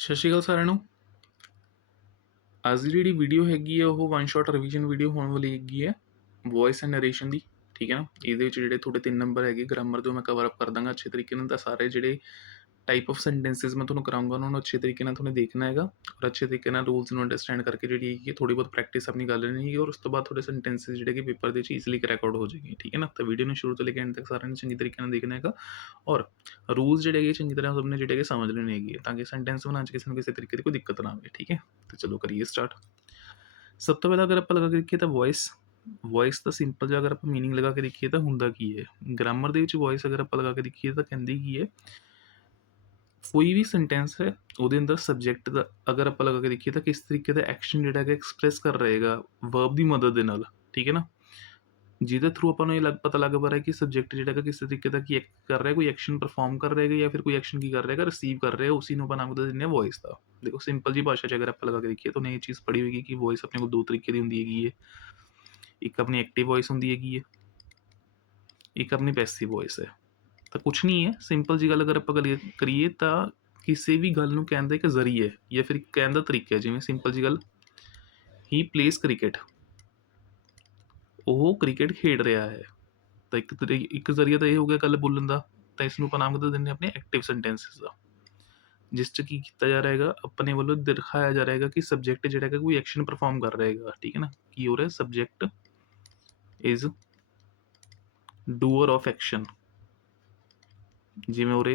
ਸਤਿ ਸ਼੍ਰੀ ਅਕਾਲ ਸਾਰਿਆਂ ਨੂੰ। ਅੱਜ ਦੀ ਜਿਹੜੀ ਵੀਡੀਓ ਹੈਗੀ ਹੈ ਉਹ ਵਨ ਸ਼ਾਟ ਰਿਵੀਜ਼ਨ ਵੀਡੀਓ ਹੋਣ ਵਾਲੀ ਹੈਗੀ ਹੈ ਵੌਇਸ ਐਂਡ ਨਰੇਸ਼ਨ ਦੀ। ਠੀਕ ਹੈ ਨਾ, ਇਹਦੇ ਵਿੱਚ ਜਿਹੜੇ ਤੁਹਾਡੇ 3 ਨੰਬਰ ਹੈਗੇ ਗ੍ਰਾਮਰ ਦੇ ਉਹ ਮੈਂ ਕਵਰ ਅਪ ਕਰ ਦਾਂਗਾ ਅੱਛੇ ਤਰੀਕੇ ਨਾਲ। ਤਾਂ ਸਾਰੇ ਜਿਹੜੇ ਟਾਈਪ ਆਫ ਸੈਂਟੈਂਸਿਸ ਮੈਂ ਤੁਹਾਨੂੰ ਕਰਾਉਂਗਾ ਉਹਨਾਂ ਨੂੰ ਅੱਛੇ ਤਰੀਕੇ ਨਾਲ ਤੁਹਾਨੂੰ ਦੇਖਣਾ ਹੈਗਾ ਔਰ ਅੱਛੇ ਤਰੀਕੇ ਨਾਲ ਰੂਲਸ ਨੂੰ ਅੰਡਰਸਟੈਂਡ ਕਰਕੇ ਜਿਹੜੀ ਹੈਗੀ ਥੋੜੀ ਬਹੁਤ ਪ੍ਰੈਕਟਿਸ ਆਪਣੀ ਕਰ ਲੈਣੀ ਹੈਗੀ ਔਰ ਉਸ ਤੋਂ ਬਾਅਦ ਤੁਹਾਡੇ ਸੈਂਟੈਂਸਿਸ ਜਿਹੜੇ ਕਿ ਪੇਪਰ ਦੇ ਵਿੱਚ ਈਜ਼ੀਲੀ ਕਰੈਕ ਆਊਟ ਹੋ ਜਾਏਗੀ। ਠੀਕ ਹੈ ਨਾ, ਤਾਂ ਵੀਡੀਓ ਨੂੰ ਸ਼ੁਰੂ ਤੋਂ ਲੈ ਕੇ ਐਂਡ ਤੱਕ ਸਾਰਿਆਂ ਨੂੰ ਚੰਗੀ ਤਰੀਕੇ ਨਾਲ ਦੇਖਣਾ ਹੈਗਾ ਔਰ ਰੂਲਸ ਜਿਹੜੇ ਹੈਗੇ ਚੰਗੀ ਤਰ੍ਹਾਂ ਸਭ ਨੇ ਜਿਹੜੇ ਹੈਗੇ ਸਮਝ ਲੈਣੇ ਹੈਗੇ ਤਾਂ ਕਿ ਸੈਂਟੈਂਸ ਬਣਾਉਣ 'ਚ ਕਿਸੇ ਨੂੰ ਕਿਸੇ ਤਰੀਕੇ ਦੀ ਕੋਈ ਦਿੱਕਤ ਨਾ ਆਵੇ। ਠੀਕ ਹੈ, ਤਾਂ ਚਲੋ ਕਰੀਏ ਸਟਾਰਟ। ਸਭ ਤੋਂ ਪਹਿਲਾਂ ਅਗਰ ਆਪਾਂ ਲਗਾ ਕੇ ਦੇਖੀਏ ਤਾਂ ਵੌਇਸ ਦਾ ਸਿੰਪਲ ਜਿਹਾ ਅਗਰ ਆਪਾਂ ਮੀਨਿੰਗ ਲਗਾ ਕੇ ਦੇਖੀਏ ਤਾਂ ਹੁੰਦਾ ਕੀ ਹੈ। ਗ੍ਰਾਮਰ ਦੇ ਵਿੱਚ ਵੌਇਸ ਅਗਰ ਆਪਾਂ ਲਗਾ ਕੇ ਦੇਖੀਏ ਤਾਂ ਕਹਿੰਦੀ ਕੀ ਹੈ, ਕੋਈ ਵੀ ਸੈਂਟੈਂਸ ਹੈ ਉਹਦੇ ਅੰਦਰ ਸਬਜੈਕਟ ਦਾ ਅਗਰ ਆਪਾਂ ਲਗਾ ਕੇ ਦੇਖੀਏ ਤਾਂ ਕਿਸ ਤਰੀਕੇ ਦਾ ਐਕਸ਼ਨ ਜਿਹੜਾ ਹੈਗਾ ਐਕਸਪ੍ਰੈਸ ਕਰ ਰਹੇਗਾ ਵਰਬ ਦੀ ਮਦਦ ਦੇ ਨਾਲ। ਠੀਕ ਹੈ ਨਾ, ਜਿਹਦੇ ਥਰੂ ਆਪਾਂ ਨੂੰ ਇਹ ਪਤਾ ਲੱਗ ਪਾ ਰਿਹਾ ਕਿ ਸਬਜੈਕਟ ਜਿਹੜਾ ਹੈਗਾ ਕਿਸ ਤਰੀਕੇ ਦਾ ਕੀ ਕਰ ਰਿਹਾ, ਕੋਈ ਐਕਸ਼ਨ ਪਰਫਾਰਮ ਕਰ ਰਿਹਾ ਜਾਂ ਫਿਰ ਕੋਈ ਐਕਸ਼ਨ ਕੀ ਕਰ ਰਿਹਾ ਹੈਗਾ ਰਿਸੀਵ ਕਰ ਰਿਹਾ, ਉसी ਨੂੰ ਆਪਾਂ ਨਾਮ ਦੇ ਦਿੰਦੇ ਹਾਂ ਵੌਇਸ ਦਾ। ਦੇਖੋ ਸਿੰਪਲ ਜੀ ਭਾਸ਼ਾ 'ਚ ਅਗਰ ਆਪਾਂ ਲਗਾ ਕੇ ਦੇਖੀਏ ਤਾਂ ਉਹਨੇ ਇਹ ਚੀਜ਼ ਪੜ੍ਹੀ ਹੋਏਗੀ ਕਿ ਵੌਇਸ ਆਪਣੇ ਕੋਲ ਦੋ ਤਰੀਕੇ ਦੀ ਹੁੰਦੀ ਹੈਗੀ ਹੈ। ਇੱਕ ਆਪਣੀ ਐਕਟਿਵ ਵੌਇਸ ਹੁੰਦੀ ਹੈਗੀ ਹੈ, ਇੱਕ ਆਪਣੀ ਪੈਸਿਵ ਵੌਇਸ ਹੈ। ਤਾਂ ਕੁਛ ਨਹੀਂ ਹੈ, ਸਿੰਪਲ ਜੀ ਗੱਲ ਅਗਰ ਆਪਾਂ ਕਰੀਏ ਤਾਂ ਕਿਸੇ ਵੀ ਗੱਲ ਨੂੰ ਕਹਿਣ ਦਾ ਇੱਕ ਜ਼ਰੀਆ ਹੈ ਜਾਂ ਫਿਰ ਇੱਕ ਕਹਿਣ ਦਾ ਤਰੀਕਾ ਹੈ। ਜਿਵੇਂ ਸਿੰਪਲ ਜੀ ਗੱਲ, ਹੀ ਪਲੇਸ ਕ੍ਰਿਕਟ, ਉਹ ਕ੍ਰਿਕਟ ਖੇਡ ਰਿਹਾ ਹੈ। ਤਾਂ ਇੱਕ ਜ਼ਰੀਆ ਤਾਂ ਇਹ ਹੋ ਗਿਆ ਗੱਲ ਬੋਲਣ ਦਾ। ਤਾਂ ਇਸ ਨੂੰ ਆਪਾਂ ਨਾਮ ਦੇ ਦਿੰਦੇ ਆਪਣੇ ਐਕਟਿਵ ਸੈਂਟੈਂਸਿਸ ਦਾ, ਜਿਸ 'ਚ ਕੀ ਕੀਤਾ ਜਾ ਰਿਹਾ ਹੈਗਾ ਆਪਣੇ ਵੱਲੋਂ ਦਿਖਾਇਆ ਜਾ ਰਿਹਾ ਹੈਗਾ ਕਿ ਸਬਜੈਕਟ ਜਿਹੜਾ ਹੈਗਾ ਕੋਈ ਐਕਸ਼ਨ ਪਰਫਾਰਮ ਕਰ ਰਿਹਾ ਹੈਗਾ। ਠੀਕ ਹੈ ਨਾ, ਕੀ ਹੋ ਰਿਹਾ, ਸਬਜੈਕਟ ਇਜ਼ ਡੂਅਰ ਆਫ ਐਕਸ਼ਨ। ਜਿਵੇਂ ਉਰੇ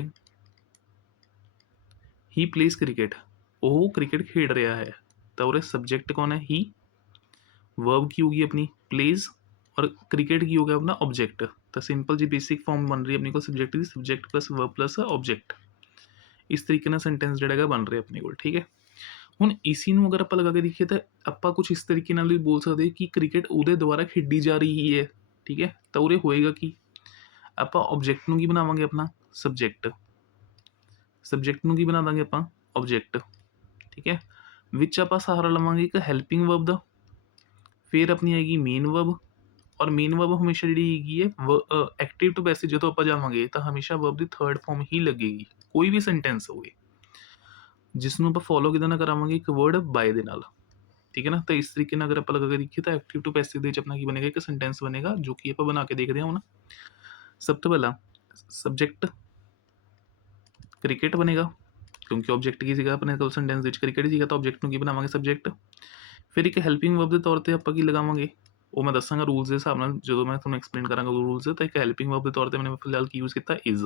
ਹੀ ਪਲੇਸ ਕ੍ਰਿਕਟ, ਉਹ ਕ੍ਰਿਕਟ ਖੇਡ ਰਿਹਾ ਹੈ। ਤਾਂ ਉਰੇ ਸਬਜੈਕਟ ਕੌਣ ਹੈ, ਹੀ, ਵਰਬ ਕੀ ਹੋਗੀ ਆਪਣੀ ਪਲੇਸ ਔਰ ਕ੍ਰਿਕਟ ਕੀ ਹੋ ਗਿਆ ਆਪਣਾ ਆਬਜੈਕਟ। ਤਾਂ ਸਿੰਪਲ ਜੀ ਬੇਸਿਕ ਫਾਰਮ ਬਣ ਰਹੀ ਹੈ ਆਪਣੀ ਕੋਲ ਸਬਜੈਕਟ ਦੀ, subject plus verb plus object. ਇਸ ਤਰੀਕੇ ਨਾਲ ਸੈਂਟੈਂਸ ਜਿਹੜਾ ਹੈਗਾ ਬਣ ਰਿਹਾ ਆਪਣੇ ਕੋਲ। ਠੀਕ ਹੈ, ਹੁਣ ਇਸੀ ਨੂੰ ਅਗਰ ਆਪਾਂ ਲਗਾ ਕੇ ਦੇਖੀਏ ਤਾਂ ਆਪਾਂ ਕੁਝ ਇਸ ਤਰੀਕੇ ਨਾਲ ਵੀ ਬੋਲ ਸਕਦੇ ਕਿ ਕ੍ਰਿਕਟ ਉਹਦੇ ਦੁਆਰਾ ਖੇਡੀ ਜਾ ਰਹੀ ਹੈ। ਠੀਕ ਹੈ, ਤਾਂ ਉਰੇ ਹੋਏਗਾ ਕੀ, ਆਪਾਂ ਆਬਜੈਕਟ ਨੂੰ ਕੀ ਬਣਾਵਾਂਗੇ ਆਪਣਾ ਸਬਜੈਕਟ, ਸਬਜੈਕਟ ਨੂੰ ਕੀ ਬਣਾ ਦਾਂਗੇ ਆਪਾਂ ਆਬਜੈਕਟ। ਠੀਕ ਹੈ, ਵਿੱਚ ਆਪਾਂ ਸਹਾਰਾ ਲਵਾਂਗੇ ਇੱਕ ਹੈਲਪਿੰਗ ਵਰਬ ਦਾ, ਫਿਰ ਆਪਣੀ ਆਏਗੀ ਮੇਨ ਵਰਬ ਔਰ ਮੇਨ ਵਰਬ ਹਮੇਸ਼ਾ ਜਿਹੜੀ ਹੈਗੀ ਹੈ ਐਕਟਿਵ ਟੂ ਪੈਸਿਵ ਜਦੋਂ ਆਪਾਂ ਜਾਵਾਂਗੇ ਤਾਂ ਹਮੇਸ਼ਾ ਵਰਬ ਦੀ ਥਰਡ ਫਾਰਮ ਹੀ ਲੱਗੇਗੀ ਕੋਈ ਵੀ ਸੈਂਟੈਂਸ ਹੋਵੇ, ਜਿਸ ਨੂੰ ਆਪਾਂ ਫੋਲੋ ਕਿਹਦੇ ਨਾਲ ਕਰਾਵਾਂਗੇ, ਇੱਕ ਵਰਡ ਬਾਏ ਦੇ ਨਾਲ। ਠੀਕ ਹੈ ਨਾ, ਤਾਂ ਇਸ ਤਰੀਕੇ ਨਾਲ ਅਗਰ ਆਪਾਂ ਲਗਾ ਕੇ ਦੇਖੀਏ ਤਾਂ ਐਕਟਿਵ ਟੂ ਪੈਸਿਵ ਦੇ ਵਿੱਚ ਆਪਣਾ ਕੀ ਬਣੇਗਾ, ਇੱਕ ਸੈਂਟੈਂਸ ਬਣੇਗਾ ਜੋ ਕਿ ਆਪਾਂ ਬਣਾ ਕੇ ਦੇਖਦੇ ਹਾਂ ਹੁਣ। ਸਭ ਤੋਂ ਪਹਿਲਾਂ ਸਬਜੈਕਟ ਕ੍ਰਿਕਟ ਬਣੇਗਾ ਕਿਉਂਕਿ ਆਬਜੈਕਟ ਕੀ ਸੀਗਾ ਆਪਣੇ ਕੋਲ ਸੈਂਟੈਂਸ ਵਿੱਚ, ਕ੍ਰਿਕਟ ਸੀਗਾ, ਤਾਂ ਆਬਜੈਕਟ ਨੂੰ ਕੀ ਬਣਾਵਾਂਗੇ ਸਬਜੈਕਟ। ਫਿਰ ਇੱਕ ਹੈਲਪਿੰਗ ਵਰਬ ਦੇ ਤੌਰ ਤੇ ਆਪਾਂ ਕੀ ਲਗਾਵਾਂਗੇ ਉਹ ਮੈਂ ਦੱਸਾਂਗਾ ਰੂਲਸ ਦੇ ਹਿਸਾਬ ਨਾਲ ਜਦੋਂ ਮੈਂ ਤੁਹਾਨੂੰ ਐਕਸਪਲੇਨ ਕਰਾਂਗਾ ਰੂਲਸ। ਤਾਂ ਇੱਕ ਹੈਲਪਿੰਗ ਵਰਬ ਦੇ ਤੌਰ ਤੇ ਮੈंने ਫਿਲਹਾਲ ਕੀ ਯੂਜ਼ ਕੀਤਾ, ਇਜ਼।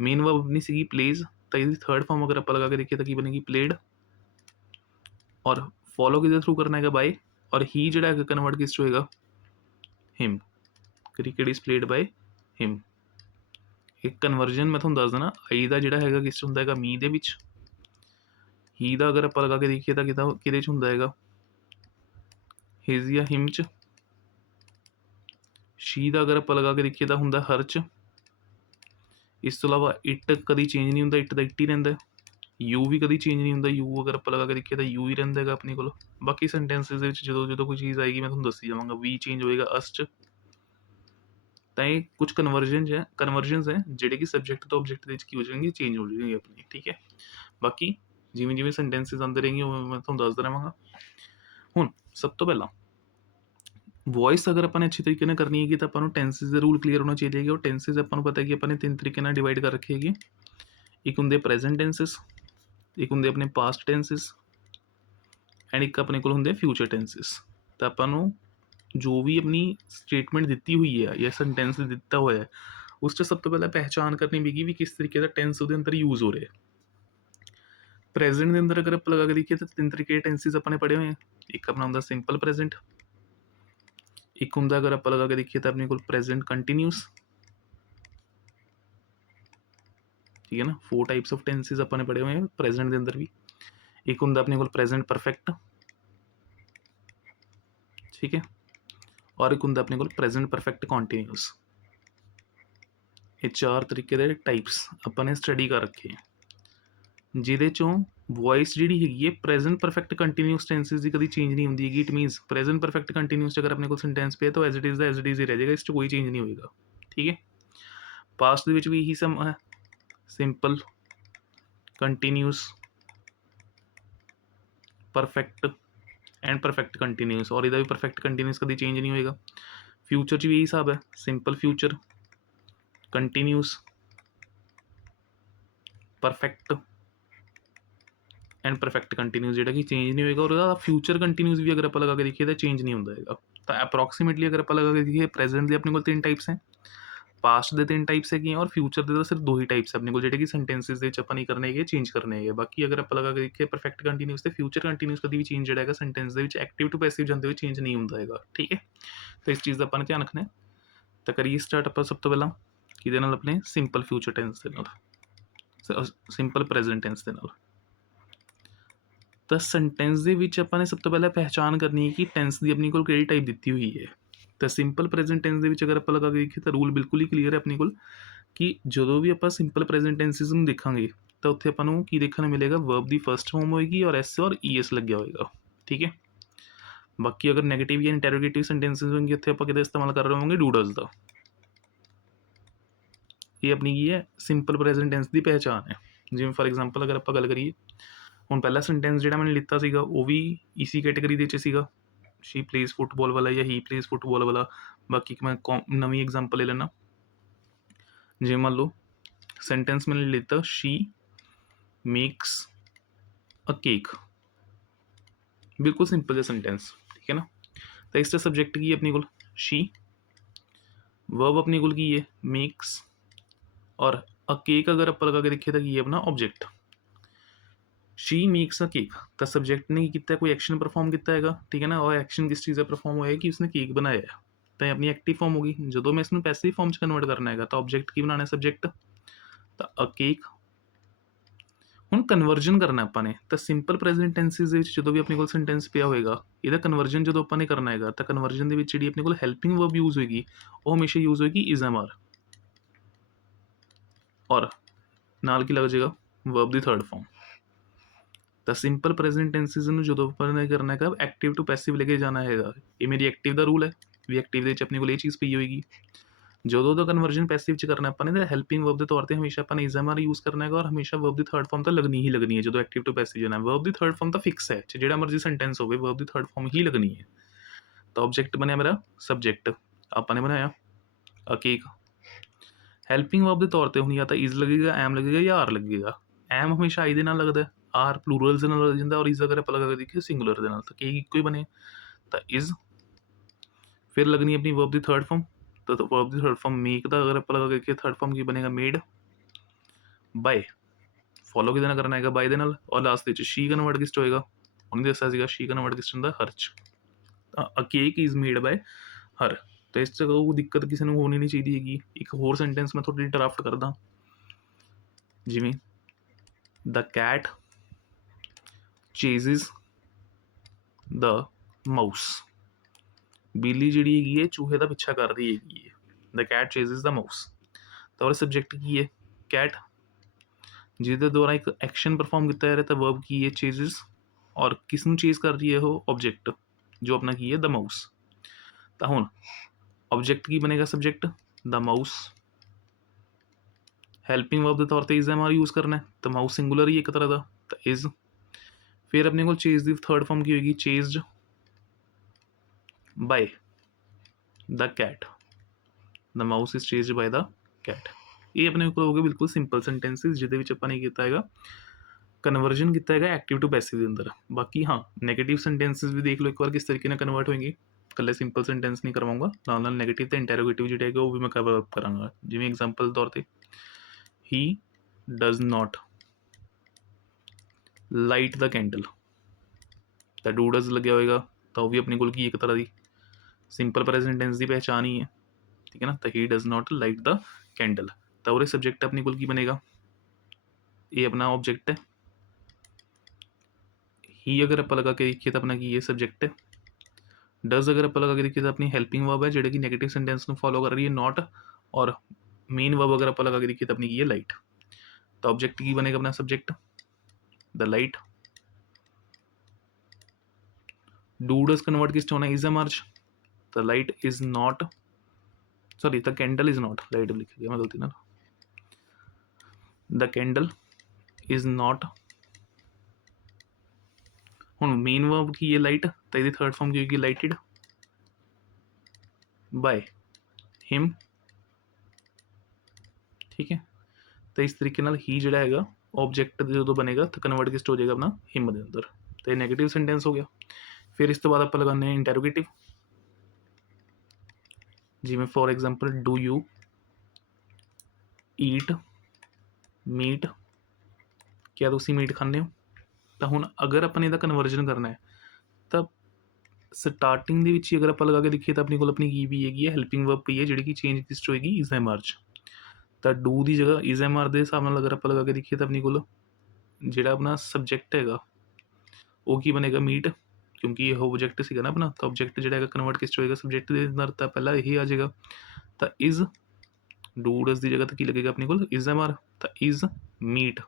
ਮੇਨ ਵਰਬ ਆਪਣੀ ਸੀਗੀ ਪਲੇਜ਼, ਤਾਂ ਇਹਦੀ ਥਰਡ ਫਾਰਮ ਅਗਰ ਆਪਾਂ ਲਗਾ ਕੇ ਦੇਖੀਏ ਤਾਂ ਕੀ ਬਣੇਗੀ, ਪਲੇਡ। ਔਰ ਫੋਲੋ ਕਿਹਦੇ ਥਰੂ ਕਰਨਾ ਹੈਗਾ, ਬਾਏ। ਔਰ ਹੀ ਜਿਹੜਾ ਹੈਗਾ ਕਨਵਰਟ ਕਿਸ 'ਚ ਹੋਏਗਾ, ਹਿਮ। ਕ੍ਰਿਕਟ ਇਜ਼ ਪਲੇਡ ਬਾਏ ਹਿਮ। ਇੱਕ ਕਨਵਰਜਨ ਮੈਂ ਤੁਹਾਨੂੰ ਦੱਸ ਦੇਣਾ, ਆਈ ਦਾ ਜਿਹੜਾ ਹੈਗਾ ਕਿਸ 'ਚ ਹੁੰਦਾ ਹੈਗਾ, ਮੀ ਦੇ ਵਿੱਚ। ਹੀ ਦਾ ਅਗਰ ਆਪਾਂ ਲਗਾ ਕੇ ਦੇਖੀਏ ਤਾਂ ਕਿਹਦੇ 'ਚ ਹੁੰਦਾ ਹੈਗਾ, ਹਿਜ਼ ਜਾਂ ਹਿਮ 'ਚ। ਸ਼ੀ ਦਾ ਅਗਰ ਆਪਾਂ ਲਗਾ ਕੇ ਦੇਖੀਏ ਤਾਂ ਹੁੰਦਾ ਹਰ 'ਚ। ਇਸ ਤੋਂ ਇਲਾਵਾ ਇਟ ਕਦੀ ਚੇਂਜ ਨਹੀਂ ਹੁੰਦਾ, ਇਟ ਦਾ ਇਟ ਹੀ ਰਹਿੰਦਾ। ਯੂ ਵੀ ਕਦੀ ਚੇਂਜ ਨਹੀਂ ਹੁੰਦਾ, ਯੂ ਅਗਰ ਆਪਾਂ ਲਗਾ ਕੇ ਦੇਖੀਏ ਤਾਂ ਯੂ ਹੀ ਰਹਿੰਦਾ ਹੈਗਾ ਆਪਣੇ ਕੋਲ। ਬਾਕੀ ਸੈਂਟੈਂਸਿਸ ਦੇ ਵਿੱਚ ਜਦੋਂ ਕੋਈ ਚੀਜ਼ ਆਏਗੀ ਮੈਂ ਤੁਹਾਨੂੰ ਦੱਸੀ ਜਾਵਾਂਗਾ। ਵੀ ਚੇਂਜ ਹੋਏਗਾ ਅਸ 'ਚ। ਤਾਂ ਇਹ ਕੁਝ ਕਨਵਰਜਨਸ ਹੈ ਜਿਹੜੇ ਕਿ ਸਬਜੈਕਟ ਤੋਂ ਆਬਜੈਕਟ ਦੇ ਵਿੱਚ ਕੀ ਹੋ ਜਾਣਗੇ, ਚੇਂਜ ਹੋ ਜਾਣਗੇ ਆਪਣੀ। ਠੀਕ ਹੈ, ਬਾਕੀ ਜਿਵੇਂ ਜਿਵੇਂ ਸੈਂਟੈਂਸਿਸ ਆਉਂਦੇ ਰਹਿਣਗੇ ਉਵੇਂ ਮੈਂ ਤੁਹਾਨੂੰ ਦੱਸਦਾ ਰਹਾਂਗਾ। ਹੁਣ ਸਭ ਤੋਂ ਪਹਿਲਾਂ ਵੌਇਸ ਅਗਰ ਆਪਾਂ ਨੇ ਅੱਛੇ ਤਰੀਕੇ ਨਾਲ ਕਰਨੀ ਹੈਗੀ ਤਾਂ ਆਪਾਂ ਨੂੰ ਟੈਂਸਿਸ ਦੇ ਰੂਲ ਕਲੀਅਰ ਹੋਣਾ ਚਾਹੀਦੇ ਹੈਗੇ। ਉਹ ਟੈਂਸਿਸ ਆਪਾਂ ਨੂੰ ਪਤਾ ਕਿ ਆਪਾਂ ਨੇ 3 ਤਰੀਕੇ ਨਾਲ ਡਿਵਾਈਡ ਕਰ ਰੱਖੇ ਹੈਗੇ। ਇੱਕ ਹੁੰਦੇ ਪ੍ਰੈਜ਼ੈਂਟ ਟੈਂਸਿਸ, ਇੱਕ ਹੁੰਦੇ ਆਪਣੇ ਪਾਸਟ ਟੈਂਸਿਸ ਐਂਡ ਇੱਕ ਆਪਣੇ ਕੋਲ ਹੁੰਦੇ ਫਿਊਚਰ ਟੈਂਸਿਸ। ਤਾਂ ਆਪਾਂ ਨੂੰ ਜੋ ਵੀ ਆਪਣੀ ਸਟੇਟਮੈਂਟ ਦਿੱਤੀ ਹੋਈ ਹੈ ਜਾਂ ਸੈਂਟੈਂਸ ਦਿੱਤਾ ਹੋਇਆ ਹੈ ਉਸ 'ਚ ਸਭ ਤੋਂ ਪਹਿਲਾਂ ਪਹਿਚਾਣ ਕਰਨੀ ਪਏਗੀ ਵੀ ਕਿਸ ਤਰੀਕੇ ਦਾ ਟੈਂਸ ਉਹਦੇ ਅੰਦਰ ਯੂਜ਼ ਹੋ ਰਿਹਾ। ਪ੍ਰੈਜ਼ੈਂਟ ਦੇ ਅੰਦਰ ਅਗਰ ਆਪਾਂ ਲਗਾ ਕੇ ਦੇਖੀਏ ਤਾਂ 3 ਤਰੀਕੇ ਦੇ ਟੈਂਸਿਸ ਆਪਾਂ ਨੇ ਪੜ੍ਹੇ ਹੋਏ ਆ। ਇੱਕ ਆਪਣਾ ਹੁੰਦਾ ਸਿੰਪਲ ਪ੍ਰੈਜ਼ੈਂਟ, ਇੱਕ ਹੁੰਦਾ ਅਗਰ ਆਪਾਂ ਲਗਾ ਕੇ ਦੇਖੀਏ ਤਾਂ ਆਪਣੇ ਕੋਲ ਪ੍ਰੈਜ਼ੈਂਟ ਕੰਟੀਨਿਊਸ। ਠੀਕ ਹੈ ਨਾ, 4 ਟਾਈਪਸ ਆਫ ਟੈਂਸਿਸ ਆਪਾਂ ਨੇ ਪੜ੍ਹੇ ਹੋਏ ਆ ਪ੍ਰੈਜ਼ੈਂਟ ਦੇ ਅੰਦਰ ਵੀ। ਇੱਕ ਹੁੰਦਾ ਆਪਣੇ ਕੋਲ ਪ੍ਰੈਜ਼ੈਂਟ ਪਰਫੈਕਟ, ਠੀਕ ਹੈ, ਔਰ ਇੱਕ ਹੁੰਦਾ ਆਪਣੇ ਕੋਲ ਪ੍ਰੈਜ਼ੈਂਟ ਪਰਫੈਕਟ ਕੰਟੀਨਿਊਸ। ਇਹ 4 ਤਰੀਕੇ ਦੇ ਟਾਈਪਸ ਆਪਾਂ ਨੇ ਸਟੱਡੀ ਕਰ ਰੱਖੇ ਆ, ਜਿਹਦੇ ਚੋਂ ਵੌਇਸ ਜਿਹੜੀ ਹੈਗੀ ਹੈ ਪ੍ਰੈਜ਼ੈਂਟ ਪਰਫੈਕਟ ਕੰਟੀਨਿਊਸ ਟੈਂਸਿਸ ਦੀ ਕਦੀ ਚੇਂਜ ਨਹੀਂ ਹੁੰਦੀ ਹੈਗੀ। It means present perfect continuous ਅਗਰ ਆਪਣੇ ਕੋਲ ਸੈਂਟੈਂਸ ਪਿਆ ਤਾਂ ਐਜ਼ ਇਟ ਇਜ਼ ਦਾ ਐਜ਼ ਇਟ ਇਜ਼ ਹੀ ਰਹਿ ਜਾਏਗਾ, ਇਸ 'ਚ ਕੋਈ ਚੇਂਜ ਨਹੀਂ ਹੋਏਗਾ। ਠੀਕ ਹੈ, ਪਾਸਟ ਦੇ ਵਿੱਚ ਵੀ ਇਹੀ ਸਮ ਹੈ, simple continuous perfect and perfect continuous, और इहदा भी परफेक्ट कंटीन्यूस कभी चेंज नहीं होएगा। फ्यूचर च भी यही हिसाब है, simple future, continuous, perfect and perfect continuous जिहड़ा कि चेंज नहीं होएगा, और ਉਹਦਾ फ्यूचर कंटीन्यूस भी अगर आप लगा के देखिए तो चेंज नहीं ਹੁੰਦਾ ਹੈਗਾ। ਤਾਂ ਅਪਰੋਕਸੀਮੇਟਲੀ अगर आप लगा के देखिए प्रेजेंट ਦੇ ਆਪਣੇ ਕੋਲ 3 टाइप्स हैं, पास्ट ਦੇ 3 टाइप्स ਹੈਗੀਆਂ, और फ्यूचर ਦੇ ਤਾਂ ਸਿਰਫ 2 ਹੀ टाइप्स ਆਪਣੇ ਕੋਲ ਜਿਹੜੇ ਕਿ ਸੈਂਟੈਂਸਿਸ ਦੇ ਵਿੱਚ ਆਪਾਂ ਨਹੀਂ ਕਰਨੇ ਹੈਗੇ, ਚੇਂਜ ਕਰਨੇ ਹੈਗੇ। ਬਾਕੀ ਅਗਰ ਆਪਾਂ ਲਗਾ ਕੇ ਦੇਖੀਏ परफेक्ट कंटीन्यूस ਤੇ फ्यूचर कंटीन्यूस ਕਦੀ ਵੀ ਚੇਂਜ ਜਿਹੜਾ ਹੈਗਾ ਸੈਂਟੈਂਸ ਦੇ ਵਿੱਚ ਐਕਟਿਵ ਟੂ ਪੈਸਿਵ ਜਾਂਦੇ ਹੋਏ ਚੇਂਜ ਨਹੀਂ ਹੁੰਦਾ ਹੈਗਾ, ਠੀਕ ਹੈ। ਤਾਂ ਇਸ ਚੀਜ਼ ਦਾ ਆਪਾਂ ਨੂੰ ਧਿਆਨ ਰੱਖਣਾ ਹੈ। ਤਾਂ ਕਰੀਏ ਸਟਾਰਟ ਆਪਾਂ ਸਭ ਤੋਂ ਪਹਿਲਾਂ ਕਿਹਦੇ ਨਾਲ, ਆਪਣੇ ਸਿੰਪਲ ਫਿਊਚਰ ਟੈਂਸ ਦੇ ਨਾਲ, ਸਿੰਪਲ ਪ੍ਰੈਜ਼ੈਂਟ ਟੈਂਸ ਦੇ ਨਾਲ। ਤਾਂ ਸੈਂਟੈਂਸ ਦੇ ਵਿੱਚ ਆਪਾਂ ਨੇ ਸਭ ਤੋਂ ਪਹਿਲਾਂ ਪਹਿਚਾਣ ਕਰਨੀ ਹੈ ਕਿ ਟੈਂਸ ਦੀ ਆਪਣੀ ਕੋਲ ਕਿਹੜੀ ਟਾਈਪ ਦਿੱਤੀ ਹੋਈ ਹੈ। ਤਾਂ ਸਿੰਪਲ ਪ੍ਰੈਜ਼ੈਂਟ ਟੈਂਸ ਦੇ ਵਿੱਚ ਅਗਰ ਆਪਾਂ ਲਗਾ ਕੇ ਦੇਖੀਏ ਤਾਂ ਰੂਲ ਬਿਲਕੁਲ ਹੀ ਕਲੀਅਰ ਹੈ ਆਪਣੇ ਕੋਲ ਕਿ ਜਦੋਂ ਵੀ ਆਪਾਂ ਸਿੰਪਲ ਪ੍ਰੈਜ਼ੈਂਟ ਟੈਂਸਿਸ ਨੂੰ ਦੇਖਾਂਗੇ ਤਾਂ ਉੱਥੇ ਆਪਾਂ ਨੂੰ ਕੀ ਦੇਖਣ ਨੂੰ ਮਿਲੇਗਾ, ਵਰਬ ਦੀ ਫਰਸਟ ਫਾਰਮ ਹੋਏਗੀ ਔਰ ਐਸ ਔਰ ਈ ਐਸ ਲੱਗਿਆ ਹੋਏਗਾ, ਠੀਕ ਹੈ। ਬਾਕੀ ਅਗਰ ਨੈਗੇਟਿਵ ਜਾਂ ਇੰਟੈਰੋਗੇਟਿਵ ਸੈਂਟੈਂਸਿਸ ਹੋਣਗੇ ਉੱਥੇ ਆਪਾਂ ਕਿਹਦਾ ਇਸਤੇਮਾਲ ਕਰ ਰਹੇ ਹੋਵਾਂਗੇ, ਡੂ ਡਜ਼ ਦਾ। ਇਹ ਆਪਣੀ ਕੀ ਹੈ, ਸਿੰਪਲ ਪ੍ਰੈਜ਼ੈਂਟ ਟੈਂਸ ਦੀ ਪਹਿਚਾਣ ਹੈ। ਜਿਵੇਂ ਫॉर एग्जांपल ਅਗਰ ਆਪਾਂ ਗੱਲ ਕਰੀਏ, ਹੁਣ ਪਹਿਲਾ ਸੈਂਟੈਂਸ ਜਿਹੜਾ ਮੈंने ਲਿੱਤਾ ਸੀਗਾ ਉਹ ਵੀ ਇਸੀ ਕੈਟੇਗਰੀ ਦੇ ਵਿੱਚ ਸੀਗਾ, ਸ਼ੀ ਪਲੇਜ਼ ਫੁੱਟਬਾਲ ਵਾਲਾ ਜਾਂ ਹੀ ਪਲੇਜ਼ ਫੁੱਟਬਾਲ ਵਾਲਾ। ਬਾਕੀ ਮੈਂ ਨਵੀਂ ਐਗਜ਼ਾਮਪਲ ਲੈ ਲੈਣਾ, ਜਿਵੇਂ ਮੰਨ ਲਓ ਸੈਂਟੈਂਸ मैंने ਲਿੱਤਾ, ਸ਼ੀ ਮੇਕਸ ਅ ਕੇਕ, ਬਿਲਕੁਲ ਸਿੰਪਲ ਜਿਹਾ ਸੈਂਟੈਂਸ, ਠੀਕ ਹੈ ਨਾ। ਤਾਂ ਇਸ ਦਾ ਸਬਜੈਕਟ ਕੀ ਹੈ ਆਪਣੇ ਕੋਲ, ਸ਼ੀ, ਵਰਬ ਆਪਣੇ ਕੋਲ ਕੀ ਹੈ, ਮੇਕਸ, और अ केक अगर आप लगा के देखिए तो ये अपना object, she makes a cake. तो सब्जेक्ट ने किया कोई एक्शन परफॉर्म किया है, ठीक है ना, और एक्शन किस चीज़ का परफॉर्म होया कि उसने केक बनाया है, तो ये अपनी एक्टिव फॉर्म होगी। जो मैं इसमें पैसिव फॉर्म च कन्वर्ट करना है तो ऑब्जेक्ट की बनाना है, सब्जेक्ट, तो अ केक। ਹੁਣ ਕਨਵਰਜਨ ਕਰਨਾ ਆਪਾਂ ਨੇ, ਤਾਂ ਸਿੰਪਲ ਪ੍ਰੈਜ਼ੈਂਟ ਟੈਂਸਿਸ ਦੇ ਵਿੱਚ ਜਦੋਂ ਵੀ ਆਪਣੇ ਕੋਲ ਸੈਂਟੈਂਸ ਪਿਆ ਹੋਏਗਾ, ਇਹਦਾ ਕਨਵਰਜਨ ਜਦੋਂ ਆਪਾਂ ਨੇ ਕਰਨਾ ਹੈਗਾ ਤਾਂ ਕਨਵਰਜਨ ਦੇ ਵਿੱਚ ਜਿਹੜੀ ਆਪਣੇ ਕੋਲ ਹੈਲਪਿੰਗ ਵਰਬ ਯੂਜ਼ ਹੋਏਗੀ ਉਹ ਹਮੇਸ਼ਾ ਯੂਜ਼ ਹੋਏਗੀ ਇਜ਼ ਐਮ ਆਰ, और ਨਾਲ ਕੀ ਲੱਗ ਜਾਏਗਾ, ਵਰਬ ਦੀ ਥਰਡ ਫਾਰਮ। ਤਾਂ ਸਿੰਪਲ ਪ੍ਰੈਜ਼ੈਂਟ ਟੈਂਸਿਸ ਨੂੰ ਜਦੋਂ ਆਪਾਂ ਨੇ ਕਰਨਾ ਹੈਗਾ ਐਕਟਿਵ ਟੂ ਪੈਸਿਵ ਲੈ ਕੇ ਜਾਣਾ ਹੈਗਾ। ਇਹ ਮੇਰੀ ਐਕਟਿਵ ਦਾ ਰੂਲ ਹੈ ਵੀ ਐਕਟਿਵ ਦੇ ਵਿੱਚ ਆਪਣੇ ਕੋਲ ਇਹ ਚੀਜ਼ ਪਈ ਹੋਏਗੀ। ਜਦੋਂ ਦਾ ਕਨਵਰਜਨ ਪੈਸਿਵ ਚ ਕਰਨਾ ਆਪਾਂ ਨੇ ਤਾਂ ਹੈਲਪਿੰਗ ਵਰਬ ਦੇ ਤੌਰ ਤੇ ਹਮੇਸ਼ਾ ਆਪਾਂ ਨੇ ਇਜ਼ ਐਮ ਆਰ ਯੂਜ਼ ਕਰਨਾ ਹੈਗਾ, ਔਰ ਹਮੇਸ਼ਾ ਵਰਬ ਦੀ ਥਰਡ ਫਾਰਮ ਤਾਂ ਲੱਗਣੀ ਹੀ ਲੱਗਣੀ ਹੈ ਜਦੋਂ ਐਕਟਿਵ ਟੂ ਪੈਸਿਵ ਜਾਣਾ। ਵਰਬ ਦੀ ਥਰਡ ਫਾਰਮ ਤਾਂ ਫਿਕਸ ਹੈ, ਜਿਹੜਾ ਮਰਜ਼ੀ ਸੈਂਟੈਂਸ ਹੋਵੇ ਵਰਬ ਦੀ ਥਰਡ ਫਾਰਮ ਹੀ ਲੱਗਣੀ ਹੈ। ਤਾਂ ਆਬਜੈਕਟ ਬਣਿਆ ਮੇਰਾ ਸਬਜੈਕਟ, ਆਪਾਂ ਨੇ ਬਣਾਇਆ ਅ ਕੇਕ। ਹੈਲਪਿੰਗ ਵਰਬ ਦੇ ਤੌਰ ਤੇ ਹੁਣ ਜਾਂ ਤਾਂ ਇਜ਼ ਲੱਗੇਗਾ, ਐਮ ਲੱਗੇਗਾ ਜਾਂ ਆਰ ਲੱਗੇਗਾ। ਐਮ ਹਮੇਸ਼ਾ ਆਈ ਦੇ ਨਾਲ ਲੱਗਦਾ, ਆਰ ਪਲੂਰਲਸ ਦੇ ਨਾਲ ਲੱਗ ਜਾਂਦਾ, ਔਰ ਇਜ਼ ਅਗਰ ਆਪਾਂ ਲਗਾ ਕੇ ਦੇਖੀਏ ਸਿੰਗੂਲਰ ਦੇ ਨਾਲ, ਤਾਂ ਕੇਕ ਇੱਕੋ ਹੀ ਬਣੇ। ਤਾਂ ਇਜ਼ ਫਿਰ ਲੱਗਣੀ ਆਪਣੀ ਵਰਬ ਦੀ ਥਰਡ ਫਾਰਮ, तो वर्ब दी थर्ड फॉर्म मेक का अगर आप लगा के थर्ड फॉर्म की बनेगा मेड, बाय फॉलो किहदे नाल करना है, बाय दे नाल, और लास्ट ਵਿੱਚ शी कन्वर्ट किस ਚ ਹੋਏਗਾ, ਉਹਨੇ ਦੱਸਿਆ ਸੀਗਾ शी कन्वर्ट किस ਚ ਹੁੰਦਾ, हर ਚ। अ केक इज मेड बाय हर। तो इस 'ਚ ਕੋਈ ਦਿੱਕਤ ਕਿਸੇ ਨੂੰ ਹੋਣੀ ਨਹੀਂ ਚਾਹੀਦੀ ਹੈਗੀ। ਇੱਕ ਹੋਰ ਸੈਂਟੈਂਸ ਮੈਂ ਤੁਹਾਡੇ ਲਈ ਡਰਾਫਟ ਕਰਦਾ, ਜਿਵੇਂ ਦ ਕੈਟ ਚੇਜ਼ਿਸ ਦ ਮਾਊਸ, ਬਿੱਲੀ ਜਿਹੜੀ ਹੈਗੀ ਹੈ ਚੂਹੇ ਦਾ ਪਿੱਛਾ ਕਰ ਰਹੀ ਹੈਗੀ ਹੈ। ਦ ਕੈਟ ਚੇਜ਼ਿਸ ਦ ਮਾਊਸ, ਤਾਂ ਉਹਦਾ ਸਬਜੈਕਟ ਕੀ ਹੈ, ਕੈਟ, ਜਿਹਦੇ ਦੁਆਰਾ ਇੱਕ ਐਕਸ਼ਨ ਪਰਫੋਰਮ ਕੀਤਾ ਜਾ ਰਿਹਾ, ਤਾਂ ਵਰਬ ਕੀ ਹੈ, ਚੇਜ਼ਿਸ, ਔਰ ਕਿਸ ਨੂੰ ਚੇਜ਼ ਕਰ ਰਹੀ ਹੈ ਉਹ, ਆਬਜੈਕਟ ਜੋ ਆਪਣਾ ਕੀ ਹੈ, ਦ ਮਾਊਸ। ਤਾਂ ਹੁਣ ਆਬਜੈਕਟ ਕੀ ਬਣੇਗਾ, ਸਬਜੈਕਟ ਦ ਮਾਊਸ, ਹੈਲਪਿੰਗ ਵਰਬ ਦੇ ਤੌਰ ਤੇ ਇਜ਼ ਐਮ ਆਰ ਯੂਜ਼ ਕਰਨਾ, ਤਾਂ ਮਾਊਸ ਸਿੰਗੂਲਰ ਹੀ ਇੱਕ ਤਰ੍ਹਾਂ ਦਾ, ਤਾਂ ਇਜ਼। ਫਿਰ ਆਪਣੇ ਕੋਲ ਚੇਜ਼ ਦੀ ਥਰਡ ਫਾਰਮ ਕੀ ਹੋਏਗੀ, chased by the cat, the mouse is chased by the cat. ਇਹ ਆਪਣੇ ਕੋਲ ਹੋ ਗਏ ਬਿਲਕੁਲ ਸਿੰਪਲ ਸੈਂਟੈਂਸਿਸ ਜਿਹਦੇ ਵਿੱਚ ਆਪਾਂ ਨੇ ਕੀਤਾ ਹੈਗਾ ਕਨਵਰਜਨ ਕੀਤਾ ਹੈਗਾ ਐਕਟਿਵ ਟੂ ਪੈਸਿਵ ਦੇ ਅੰਦਰ। ਬਾਕੀ ਹਾਂ ਨੈਗੇਟਿਵ ਸੈਂਟੈਂਸਿਸ ਵੀ ਦੇਖ ਲਓ ਇੱਕ ਵਾਰ ਕਿਸ ਤਰੀਕੇ ਨਾਲ ਕਨਵਰਟ ਹੋਏਗੀ। ਇਕੱਲੇ ਸਿੰਪਲ ਸੈਂਟੈਂਸ ਨਹੀਂ ਕਰਵਾਉਂਗਾ, ਨਾਲ ਨਾਲ ਨੈਗੇਟਿਵ ਅਤੇ ਇੰਟੈਰੋਗੇਟਿਵ ਜਿਹੜੇ ਹੈਗੇ ਉਹ ਵੀ ਮੈਂ ਕਵਰ ਅਪ ਕਰਾਂਗਾ। ਜਿਵੇਂ ਐਗਜ਼ਾਮਪਲ ਦੇ ਤੌਰ 'ਤੇ he does not light the candle, ਤਾਂ ਡੂ ਡਜ਼ ਲੱਗਿਆ ਹੋਏਗਾ, ਤਾਂ ਉਹ ਵੀ ਆਪਣੇ ਕੋਲ ਕੀ ਇੱਕ ਤਰ੍ਹਾਂ ਦੀ ਸਿੰਪਲ ਪ੍ਰੈਜ਼ੈਂਟ ਟੈਂਸ ਦੀ ਪਹਿਚਾਣ ਹੀ ਹੈ, ਠੀਕ ਹੈ ਨਾ। ਤਾਂ he does not light the candle, ਤਾਂ ਉਹਦੇ ਸਬਜੈਕਟ ਆਪਣੇ ਕੋਲ ਕੀ ਬਣੇਗਾ, ਇਹ ਆਪਣਾ ਆਬਜੈਕਟ ਹੈ। ਹੀ ਅਗਰ ਆਪਾਂ ਲਗਾ ਕੇ ਦੇਖੀਏ ਤਾਂ ਆਪਣਾ ਕੀ ਹੈ, ਸਬਜੈਕਟ ਹੈ। ਡਜ਼ ਅਗਰ ਆਪਾਂ ਲਗਾ ਕੇ ਦੇਖੀਏ ਤਾਂ ਆਪਣੀ ਹੈਲਪਿੰਗ ਵਰਬ ਹੈ ਜਿਹੜੇ ਕਿ ਨੈਗੇਟਿਵ ਸੈਂਟੈਂਸ ਨੂੰ ਫੋਲੋ ਕਰ ਰਹੀ ਹੈ, ਨਾਟ, ਔਰ ਮੇਨ ਵਰਬ ਅਗਰ ਆਪਾਂ ਲਗਾ ਕੇ ਦੇਖੀਏ ਤਾਂ ਆਪਣੀ ਕੀ ਹੈ, ਲਾਈਟ। ਤਾਂ ਆਬਜੈਕਟ ਕੀ ਬਣੇਗਾ ਆਪਣਾ, subject the light. Do does convert ਕਿਸ 'ਚ ਹੋਣਾ, ਇਜ਼ ਐਮ ਆਰ 'ਚ, ਤਾਂ ਲਾਈਟ ਇਜ਼ ਨਾਟ, ਸੌਰੀ ਤਾਂ ਕੈਂਡਲ ਇਜ਼ ਨਾਟ, ਲਾਈਟ ਲਿਖ ਗਿਆ ਮੈਂ ਗਲਤੀ ਨਾਲ, ਦ ਕੈਂਡਲ ਇਜ਼ ਨਾਟ ਹੁਣ ਮੇਨ ਵਰਬ ਕੀ ਹੈ ਲਾਈਟ, ਤਾਂ ਇਹਦੀ ਥਰਡ ਫਾਰਮ ਕੀ ਹੋਏਗੀ ਲਾਈਟਡ ਬਾय ਹਿਮ। ਠੀਕ ਹੈ, ਤਾਂ ਇਸ ਤਰੀਕੇ ਨਾਲ ਹੀ ਜਿਹੜਾ ਹੈਗਾ ਆਬਜੈਕਟ ਜਦੋਂ ਬਣੇਗਾ ਤਾਂ ਕਨਵਰਟ ਕਿਸ 'ਚ ਹੋ ਜਾਏਗਾ ਆਪਣਾ ਹਿਮ ਦੇ ਅੰਦਰ, ਤੇ ਨੈਗੇਟਿਵ ਸੈਂਟੈਂਸ ਹੋ ਗਿਆ। ਫਿਰ ਇਸ ਤੋਂ ਬਾਅਦ ਆਪਾਂ ਲਗਾਉਂਦੇ ਹਾਂ ਇੰਟੈਰੋਗੇਟਿਵ, ਜਿਵੇਂ for example do you eat meat, ਕਿਆ ਤੁਸੀਂ ਮੀਟ ਖਾਂਦੇ ਹੋ। ਤਾਂ ਹੁਣ ਅਗਰ ਆਪਾਂ ਨੇ ਇਹਦਾ ਕਨਵਰਜਨ ਕਰਨਾ ਹੈ ਤਾਂ ਸਟਾਰਟਿੰਗ ਦੇ ਵਿੱਚ ਹੀ ਅਗਰ ਆਪਾਂ ਲਗਾ ਕੇ ਦੇਖੀਏ ਤਾਂ ਆਪਣੇ ਕੋਲ ਆਪਣੀ ਕੀ ਵੀ ਹੈਗੀ ਹੈ ਹੈਲਪਿੰਗ ਵਰਬ ਪਈ ਹੈ, ਜਿਹੜੀ ਕਿ ਚੇਂਜ ਕਿਸ 'ਚ ਹੋਏਗੀ ਇਜ਼ ਐਮ ਆਰ 'ਚ। ਤਾਂ ਡੂ ਦੀ ਜਗ੍ਹਾ ਇਜ਼ ਐਮ ਆਰ ਦੇ ਹਿਸਾਬ ਨਾਲ ਅਗਰ ਆਪਾਂ ਲਗਾ ਕੇ ਦੇਖੀਏ ਤਾਂ ਆਪਣੀ ਕੋਲ ਜਿਹੜਾ ਆਪਣਾ ਸਬਜੈਕਟ ਹੈਗਾ ਉਹ ਕੀ ਬਣੇਗਾ ਮੀਟ, ਕਿਉਂਕਿ ਇਹ ਓਬਜੈਕਟ ਸੀਗਾ ਨਾ ਆਪਣਾ, ਤਾਂ ਓਬਜੈਕਟ ਜਿਹੜਾ ਹੈਗਾ ਕਨਵਰਟ ਕਿਸ 'ਚ ਹੋਏਗਾ ਸਬਜੈਕਟ ਦੇ ਅੰਦਰ, ਤਾਂ ਪਹਿਲਾਂ ਇਹੀ ਆ ਜਾਏਗਾ। ਤਾਂ ਇਜ਼ ਡੂ ਡਸ ਦੀ ਜਗ੍ਹਾ ਤਾਂ ਕੀ ਲੱਗੇਗਾ ਆਪਣੇ ਕੋਲ ਇਜ਼ ਐਮ ਆਰ, ਤਾਂ ਇਜ਼ ਮੀਟ।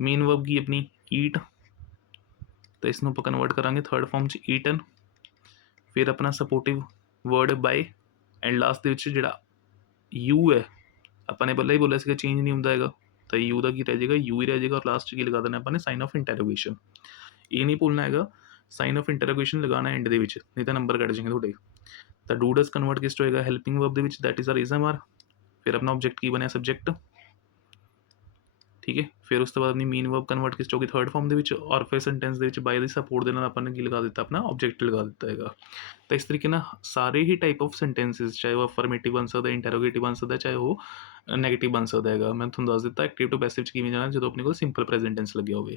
ਮੇਨ ਵਰਬ ਕੀ ਆਪਣੀ ਈਟ, ਤਾਂ ਇਸ ਨੂੰ ਆਪਾਂ ਕਨਵਰਟ ਕਰਾਂਗੇ ਥਰਡ ਫਾਰਮ 'ਚ ਈਟਨ। ਫਿਰ ਆਪਣਾ supportive word by, and last ਦੇ ਵਿੱਚ ਜਿਹੜਾ ਯੂ ਹੈ ਆਪਾਂ ਨੇ ਪਹਿਲਾਂ ਹੀ ਬੋਲਿਆ ਸੀਗਾ ਚੇਂਜ ਨਹੀਂ ਹੁੰਦਾ ਹੈਗਾ, ਤਾਂ ਯੂ ਦਾ ਕੀ ਰਹਿ ਜਾਏਗਾ ਯੂ ਹੀ ਰਹਿ ਜਾਏਗਾ, ਔਰ ਲਾਸਟ 'ਚ ਕੀ ਲਗਾ ਦੇਣਾ ਆਪਾਂ ਨੇ ਸਾਈਨ ਆਫ ਇੰਟੈਰੋਗੇਸ਼ਨ। ਇਹ ਨਹੀਂ ਭੁੱਲਣਾ ਹੈਗਾ, ਸਾਈਨ ਆਫ ਇੰਟੈਰੋਗੇਸ਼ਨ ਲਗਾਉਣਾ ਐਂਡ ਦੇ ਵਿੱਚ, ਨਹੀਂ ਤਾਂ ਨੰਬਰ ਕੱਟ ਜਾਏਗੇ ਤੁਹਾਡੇ। ਤਾਂ ਡੂ ਡਸ ਕਨਵਰਟ ਕਿਸ 'ਚ ਹੋਏਗਾ ਹੈਲਪਿੰਗ ਵਰਬ ਦੇ ਵਿੱਚ, that is are is am are. ਫਿਰ ਆਪਣਾ ਆਬਜੈਕਟ ਕੀ ਬਣਿਆ ਸਬਜੈਕਟ। ਠੀਕ ਹੈ, ਫਿਰ ਉਸ ਤੋਂ ਬਾਅਦ ਆਪਣੀ ਮੇਨ ਵਰਬ ਕਨਵਰਟ ਕਿਸ 'ਚ ਹੋਗੀ ਥਰਡ ਫਾਰਮ ਦੇ ਵਿੱਚ, ਔਰ ਫਿਰ ਸੈਂਟੈਂਸ ਦੇ ਵਿੱਚ ਬਾਏ ਦੀ ਸਪੋਰਟ ਦੇ ਨਾਲ ਆਪਾਂ ਨੇ ਕੀ ਲਗਾ ਦਿੱਤਾ ਆਪਣਾ ਆਬਜੈਕਟ ਲਗਾ ਦਿੱਤਾ ਹੈਗਾ। ਤਾਂ ਇਸ ਤਰੀਕੇ ਨਾਲ ਸਾਰੇ ਹੀ ਟਾਈਪ ਆਫ ਸੈਂਟੈਂਸਿਸ, ਚਾਹੇ ਉਹ ਅਫਰਮੇਟਿਵ ਬਣ ਸਕਦਾ, ਇੰਟੈਰੋਗੇਟਿਵ ਬਣ ਸਕਦਾ, ਚਾਹੇ ਉਹ ਨੈਗੇਟਿਵ ਬਣ ਸਕਦਾ ਹੈਗਾ। ਮੈਂ ਤੁਹਾਨੂੰ ਦੱਸ ਦਿੱਤਾ ਐਕਟਿਵ ਟੂ ਪੈਸਿਵ 'ਚ ਕਿਵੇਂ ਜਾਣਾ ਜਦੋਂ ਆਪਣੇ ਕੋਲ ਸਿੰਪਲ ਪ੍ਰੈਜ਼ੈਂਟ ਟੈਂਸ ਲੱਗਿਆ ਹੋਵੇ।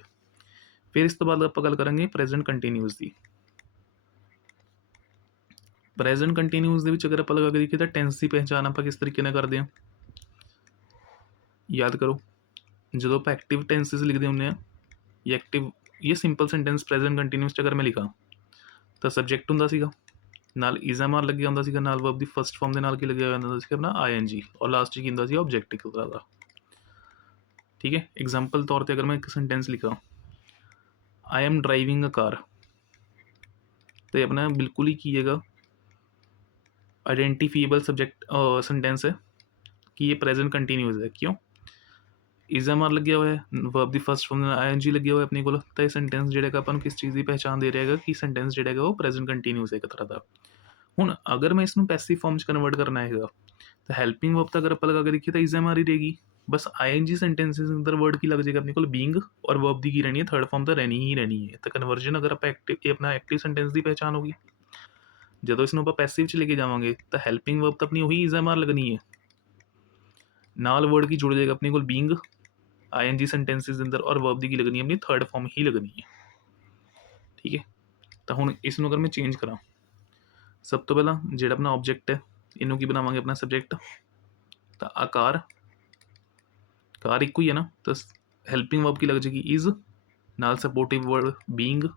ਫਿਰ ਇਸ ਤੋਂ ਬਾਅਦ ਆਪਾਂ ਗੱਲ ਕਰਾਂਗੇ ਪ੍ਰੈਜ਼ੈਂਟ ਕੰਟੀਨਿਊਸ ਦੀ। ਪ੍ਰੈਜ਼ੈਂਟ ਕੰਟੀਨਿਊਸ ਦੇ ਵਿੱਚ ਅਗਰ ਆਪਾਂ ਲਗਾ ਕੇ ਦੇਖੀਏ ਤਾਂ ਟੈਂਸ ਦੀ ਪਹਿਚਾਣ ਆਪਾਂ ਕਿਸ ਤਰੀਕੇ ਨਾਲ ਕਰਦੇ ਹਾਂ, ਯਾਦ ਕਰੋ। ਜਦੋਂ ਆਪਾਂ ਐਕਟਿਵ ਟੈਂਸਿਸ ਲਿਖਦੇ ਹੁੰਦੇ ਆ ਜਾਂ ਐਕਟਿਵ ਜਾਂ ਸਿੰਪਲ ਸੈਂਟੈਂਸ ਪ੍ਰੈਜ਼ੈਂਟ ਕੰਟੀਨਿਊਸ 'ਚ ਅਗਰ ਮੈਂ ਲਿਖਾਂ ਤਾਂ ਸਬਜੈਕਟ ਹੁੰਦਾ ਸੀਗਾ, ਨਾਲ ਇਜ਼ ਐਮ ਆਰ ਲੱਗਿਆ ਹੁੰਦਾ ਸੀਗਾ, ਨਾਲ ਵਰਬ ਦੀ ਫਸਟ ਫਾਰਮ ਦੇ ਨਾਲ ਕੀ ਲੱਗਿਆ ਹੁੰਦਾ ਸੀ ਆਪਣਾ ਆਈ ਐਨ ਜੀ, ਔਰ ਲਾਸਟ 'ਚ ਕੀ ਹੁੰਦਾ ਸੀ ਆਬਜੈਕਟ ਇੱਕ ਤਰ੍ਹਾਂ ਦਾ। ਠੀਕ ਹੈ, ਐਗਜ਼ਾਮਪਲ ਤੌਰ 'ਤੇ ਅਗਰ ਮੈਂ ਇੱਕ ਸੈਂਟੈਂਸ ਲਿਖਾਂ ਆਈ ਐਮ ਡਰਾਈਵਿੰਗ ਅ ਕਾਰ, ਤੇ ਆਪਣਾ ਬਿਲਕੁਲ ਹੀ ਕੀ ਹੈਗਾ ਆइडेंटिफिएबल सब्जेक्ट सेंटेंस है कि ये प्रेजेंट कंटिन्यूस है। क्यों इज़ एम आर लग्या हुआ है, वर्ब की first form I N G लग्या हुआ है अपने को, तो ये सेंटेंस जो अपन किस चीज़ की पहचान दे रहा है कि सेंटेंस जो वो प्रेजेंट कंटिन्यूस है एक तरह का। हूँ अगर मैं इसमें पैसिव फॉर्म च कन्वर्ट करना है तो हैल्पिंग वर्ब तो अगर आप लगा के देखिए तो इज़ एम आर ही रहेगी, बस आई एन जी सेंटेंसिस अंदर वर्ड की लग जाएगा अपने को बींग, और वर्ब की रहनी है थर्ड फॉर्म तो रहनी ही रहनी है। तो कन्वर्जन अगर आप एक्टिव अपना एक्टिव सेंटेंस की पहचान होगी, ਜਦੋਂ ਇਸ ਨੂੰ ਆਪਾਂ ਪੈਸਿਵ 'ਚ ਲੈ ਕੇ ਜਾਵਾਂਗੇ ਤਾਂ ਹੈਲਪਿੰਗ ਵਰਬ ਤਾਂ ਆਪਣੀ ਉਹੀ ਇਜ਼ ਐਮ ਆਰ ਲੱਗਣੀ ਹੈ, ਨਾਲ ਵਰਡ ਕੀ ਜੁੜ ਜਾਏਗਾ ਆਪਣੇ ਕੋਲ being I N G sentences ਦੇ ਅੰਦਰ, ਔਰ ਵਰਬ ਦੀ ਕੀ ਲੱਗਣੀ ਹੈ ਆਪਣੀ ਥਰਡ ਫਾਰਮ ਹੀ ਲੱਗਣੀ ਹੈ। ਠੀਕ ਹੈ, ਤਾਂ ਹੁਣ ਇਸ ਨੂੰ ਅਗਰ ਮੈਂ ਚੇਂਜ ਕਰਾਂ, ਸਭ ਤੋਂ ਪਹਿਲਾਂ ਜਿਹੜਾ ਆਪਣਾ ਆਬਜੈਕਟ ਹੈ ਇਹਨੂੰ ਕੀ ਬਣਾਵਾਂਗੇ ਆਪਣਾ ਸਬਜੈਕਟ, ਤਾਂ ਆਕਾਰ ਕਾਰ ਇੱਕੋ ਹੀ ਹੈ ਨਾ, ਤਾਂ ਹੈਲਪਿੰਗ ਵਰਬ ਕੀ ਲੱਗ ਜਾਏਗੀ ਇਜ਼, ਨਾਲ ਸਪੋਰਟਿਵ ਵਰਡ ਬੀਂਗ।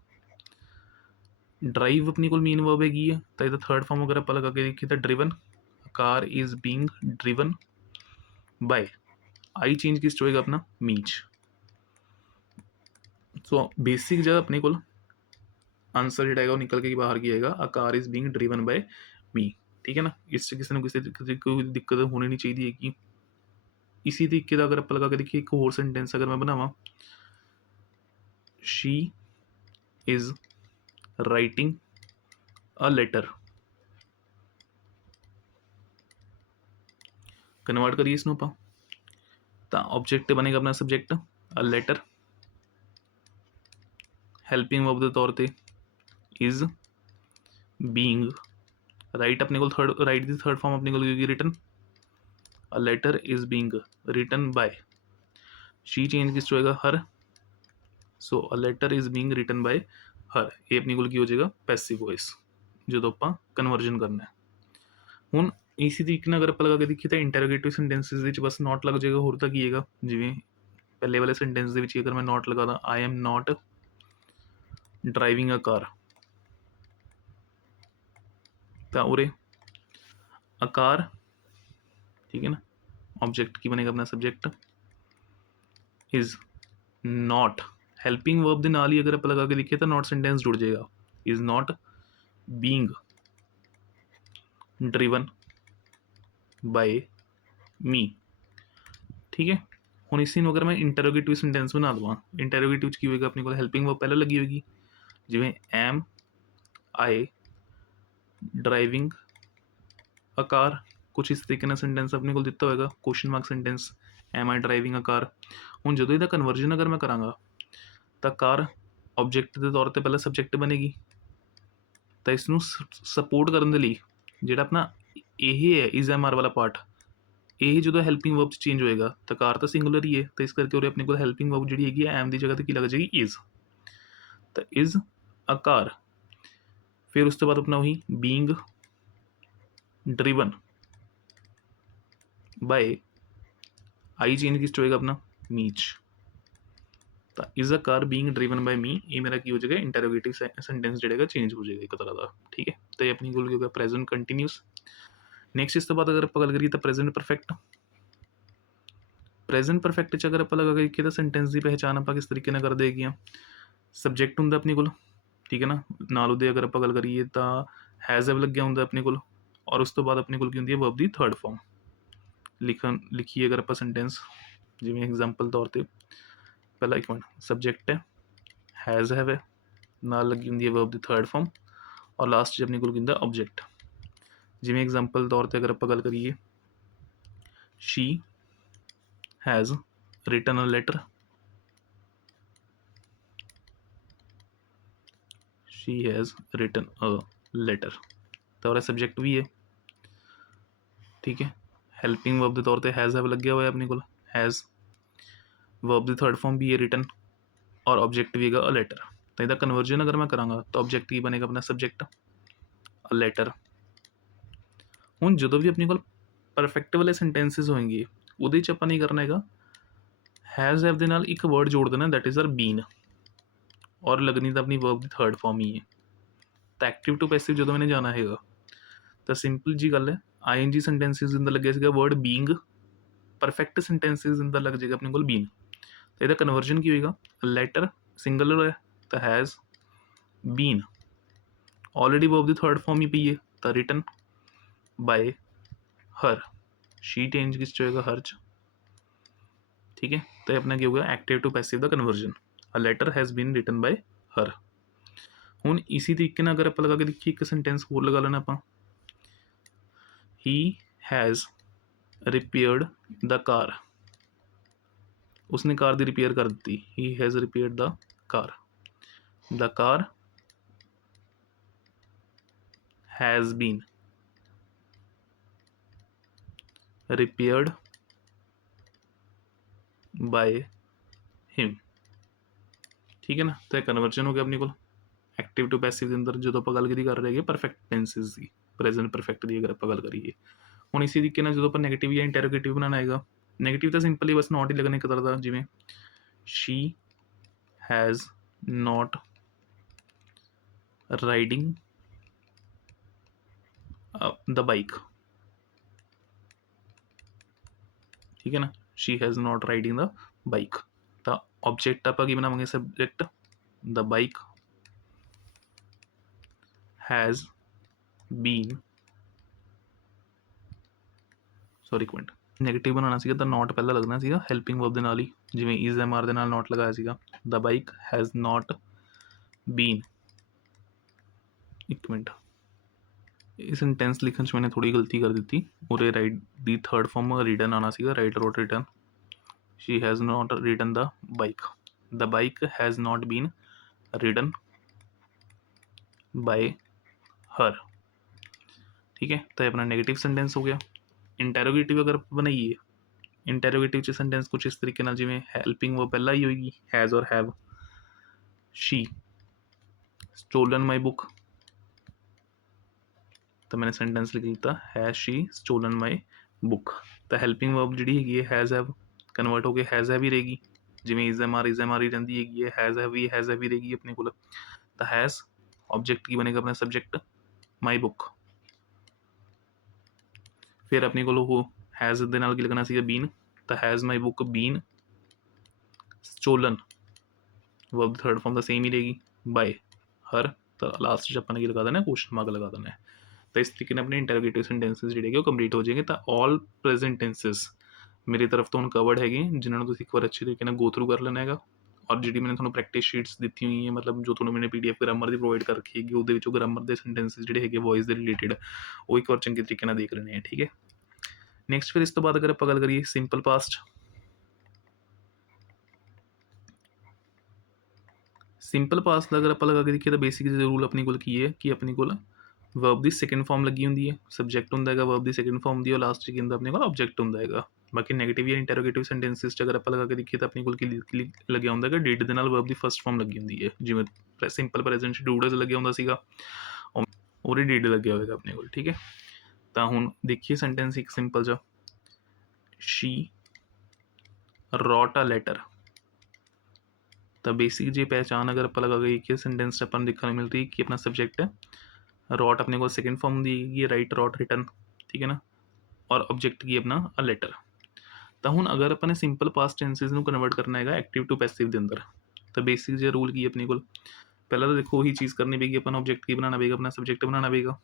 ਡਰਾਈਵ अपनी को मेन वर्ब हैगी है, तो ਇਹਦਾ थर्ड फॉर्म अगर ਆਪਾਂ ਲਗਾ ਕੇ ਦੇਖੀਏ ਤਾਂ driven, car is being driven bye, I change किस होएगा अपना मीच। सो बेसिक जगह अपने को आंसर जो है निकल के बाहर की आएगा, a car is being driven by me. ठीक है ना, इससे किसी न किसी कोई दिक्कत होनी नहीं चाहिए है कि इसी तरीके का अगर आप लगा के देखिए एक होर सेंटेंस अगर मैं बनावा, she is writing a letter, convert करिए इसनों ਆਪਾਂ ਤਾਂ ऑब्जेक्ट बनेगा अपना subject a letter, helping verb के तौर पे इज़ बीइंग, राइट अपने को थर्ड राइट की थर्ड फॉर्म अपने को लगेगी written, a letter is being written by, she change किस होएगा her, so a letter is being written by her, ये अपने को की हो जाएगा पैसिव वॉइस जो ਆਪਾਂ कन्वर्जन करना है। ਹੁਣ ਇसी ਤਰੀਕੇ ਨਾਲ ਅਗਰ ਆਪਾਂ ਲਗਾ ਕੇ ਦੇਖੀਏ ਤਾਂ ਇੰਟਰੋਗੇਟਿਵ ਸੈਂਟੈਂਸਿਸ ਵਿੱਚ ਬਸ ਨੋਟ ਲੱਗ ਜਾਏਗਾ, ਹੋਰ ਤਾਂ ਕੀ ਹੈਗਾ, ਜਿਵੇਂ ਪਹਿਲੇ ਵਾਲੇ ਸੈਂਟੈਂਸ ਦੇ ਵਿੱਚ ਅਗਰ ਮੈਂ ਨੋਟ ਲਗਾਦਾ I am not driving a car, ਤਾਂ ਉਰੇ ਆਕਾਰ ठीक है ना, ऑब्जेक्ट की बनेगा अपना subject is not, helping verb के नाल ही अगर आप लगा के देखिए तो नॉट सेंटेंस जुड़ जाएगा, is not being driven by me. ठीक है, ਹੁਣ ਇਸ ਨੂੰ ਅਗਰ ਮੈਂ ਇੰਟਰੋਗੇਟਿਵ ਸੈਂਟੈਂਸ ਬਣਾ ਦਵਾਂ, ਇੰਟਰੋਗੇਟਿਵ 'ਚ ਕੀ ਹੋਏਗਾ, ਆਪਣੇ ਕੋਲ ਹੈਲਪਿੰਗ ਵਰਬ ਪਹਿਲਾਂ ਲੱਗੀ ਹੋਏਗੀ, ਜਿਵੇਂ ਐਮ ਆਈ ਡਰਾਈਵਿੰਗ ਅ ਕਾਰ, ਕੁਛ ਇਸ ਤਰੀਕੇ ਨਾਲ ਸੈਂਟੈਂਸ ਆਪਣੇ ਕੋਲ ਦਿੱਤਾ ਹੋਏਗਾ, question mark sentence, M I driving a ਕਾਰ। ਹੁਣ ਜਦੋਂ ਇਹਦਾ ਕਨਵਰਜਨ ਅਗਰ ਮੈਂ ਕਰਾਂਗਾ ਤਾਂ ਕਾਰ ਆਬਜੈਕਟ ਦੇ ਤੌਰ 'ਤੇ ਪਹਿਲਾਂ ਸਬਜੈਕਟ ਬਣੇਗੀ, ਤਾਂ ਇਸ ਨੂੰ ਸਪੋਰਟ ਕਰਨ ਦੇ ਲਈ ਜਿਹੜਾ ਆਪਣਾ ਇਹ ਹੈ ਇਜ਼ ਐਮ ਆਰ ਵਾਲਾ ਪਾਰਟ, ਇਹ ਜਦੋਂ ਹੈਲਪਿੰਗ ਵਰਬ 'ਚ ਚੇਂਜ ਹੋਏਗਾ ਤਾਂ ਕਾਰ ਤਾਂ ਸਿੰਗੂਲਰ ਹੀ ਹੈ, ਤਾਂ ਇਸ ਕਰਕੇ ਉਰੇ ਆਪਣੇ ਕੋਲ ਹੈਲਪਿੰਗ ਵਰਬ ਜਿਹੜੀ ਹੈਗੀ ਐਮ ਦੀ ਜਗ੍ਹਾ 'ਤੇ ਕੀ ਲੱਗ ਜਾਏਗੀ, ਇਜ਼। ਤਾਂ ਇਜ਼ ਅ ਕਾਰ, ਫਿਰ ਉਸ ਤੋਂ ਬਾਅਦ ਆਪਣਾ ਉਹੀ being driven by, I change ਕਿਸ 'ਚ ਹੋਏਗਾ ਆਪਣਾ, ਮੀ 'ਚ। ਤਾਂ is a car being driven by me, ਇਹ ਮੇਰਾ ਕੀ ਹੋ ਜਾਏਗਾ, ਇੰਟਰੋਗੇਟਿਵ ਸੈਂਟੈਂਸ ਜਿਹੜਾ ਹੈਗਾ ਚੇਂਜ ਹੋ ਜਾਏਗਾ ਇੱਕ ਤਰ੍ਹਾਂ ਦਾ, ਠੀਕ ਹੈ। ਤਾਂ ਇਹ ਆਪਣੀ ਕੋਲ ਕੀ ਹੋਗਾ, ਪ੍ਰੈਜ਼ੈਂਟ ਕੰਟੀਨਿਊਸ। ਨੈਕਸਟ ਇਸ ਤੋਂ ਬਾਅਦ ਅਗਰ ਆਪਾਂ ਗੱਲ ਕਰੀਏ ਤਾਂ ਪ੍ਰੈਜ਼ੈਂਟ ਪਰਫੈਕਟ। ਪ੍ਰੈਜ਼ੈਂਟ ਪਰਫੈਕਟ 'ਚ ਅਗਰ ਆਪਾਂ ਲਗਾ ਕੇ ਦੇਖੀਏ ਤਾਂ ਸੈਂਟੈਂਸ ਦੀ ਪਹਿਚਾਣ ਆਪਾਂ ਕਿਸ ਤਰੀਕੇ ਨਾਲ ਕਰਦੇ ਹੈਗੇ ਹਾਂ, ਸਬਜੈਕਟ ਹੁੰਦਾ ਆਪਣੇ ਕੋਲ, ਠੀਕ ਹੈ ਨਾ, ਨਾਲ ਉਹਦੇ ਅਗਰ ਆਪਾਂ ਗੱਲ ਕਰੀਏ ਤਾਂ ਹੈਜ਼ ਹੈਵ ਲੱਗਿਆ ਹੁੰਦਾ ਆਪਣੇ ਕੋਲ, ਔਰ ਉਸ ਤੋਂ ਬਾਅਦ ਆਪਣੇ ਕੋਲ ਕੀ ਹੁੰਦੀ ਹੈ, ਵਰਬ ਦੀ ਥਰਡ ਫਾਰਮ। ਲਿਖੀਏ ਅਗਰ ਆਪਾਂ ਸੈਂਟੈਂਸ, ਜਿਵੇਂ ਐਗਜ਼ਾਮਪਲ ਤੌਰ 'ਤੇ ਪਹਿਲਾਂ ਇੱਕ ਮਿੰਟ, ਸਬਜੈਕਟ ਹੈ, ਹੈਜ਼ ਹੈਵ ਹੈ, ਨਾਲ ਲੱਗੀ ਹੁੰਦੀ ਹੈ ਵਰਬ ਦੀ ਥਰਡ ਫਾਰਮ, ਔਰ ਲਾਸਟ 'ਚ ਆਪਣੇ ਕੋਲ ਕੀ ਹੁੰਦਾ, ਆਬਜੈਕਟ। ਜਿਵੇਂ ਐਗਜ਼ਾਮਪਲ ਤੌਰ 'ਤੇ ਅਗਰ ਆਪਾਂ ਗੱਲ ਕਰੀਏ, she has written a letter, she has written a letter, ਤਾਂ ਉਹਦਾ ਸਬਜੈਕਟ ਵੀ ਹੈ, ਠੀਕ ਹੈ। ਹੈਲਪਿੰਗ ਵਰਬ ਦੇ ਤੌਰ 'ਤੇ ਹੈਜ਼ ਹੈਵ ਲੱਗਿਆ ਹੋਇਆ ਆਪਣੇ ਕੋਲ, ਹੈਜ਼, ਵਰਬ ਦੀ ਥਰਡ ਫਾਰਮ ਵੀ ਹੈ ਰਿਟਨ, ਔਰ ਆਬਜੈਕਟ ਵੀ ਹੈਗਾ ਅ ਲੈਟਰ। ਤਾਂ ਇਹਦਾ ਕਨਵਰਜਨ ਅਗਰ ਮੈਂ ਕਰਾਂਗਾ ਤਾਂ ਆਬਜੈਕਟ ਕੀ ਬਣੇਗਾ ਆਪਣਾ, ਸਬਜੈਕਟ, ਅ ਲੈਟਰ। ਹੁਣ ਜਦੋਂ ਵੀ ਆਪਣੇ ਕੋਲ ਪਰਫੈਕਟ ਵਾਲੇ ਸੈਂਟੈਂਸਿਸ ਹੋਣਗੇ, ਉਹਦੇ 'ਚ ਆਪਾਂ ਨਹੀਂ ਕਰਨਾ ਹੈਗਾ, ਹੈਜ਼ ਹੈਵ ਦੇ ਨਾਲ ਇੱਕ ਵਰਡ ਜੋੜ ਦੇਣਾ, ਦੈਟ ਇਜ਼ ਆਰ ਬੀਨ, ਔਰ ਲੱਗਣੀ ਤਾਂ ਆਪਣੀ ਵਰਬ ਦੀ ਥਰਡ ਫਾਰਮ ਹੀ ਹੈ। ਤਾਂ ਐਕਟਿਵ ਟੂ ਪੈਸਿਵ ਜਦੋਂ ਮੈंने ਜਾਣਾ ਹੈਗਾ ਤਾਂ ਸਿੰਪਲ ਜੀ ਗੱਲ ਹੈ, ਆਈ ਐਨ ਜੀ ਸੈਂਟੈਂਸਿਸ ਦੇ ਅੰਦਰ ਲੱਗਿਆ ਸੀਗਾ ਵਰਡ ਬੀਇੰਗ, ਪਰਫੈਕਟ ਸੈਂਟੈਂਸਿਸ ਦੇ ਅੰਦਰ ਲੱਗ ਜਾਏਗਾ ਆਪਣੇ ਕੋਲ ਬੀਨ। ਤਾਂ ਇਹਦਾ ਕਨਵਰਜਨ ਕੀ ਹੋਏਗਾ, ਲੈਟਰ ਸਿੰਗਲਰ ਹੈ ਤਾਂ ਹੈਜ਼ ਬੀਨ, ਆਲਰੇਡੀ ਵਰਬ ਦੀ ਥਰਡ ਫਾਰਮ ਹੀ ਪਈ ਹੈ ਤਾਂ written by Har, Shri change ਕਿਸ 'ਚ ਹੋਏਗਾ, ਹਰ 'ਚ, ਠੀਕ ਹੈ। ਤਾਂ ਇਹ ਆਪਣਾ ਕੀ ਹੋਗਾ, ਐਕਟਿਵ ਟੂ ਪੈਸਿਵ ਦਾ conversion, a letter has been written by her. ਹੁਣ ਇसी ਤਰੀਕੇ ਨਾਲ ਅਗਰ ਆਪਾਂ ਲਗਾ ਕੇ ਦੇਖੀਏ ਇੱਕ ਸੈਂਟੈਂਸ ਹੋਰ ਲਗਾ ਲੈਣਾ ਆਪਾਂ, ਹੀ ਹੈਜ਼ ਰਿਪੇਅਰਡ ਦ ਕਾਰ, ਉਸਨੇ ਕਾਰ ਦੀ ਰਿਪੇਅਰ ਕਰ ਦਿੱਤੀ, he has repaired the car, the car has been repaired by him, ਠੀਕ ਹੈ ਨਾ। ਤਾਂ ਇਹ ਕਨਵਰਜਨ ਹੋ ਗਿਆ ਆਪਣੇ ਕੋਲ ਐਕਟਿਵ ਟੂ ਪੈਸਿਵ ਦੇ ਅੰਦਰ, ਜਦੋਂ ਆਪਾਂ ਗੱਲ ਕਰੀ ਕਰ ਰਹੇ ਹੈਗੇ ਪਰਫੈਕਟ ਟੈਂਸਿਸ ਦੀ, ਪ੍ਰੈਜ਼ੈਂਟ ਪਰਫੈਕਟ ਦੀ ਅਗਰ ਆਪਾਂ ਗੱਲ ਕਰੀਏ। ਹੁਣ ਇਸੇ ਤਰੀਕੇ ਨਾਲ ਜਦੋਂ ਆਪਾਂ ਨੈਗੇਟਿਵ ਜਾਂ ਇੰਟਰੋਗੇਟਿਵ ਬਣਾਉਣਾ ਹੈਗਾ, ਨੈਗੇਟਿਵ ਤਾਂ ਸਿੰਪਲੀ ਬਸ ਨੋਟ ਹੀ ਲੱਗਣਾ ਇੱਕ ਤਰ੍ਹਾਂ ਦਾ, ਜਿਵੇਂ Shri has note riding the bike, ਠੀਕ ਹੈ ਨਾ, Shri has note riding the bike. ਤਾਂ ਆਬਜੈਕਟ ਆਪਾਂ ਕੀ ਬਣਾਵਾਂਗੇ, subject, the bike has been, sorry ਇੱਕ ਮਿੰਟ, ਨੈਗੇਟਿਵ ਬਣਾਉਣਾ ਸੀਗਾ ਤਾਂ ਨੋਟ ਪਹਿਲਾਂ ਲੱਗਣਾ ਸੀਗਾ ਹੈਲਪਿੰਗ ਵਰਬ ਦੇ ਨਾਲ ਹੀ, ਜਿਵੇਂ ਇਜ਼ ਐਮ ਆਰ ਦੇ ਨਾਲ ਨੋਟ ਲਗਾਇਆ ਸੀਗਾ, ਦ ਬਾਈਕ ਹੈਜ਼ ਨੋਟ ਬੀਨ। ਇੱਕ ਮਿੰਟ, ਇਹ ਸੈਂਟੈਂਸ ਲਿਖਣ 'ਚ ਮੈंने ਥੋੜੀ ਗਲਤੀ ਕਰ ਦਿੱਤੀ, ਉਰੇ ਰਾਈਟ ਦੀ ਥਰਡ ਫਾਰਮ ਰੀਡਨ ਆਉਣਾ ਸੀਗਾ, write wrote written, she has not ridden the bike, the bike has not been ridden by her, ਠੀਕ ਹੈ। ਤਾਂ ਇਹ ਆਪਣਾ ਨੈਗੇਟਿਵ ਸੈਂਟੈਂਸ ਹੋ ਗਿਆ। ਇੰਟੈਰੋਗੇਟਿਵ ਅਗਰ ਬਣਾਈਏ, ਇੰਟੈਰੋਗੇਟਿਵ 'ਚ ਸੈਂਟੈਂਸ ਕੁਛ ਇਸ ਤਰੀਕੇ ਨਾਲ, ਜਿਵੇਂ ਹੈਲਪਿੰਗ ਵਰਬ ਪਹਿਲਾਂ ਹੀ ਹੋਏਗੀ, ਹੈਜ਼ ਔਰ have, she stolen my book, ਤਾਂ मैंने ਸੈਂਟੈਂਸ ਲਿਖ ਦਿੱਤਾ, has she stolen my book. ਤਾਂ ਹੈਲਪਿੰਗ ਵਰਬ ਜਿਹੜੀ ਹੈਗੀ ਹੈ ਹੈਜ਼ ਹੈਵ ਕਨਵਰਟ ਹੋ ਕੇ ਹੈਜ਼ ਹੈਵ ਹੀ ਰਹੇਗੀ, ਜਿਵੇਂ ਇਜ਼ ਐਮ ਆਰ ਹੀ ਰਹਿੰਦੀ ਹੈਗੀ ਹੈ, ਹੈਜ਼ ਹੈਵ ਹੀ ਰਹੇਗੀ ਆਪਣੇ ਕੋਲ। ਤਾਂ ਹੈਜ਼ ਆਬਜੈਕਟ ਕੀ ਬਣੇਗਾ ਆਪਣਾ, ਸਬਜੈਕਟ, ਮਾਈ ਬੁੱਕ, ਫਿਰ ਆਪਣੇ ਕੋਲ ਉਹ ਹੈਜ਼ ਦੇ ਨਾਲ ਕੀ ਲੱਗਣਾ ਸੀਗਾ, ਬੀਨ, ਤਾਂ has my book been stolen, verb third form ਦਾ ਸੇਮ ਹੀ ਰਹੇਗੀ, ਬਾਏ ਹਰ, ਤਾਂ ਲਾਸਟ 'ਚ ਆਪਾਂ ਨੇ ਕੀ ਲਗਾ ਦੇਣਾ, ਕੁਐਸਚਨ ਮਾਰਕ ਲਗਾ ਦੇਣਾ ਹੈ। ਤਾਂ ਇਸ ਤਰੀਕੇ ਨਾਲ ਆਪਣੇ ਇੰਟਰੋਗੇਟਿਵ ਸੈਂਟੈਂਸਿਸ ਜਿਹੜੇ ਹੈਗੇ ਉਹ ਕੰਪਲੀਟ ਹੋ ਜਾਏਗੇ। ਤਾਂ ਆਲ ਪ੍ਰੈਜ਼ੈਂਟ ਟੈਂਸਿਸ मेरी तरफ तो ਹੁਣ ਕਵਰਡ ਹੈਗੇ, ਜਿਨ੍ਹਾਂ ਨੂੰ ਤੁਸੀਂ ਇੱਕ ਵਾਰ ਅੱਛੇ ਤਰੀਕੇ ਨਾਲ ਗੋ ਥਰੂ ਕਰ ਲੈਣਾ ਹੈਗਾ। ਔਰ ਜਿਹੜੀ ਮੈंने ਤੁਹਾਨੂੰ ਪ੍ਰੈਕਟਿਸ ਸ਼ੀਟਸ ਦਿੱਤੀ ਹੋਈ ਹੈ, ਮਤਲਬ ਜੋ ਤੁਹਾਨੂੰ ਮੈंने PDF ਗ੍ਰਾਮਰ ਦੀ ਪ੍ਰੋਵਾਈਡ ਕਰ ਰੱਖੀ ਹੈਗੀ, ਉਹਦੇ ਵਿੱਚੋਂ ਗ੍ਰਾਮਰ ਦੇ ਸੈਂਟੈਂਸਿਸ ਜਿਹੜੇ ਹੈਗੇ ਵੌਇਸ ਦੇ ਰਿਲੇਟਡ, ਉਹ ਇੱਕ ਵਾਰ ਚੰਗੇ ਤਰੀਕੇ ਨਾਲ ਦੇਖ ਲੈਣੇ ਆ, ਠੀਕ ਹੈ। ਨੈਕਸਟ ਫਿਰ ਇਸ ਤੋਂ ਬਾਅਦ ਅਗਰ ਆਪਾਂ ਗੱਲ ਕਰੀਏ ਸਿੰਪਲ ਪਾਸਟ, ਸਿੰਪਲ ਪਾਸਟ ਦਾ ਅਗਰ ਆਪਾਂ ਲਗਾ ਕੇ ਦੇਖੀਏ ਤਾਂ ਬੇਸਿਕ ਰੂਲ ਆਪਣੇ ਕੋਲ ਕੀ ਹੈ ਕਿ ਆਪਣੇ ਕੋਲ ਵਰਬ ਦੀ ਸੈਕੰਡ ਫਾਰਮ ਲੱਗੀ ਹੁੰਦੀ ਹੈ, ਸਬਜੈਕਟ ਹੁੰਦਾ ਹੈਗਾ ਵਰਬ ਦੀ ਸੈਕੰਡ ਫਾਰਮ ਦੀ, ਔਰ ਲਾਸਟ 'ਚ ਕੀ ਹੁੰਦਾ ਆਪਣੇ ਕੋਲ ਆਬਜੈਕਟ ਹੁੰਦਾ ਹੈਗਾ। ਬਾਕੀ ਨੈਗੇਟਿਵ ਜਾਂ ਇੰਟਰੋਗੇਟਿਵ ਸੈਂਟੈਂਸਿਸ 'ਚ ਅਗਰ ਆਪਾਂ ਲਗਾ ਕੇ ਦੇਖੀਏ ਤਾਂ ਆਪਣੇ ਕੋਲ ਕੀ ਲੱਗਿਆ ਹੁੰਦਾ ਹੈਗਾ, ਡਿਡ ਦੇ ਨਾਲ ਵਰਬ ਦੀ ਫਸਟ ਫਾਰਮ ਲੱਗੀ ਹੁੰਦੀ ਹੈ, ਜਿਵੇਂ ਸਿੰਪਲ ਪ੍ਰੈਜ਼ੈਂਟ 'ਚ ਡੂਡਜ਼ ਲੱਗਿਆ ਹੁੰਦਾ ਸੀਗਾ, ਉਹਦੇ ਡਿਡ ਲੱਗਿਆ ਹੋਵੇਗਾ ਆਪਣੇ ਕੋਲ, ਠੀਕ ਹੈ। ਤਾਂ ਹੁਣ ਦੇਖੀਏ ਸੈਂਟੈਂਸ ਇੱਕ ਸਿੰਪਲ ਜਿਹਾ, ਸ਼ੀ ਰੌਟ ਅ ਲੈਟਰ। ਤਾਂ ਬੇਸਿਕ ਜੀ ਪਹਿਚਾਨ ਅਗਰ ਆਪਾਂ ਲਗਾ ਕੇ ਦੇਖੀਏ ਸੈਂਟੈਂਸ 'ਚ ਆਪਾਂ ਨੂੰ ਦੇਖਣ ਨੂੰ ਮਿਲਦੀ ਕਿ ਆਪਣਾ ਸਬਜੈਕਟ ਹੈ, ਰॉट अपने को सेकंड फॉर्म दी गई राइट रॉट रिटर्न, ठीक है ना, और ऑब्जेक्ट की अपना अ लैटर। तो हुण अगर अपने सिंपल पास्ट टेंसिस नूं कन्वर्ट करना है एक्टिव टू पैसिव के अंदर, तो बेसिक जो रूल की अपने को पहला तो देखो वही चीज़ करनी पेगी, अपना ऑब्जेक्ट की बनाना पेगा, अपना सब्जेक्ट बनाना पेगा।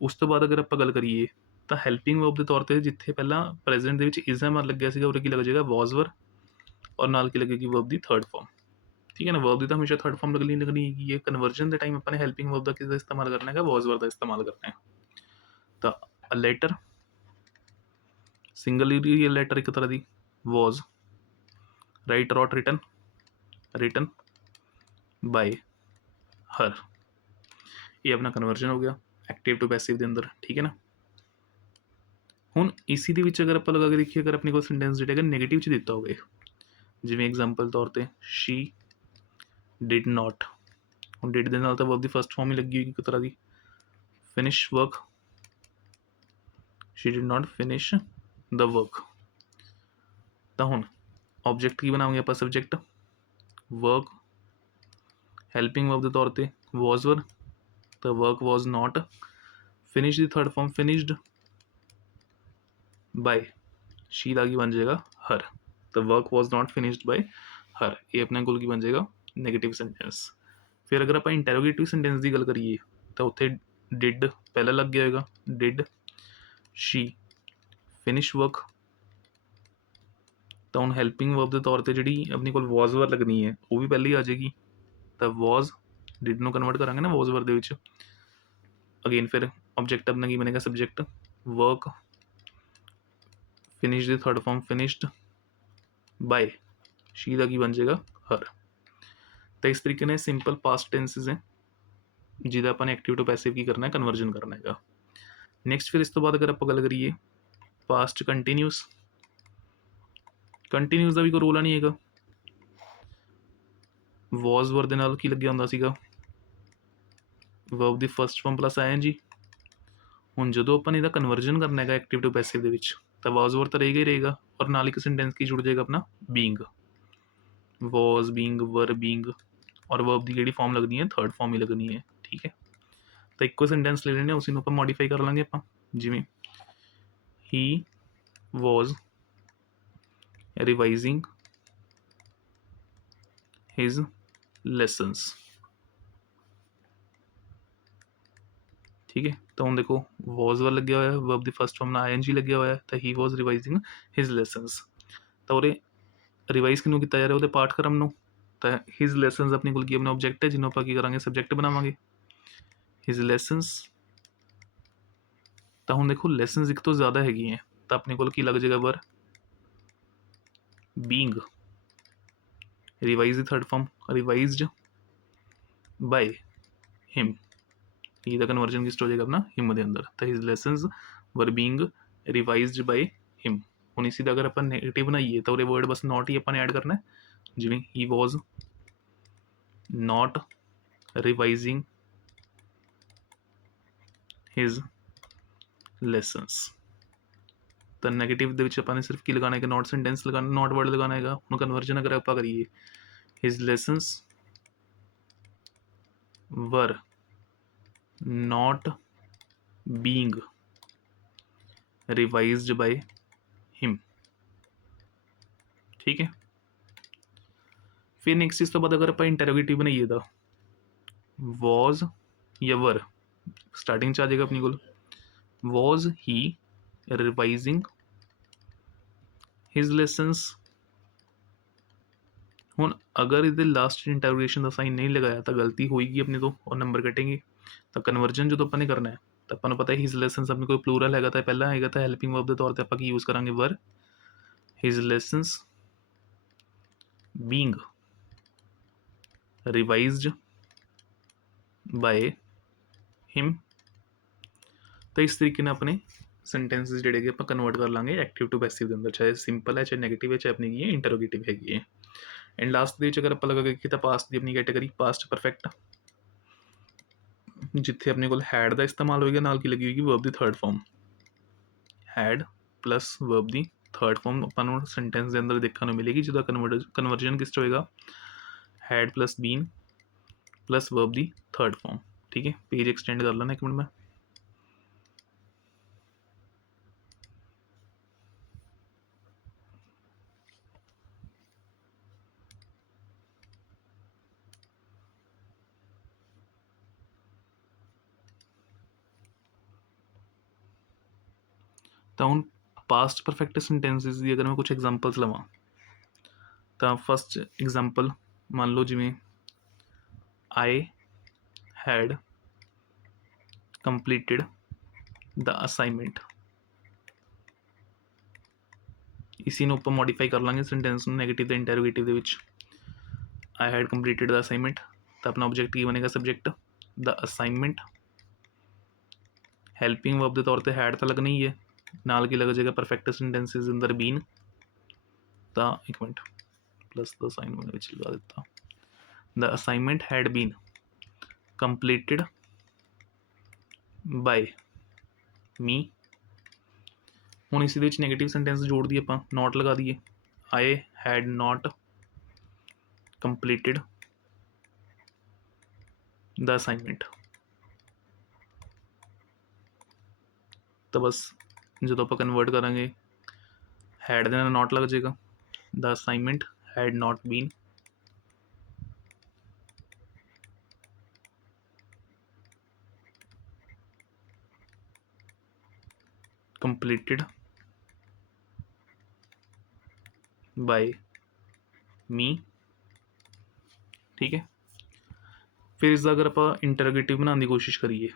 उस तो बाद अगर आप गल करिए तो हैल्पिंग वर्ब के तौर पर जिथे पहला प्रेजेंट के इज़ एम आर लग्या सीगा, उरे की लग जाएगा वॉज वर, और नाल की लगेगी वर्ब की थर्ड फॉर्म, ठीक है ना। वर्ब की तो हमेशा थर्ड फॉर्म लगनी है। कन्वर्जन के टाइम अपने हैल्पिंग वर्ब का किसका इस्तेमाल करना है, वॉज वर का इस्तेमाल करना है। तो अ लैटर सिंगल लैटर एक तरह की was, write wrote written, written by her, ये अपना कन्वर्जन हो गया एक्टिव टू पैसिव के अंदर, ठीक है ना। हुण इसी दे विच अगर आप लगा के देखिए, अगर अपने को सेंटेंस जो नैगेटिव च दिता होवे, जिवें एग्जांपल तौर पे शी डिड नॉट, हुण डिड दे नाल तां वर्ब दी फर्स्ट फॉर्म ही लगी होगी एक तरह की, finish work, she did not finish the work. तो हुण ऑब्जेक्ट की बनाओगे आप, सब्जेक्ट वर्क, हैल्पिंग वर्ब के तौर पर वॉज वर, तो वर्क वॉज नॉट, फिनिश दी third form finished by, she का की बन जाएगा हर, तो work was not finished by her, ये अपने को बन जाएगा नैगेटिव सेंटेंस। फिर अगर आप इंटरोगेटिव सेंटेंस की गल करिए तो उत्थे डिड पहला लग गया होगा, डिड शी फिनिश वर्क। तो हम हैल्पिंग वर्ब के तौर पर जी अपने को वॉज वर लगनी है, वो भी पहले ही आ जाएगी, तो वॉज डिड नूं कन्वर्ट करांगे ना वॉज वर दे विच, अगेन फिर ऑब्जेक्ट अपना की बनेगा सब्जेक्ट वर्क, फिनिश दी third form finished by, she का की बन जाएगा हर। तो इस तरीके ने सिंपल पास्ट टेंसेस हैं जिहदा अपन एक्टिव टू पैसिव की करना है, कन्वर्जन करना है। नैक्सट फिर इस तो बाद अगर आप गल करिए पास्ट कंटीन्यूस, कंटीन्यूस का भी कोई रोला नहीं है, वॉज वर दे नाल की लग्या हुंदा सीगा वर्ब दी first form plus I N G. हुण जदों अपन इहदा कन्वर्जन करना है एक्टिव टू पैसिव दे विच, तो वॉज वर तो रहेगा ही रहेगा, और नाल एक सेंटेंस की जुड़ जाएगा अपना being, was being were being, और वर्ब की जी फॉर्म लगनी है थर्ड फॉर्म ही लगनी है, ठीक है। तो एको सेंटेंस ले लेने, उसी को मॉडिफाई कर लेंगे आप, जिमें he was revising his lessons, ठीक है। तो हम देखो वॉज वर लग्या हुआ है, वर्ब दी फर्स्ट फॉर्म ना ING लग्या हुआ है, तो he was revising his lessons. तो उरे रिवाइज किनू किया जा रहा है, वो पाठक्रम नूं, तो हिज लेसन्स अपने को अपना ऑब्जेक्ट है, जिन्हों आप की करांगे सब्जेक्ट बनावांगे हिज लेसन्स। तो हम देखो लेसन्स एक तो ज़्यादा हैगी हैं, तो अपने को की लग जाएगा वर बीइंग, रिवाइज दी third form revised by him, ही दा कन्वर्जन किस हो जाएगा अपना हिम दे अंदर, तो his lessons were being revised by him. हुण इसी दा अगर अपन नेगेटिव बनाइए तो उरे वर्ड बस नॉट ही अपन ऐड करना है, जिवें he was not revising his lessons. तो नैगेटिव दे विच आपां ने सिर्फ की लगाना है कि नॉट सेंटेंस लगाना, नॉट वर्ड लगाना है। हुण कन्वर्जन अगर आप करिए his lessons were not being revised by him, ठीक है। फिर नेक्स्ट इस तो बाद अगर आप इंटरोगेटिव बनाइए तो वॉज या वर स्टार्टिंग आ जाएगा अपनी को, was he revising his lessons. ਹੁਣ ਅਗਰ ਇਹਦੇ ਲਾਸਟ ਇੰਟਰੋਗੇਸ਼ਨ ਦਾ ਸਾਈਨ ਨਹੀਂ ਲਗਾਇਆ ਤਾਂ ਗਲਤੀ ਹੋਏਗੀ ਆਪਣੇ ਤੋਂ ਔਰ ਨੰਬਰ ਕੱਟेंगे। ਤਾਂ ਕਨਵਰਜਨ ਜਦੋਂ ਆਪਾਂ ਨੇ ਕਰਨਾ ਹੈ ਤਾਂ ਆਪਾਂ ਨੂੰ ਪਤਾ ਹੈ ਹਿਜ਼ ਲੈਸਨਸ ਆਪਣੇ ਕੋਲ ਪਲੂਰਲ ਹੈਗਾ ਤਾਂ ਪਹਿਲਾਂ ਆਏਗਾ ਤਾਂ ਹੈਲਪਿੰਗ ਵਰਬ ਦੇ ਤੌਰ ਤੇ ਆਪਾਂ ਕੀ ਯੂਜ਼ ਕਰਾਂਗੇ were. His lessons being revised by him. ਤਾਂ ਇਸ ਤਰੀਕੇ ਨਾਲ ਆਪਣੇ ਸੈਂਟੈਂਸਿਸ ਜਿਹੜੇ ਕਿ ਆਪਾਂ ਕਨਵਰਟ ਕਰ ਲਾਂਗੇ ਐਕਟਿਵ ਟੂ ਪੈਸਿਵ ਦੇ ਅੰਦਰ, ਚਾਹੇ ਸਿੰਪਲ ਹੈ ਚਾਹੇ ਨੈਗੇਟਿਵ ਹੈ ਚਾਹੇ ਆਪਣੀ ਕੀ ਹੈ ਇੰਟਰੋਗੇਟਿਵ ਹੈਗੀ ਹੈ। ਐਂਡ ਲਾਸਟ ਦੇ ਵਿੱਚ ਅਗਰ ਆਪਾਂ ਲਗਾ ਕੇ ਤਾਂ ਪਾਸਟ ਦੀ ਆਪਣੀ ਕੈਟੇਗਰੀ ਪਾਸਟ ਪਰਫੈਕਟ, ਜਿੱਥੇ ਆਪਣੇ ਕੋਲ ਹੈਡ ਦਾ ਇਸਤੇਮਾਲ ਹੋਏਗਾ ਨਾਲ ਕੀ ਲੱਗੀ ਹੋਏਗੀ ਵਰਬ ਦੀ third farm. Head plus verb ਦੀ ਥਰਡ ਫਾਰਮ ਆਪਾਂ ਨੂੰ ਸੈਂਟੈਂਸ ਦੇ ਅੰਦਰ ਦੇਖਣ ਨੂੰ ਮਿਲੇਗੀ, ਜਿਹਦਾ ਕਨਵਰਜਨ ਕਿਸ 'ਚ ਹੋਏਗਾ ਹੈਡ ਪਲੱਸ ਬੀਨ ਪਲੱਸ ਵਰਬ ਦੀ ਥਰਡ ਫਾਰਮ। ਠੀਕ ਹੈ, ਪੇਜ ਐਕਸਟੈਂਡ ਕਰ ਲੈਣਾ ਇੱਕ ਮਿੰਟ ਮੈਂ। ਤਾਂ ਹੁਣ ਪਾਸਟ ਪਰਫੈਕਟ ਸੈਂਟੈਂਸਿਸ ਦੀ ਅਗਰ ਮੈਂ ਕੁਛ ਐਗਜ਼ਾਮਪਲਸ ਲਵਾਂ ਤਾਂ ਫਸਟ ਐਗਜ਼ਾਮਪਲ ਮੰਨ ਲਓ ਜਿਵੇਂ ਆਈ ਹੈਡ ਕੰਪਲੀਟਿਡ ਦ ਅਸਾਈਨਮੈਂਟ। ਇਸੀ ਨੂੰ ਆਪਾਂ ਮੋਡੀਫਾਈ ਕਰ ਲਾਂਗੇ ਸੈਂਟੈਂਸ ਨੂੰ ਨੈਗੇਟਿਵ ਤੇ ਇੰਟਰੋਗੇਟਿਵ ਦੇ ਵਿੱਚ। ਆਈ ਹੈਡ ਕੰਪਲੀਟਿਡ ਦ ਅਸਾਈਨਮੈਂਟ ਤਾਂ ਆਪਣਾ ਆਬਜੈਕਟ ਕੀ ਬਣੇਗਾ ਸਬਜੈਕਟ ਦ ਅਸਾਈਨਮੈਂਟ। ਹੈਲਪਿੰਗ ਵਰਬ ਦੇ ਤੌਰ ਤੇ ਹੈਡ ਤਾਂ ਲੱਗਣਾ ਹੀ ਹੈ, ਨਾਲ ਕੀ ਲੱਗ ਜਾਏਗਾ ਪਰਫੈਕਟ ਸੈਂਟੈਂਸਿਸ ਦੇ ਅੰਦਰ ਬੀਨ। ਤਾਂ ਇੱਕ ਮਿੰਟ ਪਲੱਸ ਦਾ ਸਾਈਨ ਮੈਂ ਵਿੱਚ ਲਗਾ ਦਿੱਤਾ। The assignment had been completed by me. ਹੁਣ ਇਸ ਦੇ ਵਿੱਚ ਨੈਗੇਟਿਵ ਸੈਂਟੈਂਸ ਜੋੜ ਦਈਏ ਆਪਾਂ, ਨੋਟ ਲਗਾ ਦਈਏ। I had note ਕੰਪਲੀਟਿਡ the assignment. ਤਾਂ ਬਸ ਜਦੋਂ ਆਪਾਂ ਕਨਵਰਟ ਕਰਾਂਗੇ ਹੈਡ ਦੇ ਨਾਲ ਨੋਟ ਲੱਗ ਜਾਏਗਾ। ਦ assignment head note bean completed by ਮੀ। ਠੀਕ ਹੈ, ਫਿਰ ਇਸਦਾ ਅਗਰ ਆਪਾਂ ਇੰਟਰੋਗੇਟਿਵ ਬਣਾਉਣ ਦੀ ਕੋਸ਼ਿਸ਼ ਕਰੀਏ,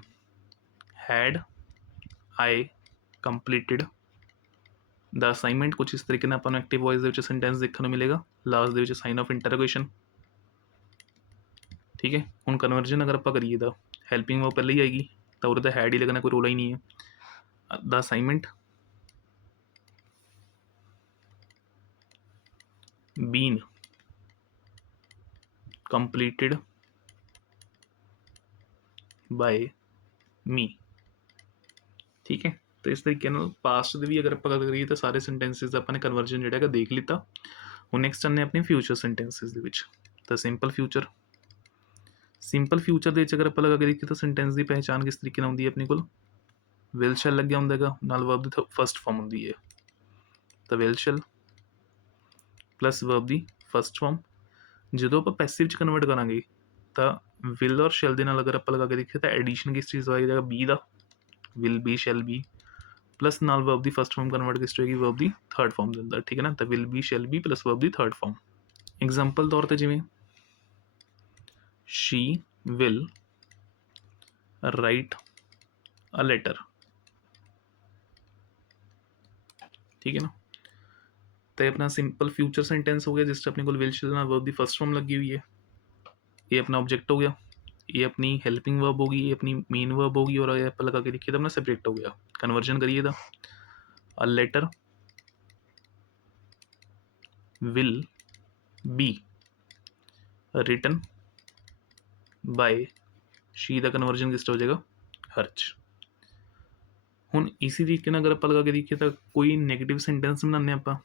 ਹੈਡ ਆਈ ਕੰਪਲੀਟਿਡ ਦ ਅਸਾਈਨਮੈਂਟ, ਕੁਛ ਇਸ ਤਰੀਕੇ ਨਾਲ ਆਪਾਂ ਨੂੰ ਐਕਟਿਵ ਵੌਇਸ ਦੇ ਵਿੱਚ ਸੈਂਟੈਂਸ ਦੇਖਣ ਨੂੰ ਮਿਲੇਗਾ, ਲਾਸਟ ਦੇ ਵਿੱਚ ਸਾਈਨ ਆਫ ਇੰਟਰੋਗੇਸ਼ਨ। ਠੀਕ ਹੈ, ਹੁਣ ਕਨਵਰਜਨ ਅਗਰ ਆਪਾਂ ਕਰੀਏ ਤਾਂ ਹੈਲਪਿੰਗ ਵਰਬ ਪਹਿਲਾਂ ਹੀ ਆਏਗੀ ਤਾਂ ਉਹਦੇ ਤਾਂ ਹੈਡ ਹੀ ਲੱਗਣਾ, ਕੋਈ ਰੋਲਾ ਹੀ ਨਹੀਂ ਹੈ। ਦ ਅਸਾਈਨਮੈਂਟ ਬੀਨ ਕੰਪਲੀਟਿਡ ਬਾਏ ਮੀ। ਠੀਕ ਹੈ, ਤਾਂ ਇਸ ਤਰੀਕੇ ਨਾਲ ਪਾਸਟ ਦੇ ਵੀ ਅਗਰ ਆਪਾਂ ਗੱਲ ਕਰੀਏ ਤਾਂ ਸਾਰੇ ਸੈਂਟੈਂਸਿਸ ਦਾ ਆਪਾਂ ਨੇ ਕਨਵਰਜਨ ਜਿਹੜਾ ਹੈਗਾ ਦੇਖ ਲਿੱਤਾ। ਹੁਣ ਨੈਕਸਟ ਆਉਂਦੇ ਆਪਣੇ ਫਿਊਚਰ ਸੈਂਟੈਂਸਿਸ ਦੇ ਵਿੱਚ। ਤਾਂ ਸਿੰਪਲ ਫਿਊਚਰ ਦੇ ਵਿੱਚ ਅਗਰ ਆਪਾਂ ਲਗਾ ਕੇ ਦੇਖੀਏ ਤਾਂ ਸੈਂਟੈਂਸ ਦੀ ਪਹਿਚਾਣ ਕਿਸ ਤਰੀਕੇ ਨਾਲ ਹੁੰਦੀ ਹੈ ਆਪਣੇ ਕੋਲ ਵਿਲ ਸ਼ੈਲ ਲੱਗਿਆ ਹੁੰਦਾ ਹੈਗਾ, ਨਾਲ ਵਰਬ ਦੀ ਫਸਟ ਫਾਰਮ ਹੁੰਦੀ ਹੈ। ਤਾਂ ਵਿਲ ਸ਼ੈਲ ਪਲੱਸ ਵਰਬ ਦੀ ਫਸਟ ਫਾਰਮ। ਜਦੋਂ ਆਪਾਂ ਪੈਸਿਵ 'ਚ ਕਨਵਰਟ ਕਰਾਂਗੇ ਤਾਂ ਵਿਲ ਔਰ ਸ਼ੈਲ ਦੇ ਨਾਲ ਅਗਰ ਆਪਾਂ ਲਗਾ ਕੇ ਦੇਖੀਏ ਤਾਂ ਐਡੀਸ਼ਨ ਕਿਸ ਚੀਜ਼ ਦਾ ਆ ਜਾਏਗਾ B the, will be shall be plus ਨਾਲ ਵਰਬ ਦੀ ਫਸਟ ਫਾਰਮ ਕਨਵਰਟ ਕਿਸ ਹੋਏਗੀ ਵਰਬ ਦੀ ਥਰਡ ਫਾਰਮ ਦੇ ਅੰਦਰ। ਠੀਕ ਹੈ ਨਾ, ਤਾਂ will be shall be plus verb ਦੀ ਥਰਡ ਫਾਰਮ। ਐਗਜ਼ਾਮਪਲ ਤੌਰ ਤੇ ਜਿਵੇਂ she will write a letter. ਠੀਕ ਹੈ ਨਾ, ਤੇ ਆਪਣਾ ਸਿੰਪਲ ਫਿਊਚਰ ਸੈਂਟੈਂਸ ਹੋ ਗਿਆ ਜਿਸ 'ਚ ਆਪਣੇ ਕੋਲ ਵਿਲ ਸ਼ੈਲ ਨਾਲ ਵਰਬ ਦੀ ਫਸਟ ਫਾਰਮ ਲੱਗੀ ਹੋਈ ਹੈ। ਇਹ ਆਪਣਾ ਆਬਜੈਕਟ ਹੋ ਗਿਆ, ਇਹ ਆਪਣੀ ਹੈਲਪਿੰਗ ਵਰਬ ਹੋ ਗਈ, ਇਹ ਆਪਣੀ ਮੇਨ ਵਰਬ ਹੋ ਗਈ, ਔਰ ਇਹ ਆਪਾਂ ਲਗਾ ਕੇ ਦੇਖੀਏ ਤਾਂ ਆਪਣਾ ਸਬਜੈਕਟ ਹੋ ਗਿਆ। ਕਨਵਰਜਨ ਕਰੀਏ ਤਾਂ a letter will be written by she ਦਾ ਕਨਵਰਜਨ ਕਿਸ 'ਚ ਹੋ ਜਾਏਗਾ ਹਰ 'ਚ। ਹੁਣ ਇਸੀ ਤਰੀਕੇ ਨਾਲ ਅਗਰ ਆਪਾਂ ਲਗਾ ਕੇ ਦੇਖੀਏ ਤਾਂ ਕੋਈ ਨੈਗੇਟਿਵ ਸੈਂਟੈਂਸ ਬਣਾਉਂਦੇ ਆਪਾਂ।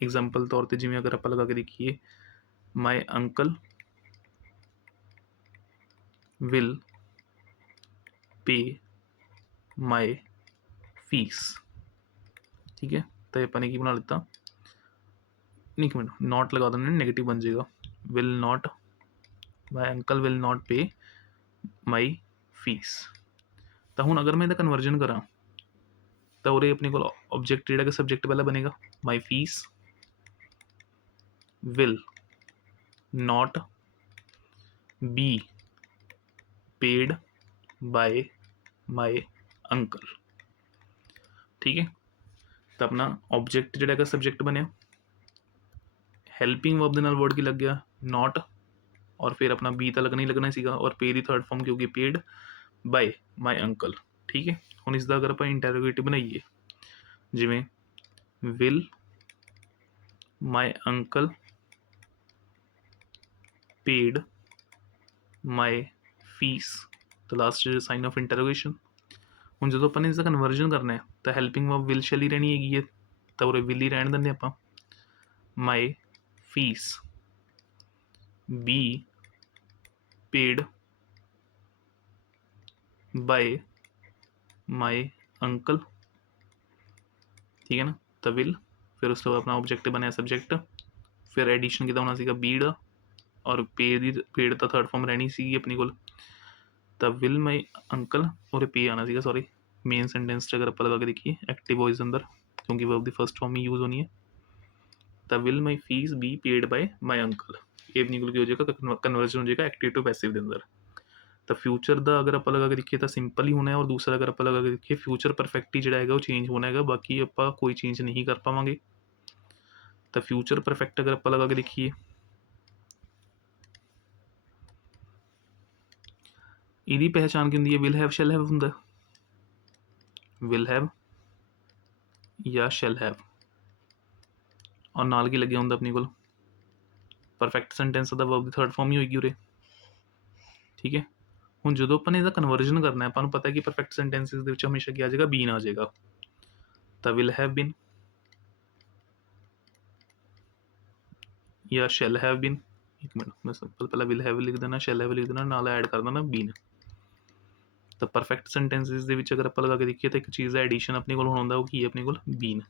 ਐਗਜ਼ਾਮਪਲ ਤੌਰ ਤੇ ਜਿਵੇਂ ਅਗਰ ਆਪਾਂ ਲਗਾ ਕੇ ਦੇਖੀਏ my uncle will pay my fees. ਠੀਕ ਹੈ, ਤਾਂ ਆਪਾਂ ਨੇ ਕੀ ਬਣਾ ਲਿੱਤਾ, ਇੱਕ ਮਿੰਟ ਨੋਟ ਲਗਾ ਦਿੰਦੇ ਨੈਗੇਟਿਵ ਬਣ ਜਾਏਗਾ। Will not my uncle will not pay my fees. ਤਾਂ ਹੁਣ ਅਗਰ ਮੈਂ ਇਹਦਾ ਕਨਵਰਜਨ ਕਰਾਂ ਤਾਂ ਉਰੇ ਆਪਣੇ ਕੋਲ ਆਬਜੈਕਟ ਜਿਹੜਾ ਕਿ ਸਬਜੈਕਟ ਪਹਿਲਾਂ ਬਣੇਗਾ, my fees will not be paid by my uncle। ठीक है, ਤਾਂ ਆਪਣਾ ऑब्जेक्ट ਜਿਹੜਾ ਹੈਗਾ ਸਬਜੈਕਟ ਬਣਿਆ, ਹੈਲਪਿੰਗ ਵਰਬ ਦੇ ਨਾਲ ਵਰਡ ਕੀ ਲੱਗ ਗਿਆ not, ਔਰ ਫਿਰ ਆਪਣਾ ਬੀ ਤਾਂ ਲੱਗਣਾ ਹੀ ਲੱਗਣਾ ਸੀਗਾ, ਔਰ ਪੇ ਦੀ ਥਰਡ ਫਾਰਮ ਕੀ ਹੋਗੀ ਪੇਡ ਬਾਏ ਮਾਈ ਅੰਕਲ। ਠੀਕ ਹੈ, ਹੁਣ ਇਸ ਦਾ ਅਗਰ ਆਪਾਂ ਇੰਟੈਰੋਗੇਟਿਵ ਬਣਾਈਏ, ਜਿਵੇਂ will my uncle paid my fees, ਤਾਂ ਲਾਸਟ ਸਾਈਨ ਆਫ ਇੰਟਰੋਗੇਸ਼ਨ। ਹੁਣ ਜਦੋਂ ਆਪਾਂ ਨੇ ਇਸ ਦਾ ਕਨਵਰਜਨ ਕਰਨਾ ਹੈ ਤਾਂ ਹੈਲਪਿੰਗ ਵਰਬ ਵਿਲ ਸ਼ੈਲ ਹੀ ਰਹਿਣੀ ਹੈਗੀ ਹੈ, ਤਾਂ ਉਰੇ ਵਿਲ ਹੀ ਰਹਿਣ ਦਿੰਦੇ ਆਪਾਂ। ਮਾਈ fees be paid by my uncle. ਠੀਕ ਹੈ ਨਾ, ਤਾਂ ਵਿਲ, ਫਿਰ ਉਸ ਤੋਂ ਬਾਅਦ ਆਪਣਾ ਆਬਜੈਕਟ ਬਣਿਆ ਸਬਜੈਕਟ, ਫਿਰ ਐਡੀਸ਼ਨ ਕਿੱਦਾਂ ਹੋਣਾ ਸੀਗਾ ਬੀ ਦਾ, ਔਰ ਪੇਡ ਤਾਂ ਥਰਡ ਫਾਰਮ ਰਹਿਣੀ ਸੀਗੀ ਆਪਣੇ ਕੋਲ, ਤਾਂ ਵਿਲ ਮਾਈ ਅੰਕਲ ਔਰ ਪੇ ਆਉਣਾ ਸੀਗਾ, ਸੌਰੀ ਮੇਨ ਸੈਂਟੈਂਸ 'ਚ ਅਗਰ ਆਪਾਂ ਲਗਾ ਕੇ ਦੇਖੀਏ ਐਕਟਿਵ ਵੌਇਸ ਅੰਦਰ, ਕਿਉਂਕਿ ਵਰਬ ਦੀ ਫਸਟ ਫਾਰਮ ਹੀ ਯੂਜ਼ ਹੋਣੀ ਹੈ। ਤਾਂ will my fees be paid by my uncle, ਇਹ ਆਪਣੇ ਕੋਲ ਕੀ ਹੋ ਜਾਏਗਾ ਕਨਵਰਜਨ ਹੋ ਜਾਏਗਾ ਐਕਟਿਵ ਟੂ ਪੈਸਿਵ ਦੇ ਅੰਦਰ। ਤਾਂ ਫਿਊਚਰ ਦਾ ਅਗਰ ਆਪਾਂ ਲਗਾ ਕੇ ਦੇਖੀਏ ਤਾਂ ਸਿੰਪਲ ਹੀ ਹੋਣਾ ਹੈ, ਔਰ ਦੂਸਰਾ ਅਗਰ ਆਪਾਂ ਲਗਾ ਕੇ ਦੇਖੀਏ ਫਿਊਚਰ ਪਰਫੈਕਟ ਹੀ ਜਿਹੜਾ ਹੈਗਾ ਉਹ ਚੇਂਜ ਹੋਣਾ ਹੈਗਾ, ਬਾਕੀ ਆਪਾਂ ਕੋਈ ਚੇਂਜ ਨਹੀਂ ਕਰ ਪਾਵਾਂਗੇ। ਤਾਂ ਫਿਊਚਰ ਪਰਫੈਕਟ ਅਗਰ ਆਪਾਂ ਲਗਾ ਕੇ ਦੇਖੀਏ, ਇਹਦੀ ਪਹਿਚਾਣ ਕੀ ਹੁੰਦੀ ਹੈ, ਵਿਲ ਹੈਵ ਸ਼ੈਲ ਹੈਵ ਹੁੰਦਾ, ਵਿਲ ਹੈਵ ਜਾਂ ਸ਼ੈਲ ਹੈਵ, ਔਰ ਨਾਲ ਕੀ ਲੱਗਿਆ ਹੁੰਦਾ ਆਪਣੇ ਕੋਲ ਪਰਫੈਕਟ ਸੈਂਟੈਂਸ ਦਾ ਵਰਬ ਦੀ ਥਰਡ ਫਾਰਮ ਹੀ ਹੋਏਗੀ ਉਰੇ। ਠੀਕ ਹੈ, ਹੁਣ ਜਦੋਂ ਆਪਾਂ ਨੇ ਇਹਦਾ ਕਨਵਰਜਨ ਕਰਨਾ ਹੈ, ਆਪਾਂ ਨੂੰ ਪਤਾ ਕਿ ਪਰਫੈਕਟ ਸੈਂਟੈਂਸਿਸ ਦੇ ਵਿੱਚ ਹਮੇਸ਼ਾ ਕੀ ਆ ਜਾਏਗਾ ਬੀਨ ਆ ਜਾਏਗਾ, ਤਾਂ ਵਿਲ ਹੈਵ ਬੀਨ ਜਾਂ ਸ਼ੈਲ ਹੈਵ ਬੀਨ। ਇੱਕ ਮਿੰਟ, ਮੈਂ ਸਿੰਪਲ ਪਹਿਲਾਂ ਵਿਲ ਹੈਵ ਲਿਖ ਦੇਣਾ, ਸ਼ੈਲ ਹੈਵ ਲਿਖ ਦੇਣਾ, ਨਾਲ ਐਡ ਕਰ ਦੇਣਾ ਬੀਨ। ਤਾਂ ਪਰਫੈਕਟ ਸੈਂਟੈਂਸਿਸ ਦੇ ਵਿੱਚ ਅਗਰ ਆਪਾਂ ਲਗਾ ਕੇ ਦੇਖੀਏ ਤਾਂ ਇੱਕ ਚੀਜ਼ ਦਾ ਐਡੀਸ਼ਨ ਆਪਣੇ ਕੋਲ ਹੁਣ ਹੁੰਦਾ, ਉਹ ਕੀ ਹੈ ਆਪਣੇ ਕੋਲ ਬੀਨ,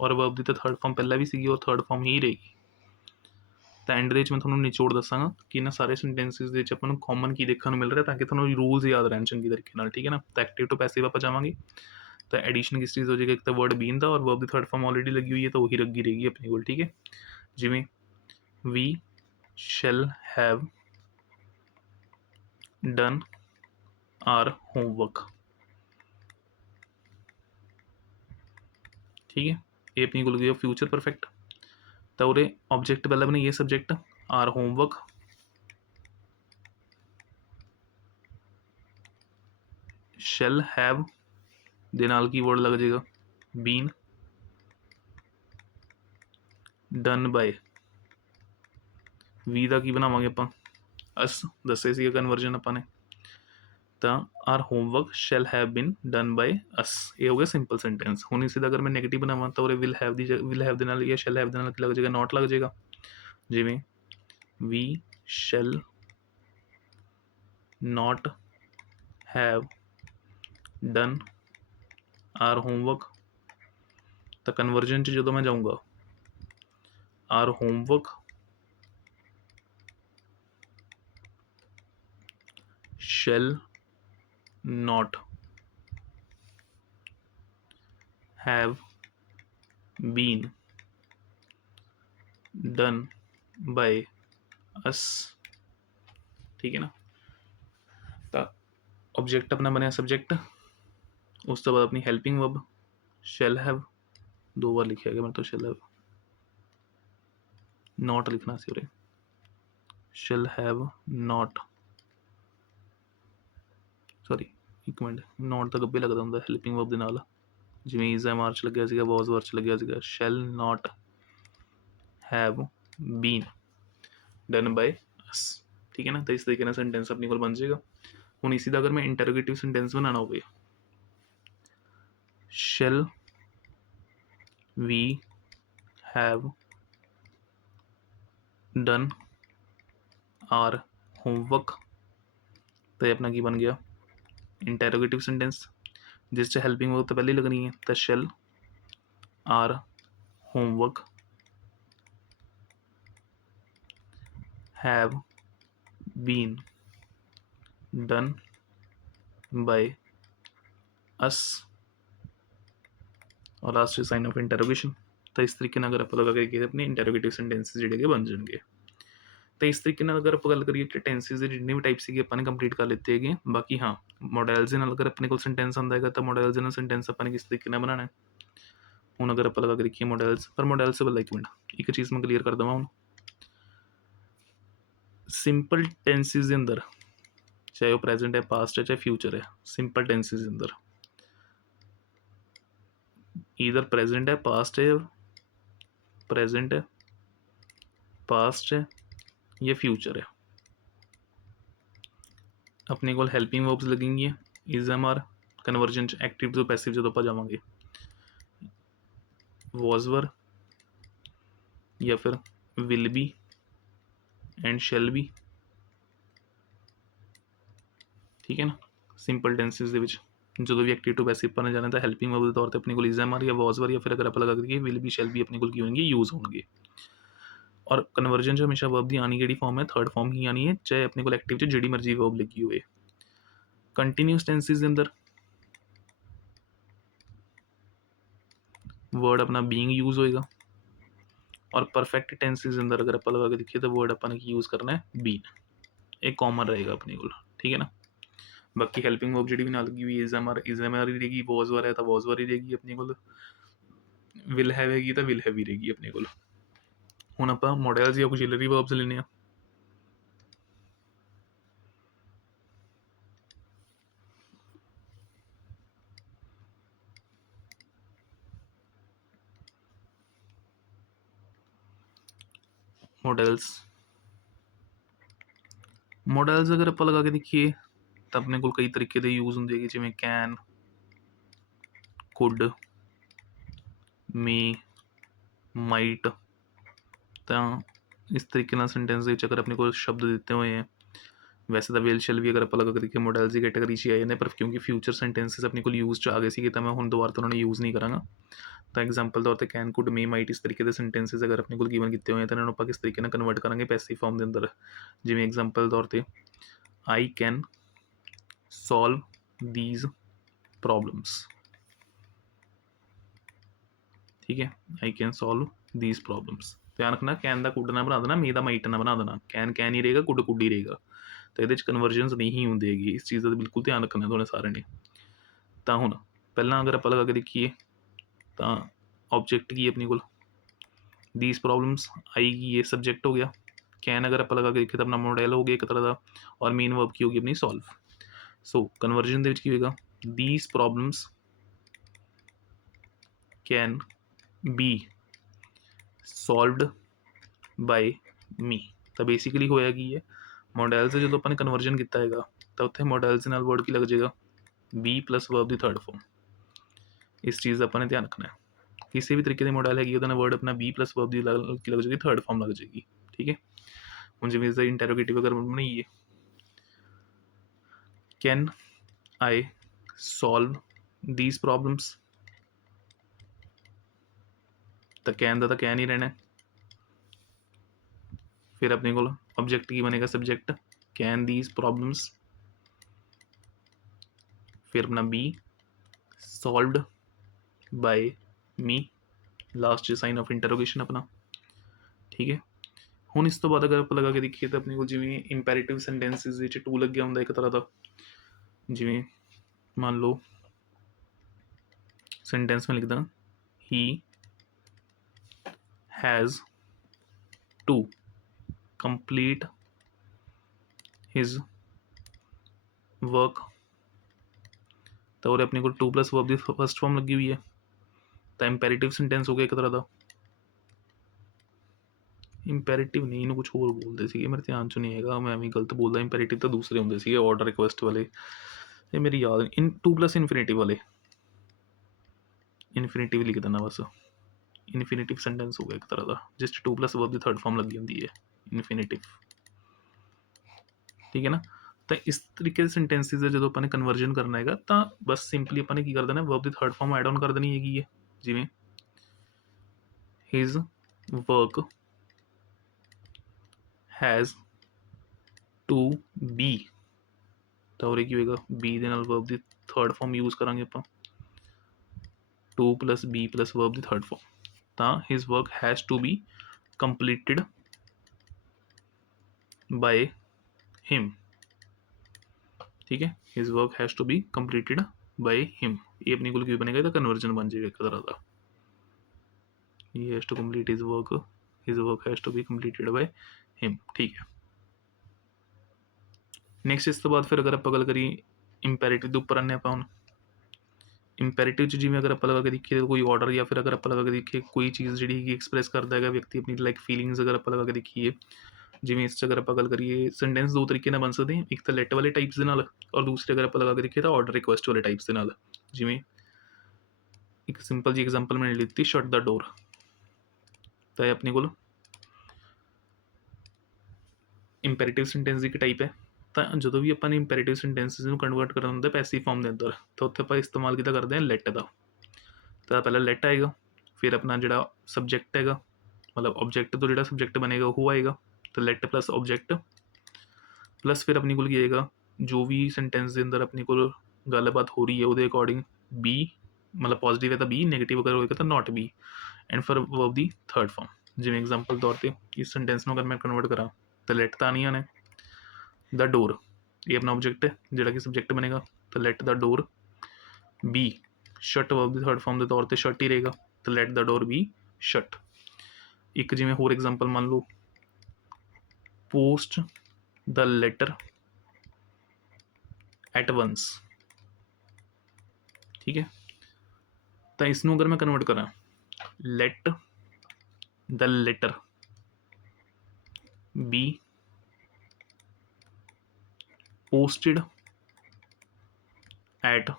ਔਰ ਵਰਬ ਦੀ ਤਾਂ ਥਰਡ ਫਾਰਮ ਪਹਿਲਾਂ ਵੀ ਸੀਗੀ, ਉਹ ਥਰਡ ਫਾਰਮ ਹੀ ਰਹੇਗੀ। ਤਾਂ ਐਂਡ ਦੇ ਵਿੱਚ ਮੈਂ ਤੁਹਾਨੂੰ ਨਿਚੋੜ ਦੱਸਾਂਗਾ ਕਿ ਇਹਨਾਂ ਸਾਰੇ ਸੈਂਟੈਂਸਿਸ ਦੇ ਵਿੱਚ ਆਪਾਂ ਨੂੰ ਕਾਮਨ ਕੀ ਦੇਖਣ ਨੂੰ ਮਿਲ ਰਿਹਾ, ਤਾਂ ਕਿ ਤੁਹਾਨੂੰ ਰੂਲਸ ਯਾਦ ਰਹਿਣ ਚੰਗੀ ਤਰੀਕੇ ਨਾਲ। ਠੀਕ ਹੈ ਨਾ, ਤਾਂ ਐਕਟਿਵ ਟੂ ਪੈਸਿਵ ਆਪਾਂ ਜਾਵਾਂਗੇ, ਤਾਂ ਐਡੀਸ਼ਨ ਕਿਸ ਚੀਜ਼ ਹੋ ਜਾਏਗਾ, ਇੱਕ ਤਾਂ ਵਰਡ ਬੀਨ ਦਾ, ਔਰ ਵਰਬ ਦੀ ਥਰਡ ਫਾਰਮ ਆਲਰੇਡੀ ਲੱਗੀ ਹੋਈ ਹੈ, ਤਾਂ ਉਹੀ ਲੱਗੀ ਰਹੇਗੀ ਆਪਣੇ ਕੋਲ। ਠੀਕ ਹੈ, ਜਿਵੇਂ we shall have done our homework. ਠੀਕ ਹੈ, ਇਹ ਆਪਣੀ ਕੋਲ ਗਈ ਫਿਊਚਰ ਪਰਫੈਕਟ। ਤਾਂ ਉਰੇ ਆਬਜੈਕਟ ਪਹਿਲਾਂ ਬਣਾਈਏ subject are homework, shall have ਦੇ ਨਾਲ ਕੀ ਵਰਡ ਲੱਗ ਜਾਏਗਾ ਬੀਨ, ਡਨ ਬਾਏ, ਵੀ ਦਾ ਕੀ ਬਣਾਵਾਂਗੇ ਆਪਾਂ ਅਸ, ਦੱਸੇ ਸੀਗਾ ਕਨਵਰਜਨ ਆਪਾਂ ਨੇ, ਤਾਂ our homework shall have been done by us, ਇਹ ਹੋ ਗਿਆ ਸਿੰਪਲ ਸੈਂਟੈਂਸ। ਹੁਣ ਇਸੇ ਦਾ ਅਗਰ ਮੈਂ ਨੈਗੇਟਿਵ ਬਣਾਵਾਂ ਤਾਂ ਉਰੇ ਵਿਲ ਹੈਵ ਦੇ ਨਾਲ ਜਾਂ ਸ਼ੈਲ ਹੈਵ ਦੇ ਨਾਲ ਕੀ ਲੱਗ ਜਾਏਗਾ ਨੋਟ ਲੱਗ ਜਾਏਗਾ, ਜਿਵੇਂ we shall not have done our homework. ਤਾਂ ਕਨਵਰਜਨ 'ਚ ਜਦੋਂ ਮੈਂ ਜਾਊਂਗਾ our homework shall not have been done by us। ठीक है ना, ਤਾਂ ऑब्जेक्ट अपना बनया सब्जेक्ट, उस तो बाद अपनी हेल्पिंग वर्ब शैल हैव, दो बार लिखा गया, मैं तो शैल हैव नॉट लिखना सी उरे, शैल हैव नॉट, सॉरी एक मिनट, नॉट तो गब्बे लगता होंगे हेल्पिंग वर्ब के नाल, जिवें इज एम आर च लग्या सीगा, वॉज वर च लग्या सीगा, shall not have been done by us. ठीक है ना, तो इस तरीके सेंटेंस अपने को बन जाएगा। हूँ इसी का अगर मैं इंटरोगेटिव सेंटेंस बनाना हो, shall we have done our homework, तो अपना की बन गया इंटरोगेटिव सेंटेंस, जिस हेल्पिंग वर्ब तो पहले ही लगनी है, तो shall our homework have been done by us, और लास्ट साइन ऑफ इंटरोगेशन। ਤਾਂ ਇਸ ਤਰੀਕੇ ਨਾਲ ਅਗਰ ਆਪਾਂ ਲਗਾ ਕੇ ਆਪਣੇ ਇੰਟਰੋਗੇਟਿਵ ਸੈਂਟੈਂਸਿਸ ਜਿਹੜੇ ਹੈਗੇ ਬਣ ਜਾਣਗੇ। ਤਾਂ ਇਸ ਤਰੀਕੇ ਨਾਲ ਅਗਰ ਆਪਾਂ ਗੱਲ ਕਰੀਏ ਕਿ ਟੈਂਸਿਸ ਦੇ ਜਿੰਨੇ ਵੀ ਟਾਈਪ ਸੀਗੇ ਆਪਾਂ ਨੇ ਕੰਪਲੀਟ ਕਰ ਲਿੱਤੇ ਹੈਗੇ। ਬਾਕੀ ਹਾਂ, ਮੋਡੈਲਸ ਦੇ ਨਾਲ ਅਗਰ ਆਪਣੇ ਕੋਲ ਸੈਂਟੈਂਸ ਆਉਂਦਾ ਹੈਗਾ ਤਾਂ ਮੋਡੈਲਸ ਦੇ ਨਾਲ ਸੈਂਟੈਂਸ ਆਪਾਂ ਨੇ ਕਿਸ ਤਰੀਕੇ ਨਾਲ ਬਣਾਉਣਾ ਹੈ। ਹੁਣ ਅਗਰ ਆਪਾਂ ਲਗਾ ਕੇ ਦੇਖੀਏ ਮੋਡੈਲਸ, ਪਰ ਮੋਡੈਲਸ ਤੋਂ ਪਹਿਲਾਂ ਇੱਕ ਮਿੰਟ ਇੱਕ ਚੀਜ਼ ਮੈਂ ਕਲੀਅਰ ਕਰ ਦੇਵਾਂ। ਹੁਣ ਸਿੰਪਲ ਟੈਂਸਿਸ ਦੇ ਅੰਦਰ ਚਾਹੇ ਉਹ ਪ੍ਰੈਜੈਂਟ ਹੈ, ਪਾਸਟ ਹੈ, ਚਾਹੇ ਫਿਊਚਰ ਹੈ, ਸਿੰਪਲ ਟੈਂਸਿਸ ਦੇ ਅੰਦਰ ਈਦਰ ਪ੍ਰੈਜੈਂਟ ਹੈ, पास्ट है, प्रेजेंट है, पास्ट है या फ्यूचर है। अपने को हेल्पिंग वर्ब्स लगेंगी is am are conversion active to passive जो आप जावांगे वॉज वर या फिर will be and shall be. ठीक है ना, सिंपल टेंसिस ਦੇ ਵਿੱਚ ਜਦੋਂ ਵੀ ਐਕਟਿਵ ਟੂ ਪੈਸਿਵ ਆਪਾਂ ਨੇ ਜਾਣਾ ਤਾਂ ਹੈਲਪਿੰਗ ਵਰਬ ਦੇ ਤੌਰ ਤੇ ਆਪਣੇ ਕੋਲ ਇਜ਼ ਐਮ ਆਰ ਜਾਂ ਵਾਸ ਵਰ ਜਾਂ ਫਿਰ ਅਗਰ ਆਪਾਂ ਲਗਾ ਦਈਏ ਵਿਲ ਬੀ ਸ਼ੈਲ ਬੀ ਆਪਣੇ ਕੋਲ ਕੀ ਹੋਣਗੇ, ਯੂਜ਼ ਹੋਣਗੇ। ਔਰ ਕਨਵਰਜਨ 'ਚ ਹਮੇਸ਼ਾ ਵਰਬ ਦੀ ਆਣੀ ਕਿਹੜੀ ਫਾਰਮ ਹੈ, ਥਰਡ ਫਾਰਮ ਹੀ ਆਣੀ ਹੈ, ਚਾਹੇ ਆਪਣੇ ਕੋਲ ਐਕਟਿਵ 'ਚ ਜਿਹੜੀ ਮਰਜ਼ੀ ਵਰਬ ਲੱਗੀ ਹੋਵੇ। ਕੰਟੀਨਿਊਸ ਟੈਂਸਿਸ ਦੇ ਅੰਦਰ वर्ड अपना बीइंग यूज होएगा और परफेक्ट टेंसेस अंदर अगर आप लगा के देखिए तो वर्ड अपन यूज़ करना है बीन, एक कॉमन रहेगा अपने को। ठीक है ना, बाकी हेल्पिंग वर्ब जी भी ना लगी हुई इज एम आर ही रहेगी, वॉज वर है तो वॉज वर ही रहेगी अपने को, विल हैव हैगी तो विल हैव ही रहेगी अपने को। हुण आप मॉडल्स या ऑक्सिलरी वर्ब्स लेने आ। मॉडल्स अगर आप लगा के देखिए तो अपने को कई तरीके के यूज़ होंगे जिमें कैन, कुड, मे, माइट। तो इस तरीके ना सेंटेंस अगर अपने को शब्द दिते हुए हैं, वैसे तो विल शैल भी अगर आप लगा के देखिए मॉडल्स की कैटेगरी च आ जाते, पर क्योंकि फ्यूचर सेंटेंसिस अपने को यूज़ च आ गए थे तो मैं हुण दोबारा तो उन्होंने यूज़ नहीं कराँगा। तो एग्जाम्पल तौर पर कैन, कुड, मे, माइट इस तरीके के सेंटेंसिस अगर अपने को गिवन किए हुए हैं तो इन्होंने आप किस तरीके ना कन्वर्ट करांगे पैसिव फॉर्म के अंदर। जिमें एग्जाम्पल तौर पर I can solve these problems. ठीक है, I can solve these problems. ध्यान रखना, कैन का कुड ना बना देना, मे का माइट ना बना देना, कैन ही रहेगा, कुड ही रहेगा। तो ये कन्वर्जनस नहीं होंगी, इस चीज़ का बिल्कुल ध्यान रखना थोड़े सारे ने। तो हुण पहला अगर आप लगा के देखिए तो ऑब्जेक्ट की अपने को दीज प्रॉब्लम्स, आई की ये सब्जेक्ट हो गया, कैन अगर आप लगा के देखिए तो अपना मॉडल हो गया एक तरह का, और मेन वर्ब की होगी अपनी सॉल्व। सो कन्वर्जन दे विच की होगा, these problems can be solved by me. तो बेसिकली होया की है, मॉडल से जो अपन ने कन्वर्जन किया है तो उत्थे मॉडल से नाल वर्ड की लग जाएगा, बी प्लस वर्ब की थर्ड फॉर्म। इस चीज़ का अपने ध्यान रखना है, किसी भी तरीके की मॉडल हैगी वर्ड अपना बी प्लस वर्ब की लग जाएगी, थर्ड फॉर्म लग जाएगी। ठीक है, हूँ जिवें इसका इंटरोगेटिव अगर बनाइए, can I solve these problems, तो कैन का तो कैन ही रहना है। फिर अपने को ऑब्जेक्ट की बनेगा, सब्जेक्ट कैन दीज प्रॉब्लम्स, फिर अपना be solved by me, last sign of interrogation अपना। ठीक है, हुण इस तो बाद अगर आप लगा के देखिए तो अपने को जिवें इंपैरेटिव सेंटेंसिस टू लग्या हुंदा एक तरह का, जिवें मान लो सेंटेंस में लिखदा, he has to complete his work. तो और अपने को टू प्लस वर्ब की फर्स्ट फॉर्म लगी हुई है, तो इंपैरेटिव सेंटेंस हो गया एक तरह का। इंपैरेटिव नहीं, इन्हों कुछ होर बोलते थे, मेरे ध्यान च नहीं है, मैं भी गलत बोलता। इंपैरेटिव तो दूसरे होंगे थे, ऑर्डर रिक्वेस्ट वाले, ये मेरी याद इन टू प्लस इन्फिनेटिव वाले, इन्फिनेटिव लिख देना बस, इन्फिनेटिव सेंटेंस हो गया एक तरह का, जिस टू प्लस वर्ब की थर्ड फॉर्म लगी होंगी है, इन्फिनेटिव। ठीक है ना, तो इस तरीके के सेंटेंसिस जो अपने कन्वर्जन करना है तो बस सिंपली अपने की कर देना, वर्ब की थर्ड फॉर्म एड ऑन कर देनी हैगी है, जिवें his work has to be, तो और की होएगा बी दे नाल वर्ब की थर्ड फॉर्म यूज़ करांगे आप, to plus be plus verb की थर्ड फॉर्म। ਤਾਂ his work has to be completed by him. ठीक है, his work has to be completed by him. ये अपने को क्यों बनेगा, तो कन्वर्जन बन जाएगा एक तरह का। He has to complete his work has to be completed by him. ठीक है, नैक्सट इस तो बाद फिर अगर आप गल करिए इंपैरेटिव के उपर आने, आप हम इंपैरेटिव जिमें अगर आप लगा के देखिए कोई ऑर्डर, या फिर अगर आप लगा के देखिए कोई चीज़ जी एक्सप्रैस करता है व्यक्ति अपनी लाइक फीलिंग्स, अगर आप लगा के देखिए जिमें इस अगर आप गल करिए सेंटेंस दो तरीके नाल बन सकते हैं, एक तो लैट वाले टाइप्स दे नाल, और दूसरे अगर आप लगा के देखिए तो ऑर्डर रिक्वेस्ट वाले टाइप्स दे नाल। जिमें एक सिंपल जी एग्जांपल मैंने ली, शट द डोर, तो अपने को इंपैरेटिव सेंटेंस की एक टाइप है। तो जो भी अपन इंपैरेटिव सेंटेंसिस में कन्वर्ट करना होंगे पैसिव फॉर्म के अंदर, तो उत्थे आप इस्तेमाल कितना करते हैं, लैट का। तो पहला लैट आएगा, फिर अपना जो सबजैक्ट है, मतलब ऑब्जैक्ट तो जो सबजैक्ट बनेगा वो आएगा, तो लैट प्लस ऑब्जैक्ट प्लस फिर अपने को आएगा जो भी सेंटेंस के अंदर अपने को गलबात हो रही है वो अकॉर्डिंग बी, मतलब पॉजिटिव है तो बी, नेगेटिव अगर होएगा तो not be, and for verb दी थर्ड फॉर्म। जिवें एग्जांपल तौर पर इस सेंटेंस में अगर मैं कन्वर्ट करा तो लैट तो आनी आने द डोर, ये अपना ऑब्जेक्ट है जोड़ा कि सबजैक्ट बनेगा, तो let the door be shut, verb दी थर्ड फॉर्म के तौर पर शट ही रहेगा, तो let the door be shut. एक जिमें होर एग्जांपल मान लो, post the letter at once. ठीक है, तो इसनों अगर मैं कन्वर्ट करा, let the letter be posted at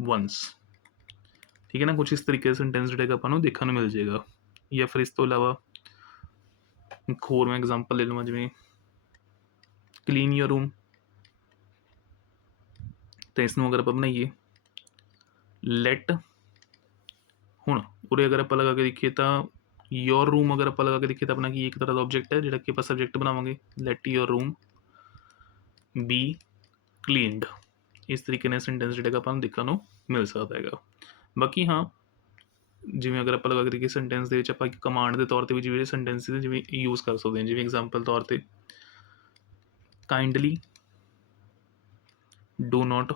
once. ठीक है ना, कुछ इस तरीके से सेंटेंस जो अपन देखने मिल जाएगा। या फिर इस तो अलावा एक होर मैं एग्जांपल ले लवां, जिवें क्लीन योर रूम, तो इसनों अगर आप बनाइए लैट, हुण उरे अगर आप लगा के देखिए तो योर रूम अगर आप लगा के देखिए तो अपना की एक तरह का ऑब्जेक्ट है जो कि आप सबजैक्ट बनावांगे, let your room be cleaned. इस तरीके ने सेंटेंस जो अपन देखने मिल सकता है। बाकी हाँ, जिमें अगर आप लगा के देखिए सेंटेंस के आप कमांड के तौर पर भी जो सेंटेंसिस जिमें यूज कर सकते हैं, जिमें एग्जांपल तौर पर kindly do not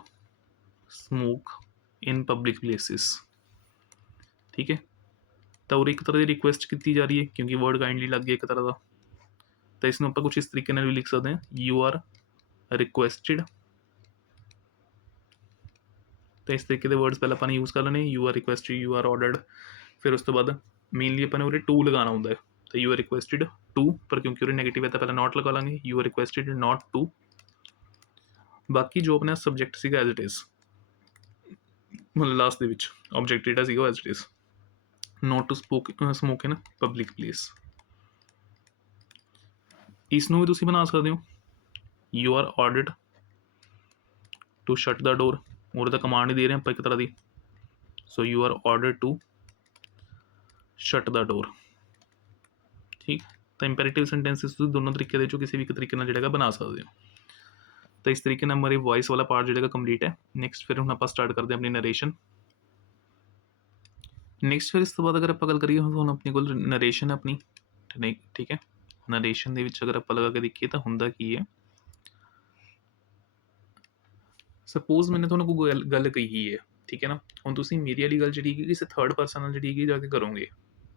smoke in public places. ठीक है, तो और एक तरह की रिक्वेस्ट की जा रही है क्योंकि वर्ड काइंडली लग गया एक तरह का, तो इसमें आप कुछ इस तरीके भी लिख सकते हैं, यू आर रिक्वेस्टेड। तो इस तरीके के वर्ड्स पहले अपन यूज़ कर लेने, you are requested, you are ordered, फिर उस तो बाद मेनली अपन उरे टू लगाना होंगे, तो यू आर रिक्वेस्टेड टू, पर क्योंकि उरे नेगेटिव है तो पहले नॉट लगा लेंगे, you are requested not to. बाकी जो अपना सबजैक्ट सीगा एज इट इज़, मतलब लास्ट ਦੇ ਵਿੱਚ ऑब्जेक्ट ਜਿਹੜਾ ਸੀਗਾ as it is, not to smoke in public place. इसनों भी तुसीं बना सकते हो, you are ordered to shut the door, और तो कमांड ही दे रहे हैं आप एक तरह की, so you are ordered to shut the door. ठीक, तो इंपैरेटिव सेंटेंसिस दोनों तरीके दे किसी भी तरीके नाल जिहड़ा बना सकते हो। तो इस तरीके नाल हमारी वॉइस वाला पार्ट जिहड़ा कंप्लीट है। नैक्सट फिर हम आप स्टार्ट करते हैं अपनी नरेशन। नैक्सट फिर इस तो बाद अगर आप गल करिए हुण अपने को नरेशन अपनी, ठीक है, नरेशन दे विच अगर आप लगा के देखिए तो हुंदा की है, सपोज मैंने थोड़ा कोई गल कही है, ठीक है ना, हम तुम मेरी वाली गल जी किसी थर्ड परसन जी जाके करोगे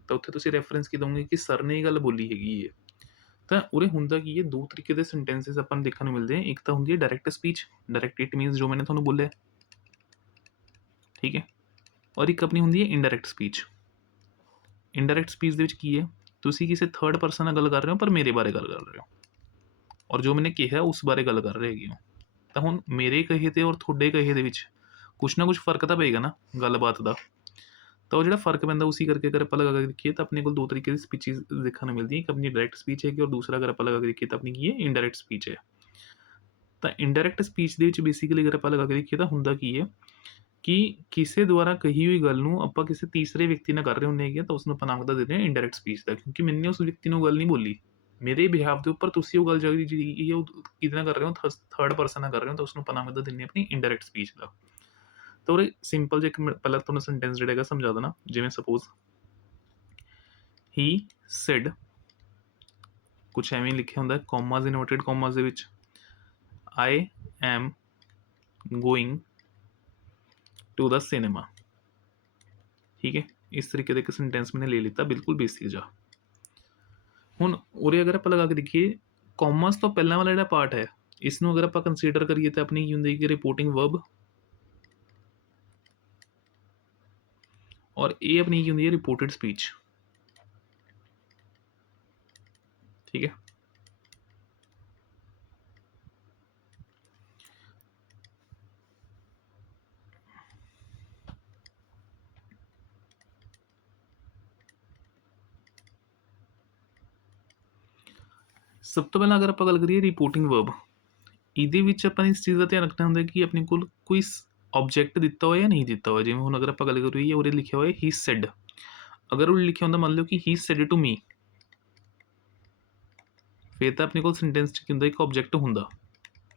तो उत्थे तुसीं रैफरेंस की दोगे कि सर ने गल बोली हैगी है। तो उरे हुंदा की है, दो तरीके के सेंटेंसिस अपन देखने मिलते हैं। एक तो होंगी है डायरैक्ट स्पीच, डायरैक्ट इट मीनस जो मैंने थोड़ा बोलिया, ठीक है, और एक अपनी होंगी है इनडायरैक्ट स्पीच। इनडायरैक्ट स्पीच दे विच की है, तुसीं किसी थर्ड परसन नाल गल कर रहे हो पर मेरे बारे गल कर रहे हो, और जो मैंने कहा उस बारे गल कर रहे हो। तो हुण मेरे कहे ते और थोड़े कहे दे विच कुछ ना कुछ फर्क तो पेगा ना गलबात का। तो जो फर्क पैंदा उसी करके अगर आप लगा के देखिए तो अपने को दो तरीके की स्पीचेस देखने मिलती है, एक अपनी डायरैक्ट स्पीच है और दूसरा अगर आप लगा के देखिए तो अपनी की है इनडायरैक्ट स्पीच है। तो इनडायरैक्ट स्पीच के बेसिकली अगर आप लगा के देखिए तो हुंदा की है कि किसी द्वारा कही हुई गल नूं आपां किसी तीसरे व्यक्ति नाल कर रहे हुंदे हैगे तो उसनूं आपां नाम दे रहे हैं इनडायरैक्ट स्पीच का, क्योंकि मैंने उस व्यक्ति नूं गल नहीं बोली, मेरे बिहाफ के उपर तुसीं वो गल जी किहदे नाल कर रहे हो, थर्ड परसन नाल कर रहे हो, तो उसनूं आपां नाम देने अपनी इनडायरैक्ट स्पीच का। तो सिंपल जो एक पहला तुहानूं सेंटेंस जिहड़ा समझा देना, जिवें सपोज ਹੀ ਸੈਡ, ਕੁਛ ਐਵੇਂ ਲਿਖਿਆ ਹੁੰਦਾ ਕੌਮਾਜ਼, ਇਨਵਰਟਿਡ ਕੌਮਾਜ਼ ਦੇ ਵਿੱਚ, I am going to the cinema. ਠੀਕ ਹੈ, ਇਸ ਤਰੀਕੇ ਦਾ ਇੱਕ ਸੈਂਟੈਂਸ ਮੈंने ਲੈ ਲਿੱਤਾ, ਬਿਲਕੁਲ ਬੇਸਿਕ ਜਾ। ਹੁਣ ਉਰੇ ਅਗਰ ਆਪਾਂ ਲਗਾ ਕੇ ਦੇਖੀਏ, ਕੌਮਾਸ ਤੋਂ ਪਹਿਲਾਂ ਵਾਲਾ ਜਿਹੜਾ ਪਾਰਟ ਹੈ, ਇਸ ਨੂੰ ਅਗਰ ਆਪਾਂ ਕੰਸੀਡਰ ਕਰੀਏ ਤਾਂ ਆਪਣੀ ਕੀ ਹੁੰਦੀ ਕਿ ਰਿਪੋਰਟਿੰਗ ਵਰਬ, ਔਰ ਇਹ ਆਪਣੀ ਕੀ ਹੁੰਦੀ ਹੈ ਰਿਪੋਰਟਡ ਸਪੀਚ। ਠੀਕ ਹੈ, ਸਭ ਤੋਂ ਪਹਿਲਾਂ ਅਗਰ ਆਪਾਂ ਗੱਲ ਕਰੀਏ ਰਿਪੋਰਟਿੰਗ ਵਰਬ, ਇਹਦੇ ਵਿੱਚ ਆਪਾਂ ਇਸ ਚੀਜ਼ ਦਾ ਧਿਆਨ ਰੱਖਣਾ ਹੁੰਦਾ ਕਿ ਆਪਣੇ ਕੋਲ ਕੋਈ ਆਬਜੈਕਟ ਦਿੱਤਾ ਹੋਇਆ ਜਾਂ ਨਹੀਂ ਦਿੱਤਾ ਹੋਇਆ। ਜਿਵੇਂ ਹੁਣ ਅਗਰ ਆਪਾਂ ਗੱਲ ਕਰੀਏ ਉਹਦੇ ਲਿਖਿਆ ਹੋਇਆ ਹੀ ਸੈਡ, ਅਗਰ ਉਹ ਲਿਖਿਆ ਹੁੰਦਾ ਮੰਨ ਲਓ ਕਿ ਹੀ ਸੈਡ ਟੂ ਮੀ, ਫਿਰ ਤਾਂ ਆਪਣੇ ਕੋਲ ਸੈਂਟੈਂਸ 'ਚ ਕੀ ਹੁੰਦਾ ਇੱਕ ਆਬਜੈਕਟ ਹੁੰਦਾ।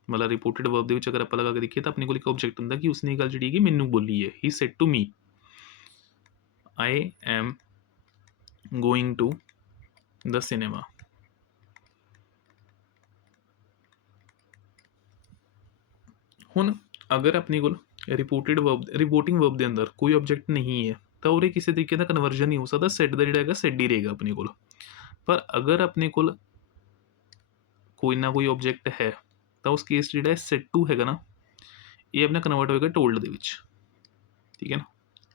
ਮਤਲਬ ਰਿਪੋਰਟਡ ਵਰਬ ਦੇ ਵਿੱਚ ਅਗਰ ਆਪਾਂ ਲਗਾ ਕੇ ਦੇਖੀਏ ਤਾਂ ਆਪਣੇ ਕੋਲ ਇੱਕ ਆਬਜੈਕਟ ਹੁੰਦਾ ਕਿ ਉਸਨੇ ਇਹ ਗੱਲ ਜਿਹੜੀ ਹੈਗੀ ਮੈਨੂੰ ਬੋਲੀ ਹੈ, he said to me I am going to the cinema. ਹੁਣ ਅਗਰ ਆਪਣੇ ਕੋਲ ਰਿਪੋਰਟਿੰਗ ਵਰਬ ਦੇ ਅੰਦਰ ਕੋਈ ਆਬਜੈਕਟ ਨਹੀਂ ਹੈ ਤਾਂ ਉਹਦੇ ਕਿਸੇ ਤਰੀਕੇ ਦਾ ਕਨਵਰਜਨ ਨਹੀਂ ਹੋ ਸਕਦਾ, ਸੈਡ ਦਾ ਜਿਹੜਾ ਹੈਗਾ ਸੈਡ ਹੀ ਰਹੇਗਾ ਆਪਣੇ ਕੋਲ। ਪਰ ਅਗਰ ਆਪਣੇ ਕੋਲ ਕੋਈ ਨਾ ਕੋਈ ਆਬਜੈਕਟ ਹੈ ਤਾਂ ਉਸ ਕੇਸ ਜਿਹੜਾ ਸੈਡ ਟੂ ਹੈਗਾ ਨਾ, ਇਹ ਆਪਣਾ ਕਨਵਰਟ ਹੋਏਗਾ ਟੋਲਡ ਦੇ ਵਿੱਚ। ਠੀਕ ਹੈ ਨਾ,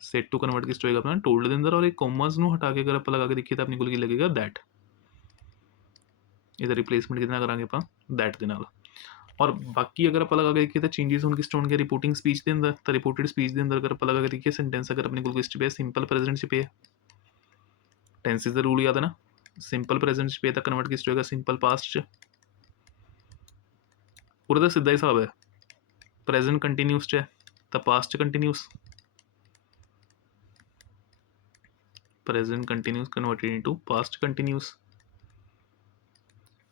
ਸੈਡ ਟੂ ਕਨਵਰਟ ਕਿਸ 'ਚ ਹੋਏਗਾ ਆਪਣਾ ਟੋਲਡ ਦੇ ਅੰਦਰ, ਔਰ ਇਹ ਕੌਮਾਸ ਨੂੰ ਹਟਾ ਕੇ ਅਗਰ ਆਪਾਂ ਲਗਾ ਕੇ ਦੇਖੀਏ ਤਾਂ ਆਪਣੇ ਕੋਲ ਕੀ ਲੱਗੇਗਾ ਦੈਟ। ਇਹਦਾ ਰਿਪਲੇਸਮੈਂਟ ਕਿਹਦੇ ਨਾਲ ਕਰਾਂਗੇ ਆਪਾਂ, ਦੈਟ ਦੇ ਨਾਲ। ਔਰ ਬਾਕੀ ਅਗਰ ਆਪਾਂ ਲਗਾ ਕੇ ਦੇਖੀਏ ਤਾਂ ਚੇਂਜਸ ਹੁਣ ਕਿਸ 'ਚ ਹੋਣਗੇ ਰਿਪੋਰਟਿੰਗ ਸਪੀਚ ਦੇ ਅੰਦਰ, ਤਾਂ ਰਿਪੋਰਟਡ ਸਪੀਚ ਦੇ ਅੰਦਰ ਅਗਰ ਆਪਾਂ ਲਗਾ ਕੇ ਦੇਖੀਏ ਸੈਂਟੈਂਸ ਅਗਰ ਆਪਣੇ ਕੋਲ ਕਿਸ 'ਚ ਪਿਆ ਸਿੰਪਲ ਪ੍ਰੈਜ਼ੈਂਟ 'ਚ ਪਿਆ, ਟੈਂਸਿਸ ਦਾ ਰੂਲ ਯਾਦ ਹੈ ਨਾ, ਸਿੰਪਲ ਪ੍ਰੈਜ਼ੈਂਟ 'ਚ ਪਿਆ ਤਾਂ ਕਨਵਰਟ ਕਿਸ 'ਚ ਹੋਏਗਾ ਸਿੰਪਲ ਪਾਸਟ 'ਚ। ਉਹਦਾ ਤਾਂ ਸਿੱਧਾ ਹਿਸਾਬ ਹੈ, ਪ੍ਰੈਜ਼ੈਂਟ ਕੰਟੀਨਿਊਸ 'ਚ ਹੈ ਤਾਂ ਪਾਸਟ 'ਚ continuous, present continuous converted into past continuous.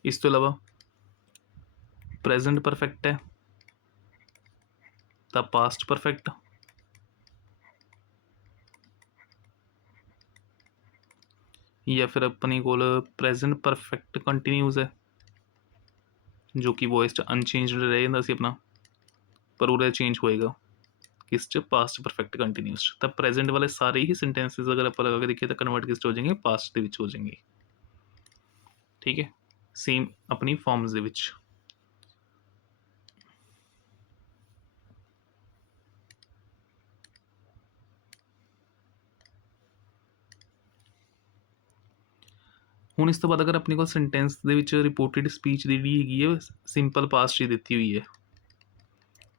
ਇਸ ਤੋਂ ਇਲਾਵਾ ਪ੍ਰੈਜ਼ੈਂਟ ਪਰਫੈਕਟ ਹੈ ਤਾਂ ਪਾਸਟ ਪਰਫੈਕਟ, ਜਾਂ ਫਿਰ ਆਪਣੇ ਕੋਲ ਪ੍ਰੈਜ਼ੈਂਟ ਪਰਫੈਕਟ ਕੰਟੀਨਿਊਸ ਹੈ ਜੋ ਕਿ ਵੋਇਸ 'ਚ ਅਨਚੇਂਜਡ ਰਹਿ ਜਾਂਦਾ ਸੀ ਆਪਣਾ, ਪਰ ਉਹਦਾ ਚੇਂਜ ਹੋਏਗਾ ਕਿਸ 'ਚ ਪਾਸਟ ਪਰਫੈਕਟ ਕੰਟੀਨਿਊਸ 'ਚ। ਤਾਂ ਪ੍ਰੈਜ਼ੈਂਟ ਵਾਲੇ ਸਾਰੇ ਹੀ ਸੈਂਟੈਂਸਿਸ ਅਗਰ ਆਪਾਂ ਲਗਾ ਕੇ ਦੇਖੀਏ ਤਾਂ ਕਨਵਰਟ ਕਿਸ 'ਚ ਹੋ ਜਾਣਗੇ ਪਾਸਟ ਦੇ ਵਿੱਚ ਹੋ ਜਾਣਗੇ। ਠੀਕ ਹੈ, ਸੇਮ ਆਪਣੀ ਫਾਰਮਸ ਦੇ ਵਿੱਚ। ਹੁਣ ਇਸ ਤੋਂ ਬਾਅਦ ਅਗਰ ਆਪਣੇ ਕੋਲ ਸੈਂਟੈਂਸ ਦੇ ਵਿੱਚ ਰਿਪੋਰਟਡ ਸਪੀਚ ਦੀ ਜਿਹੜੀ ਹੈਗੀ ਹੈ ਸਿੰਪਲ ਪਾਸਟ 'ਚ ਦਿੱਤੀ ਹੋਈ ਹੈ,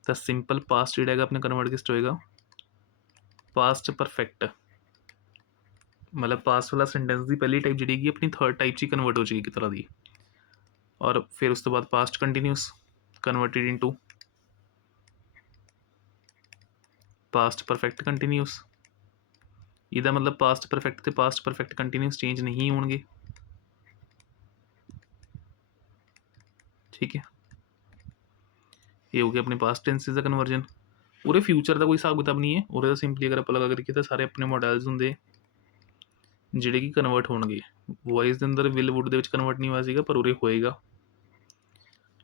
ਤਾਂ ਸਿੰਪਲ ਪਾਸਟ ਜਿਹੜਾ ਹੈਗਾ ਆਪਣੇ ਕਨਵਰਟ ਕਿਸ 'ਚ ਹੋਏਗਾ ਪਾਸਟ ਪਰਫੈਕਟ। ਮਤਲਬ ਪਾਸਟ ਵਾਲਾ ਸੈਂਟੈਂਸ ਦੀ ਪਹਿਲੀ ਟਾਈਪ ਜਿਹੜੀ ਹੈਗੀ ਆਪਣੀ ਥਰਡ ਟਾਈਪ 'ਚ ਹੀ ਕਨਵਰਟ ਹੋ ਜਾਏਗੀ ਇੱਕ ਤਰ੍ਹਾਂ ਦੀ। ਔਰ ਫਿਰ ਉਸ ਤੋਂ ਬਾਅਦ past continuous converted into past perfect continuous. ਇਹਦਾ ਮਤਲਬ ਪਾਸਟ ਪਰਫੈਕਟ ਤੇ ਪਾਸਟ ਪਰਫੈਕਟ ਕੰਟੀਨਿਊਸ ਚੇਂਜ ਨਹੀਂ ਹੋਣਗੇ। ਠੀਕ ਹੈ, ਇਹ ਹੋ ਗਿਆ ਆਪਣੇ ਪਾਸਟ ਟੈਂਸਿਸ ਦਾ ਕਨਵਰਜਨ। ਉਹਦੇ ਫਿਊਚਰ ਦਾ ਕੋਈ ਹਿਸਾਬ ਕਿਤਾਬ ਨਹੀਂ ਹੈ, ਉਹਦੇ ਦਾ ਸਿੰਪਲੀ ਅਗਰ ਆਪਾਂ ਲਗਾ ਕੇ ਦੇਖੀਏ ਤਾਂ ਸਾਰੇ ਆਪਣੇ ਮੋਡਲਸ ਹੁੰਦੇ ਜਿਹੜੇ ਕਿ ਕਨਵਰਟ ਹੋਣਗੇ। ਵੋਇਸ ਦੇ ਅੰਦਰ ਵਿਲ ਵੁੱਡ ਦੇ ਵਿੱਚ ਕਨਵਰਟ ਨਹੀਂ ਹੋਇਆ ਸੀਗਾ, ਪਰ ਉਰੇ ਹੋਏਗਾ।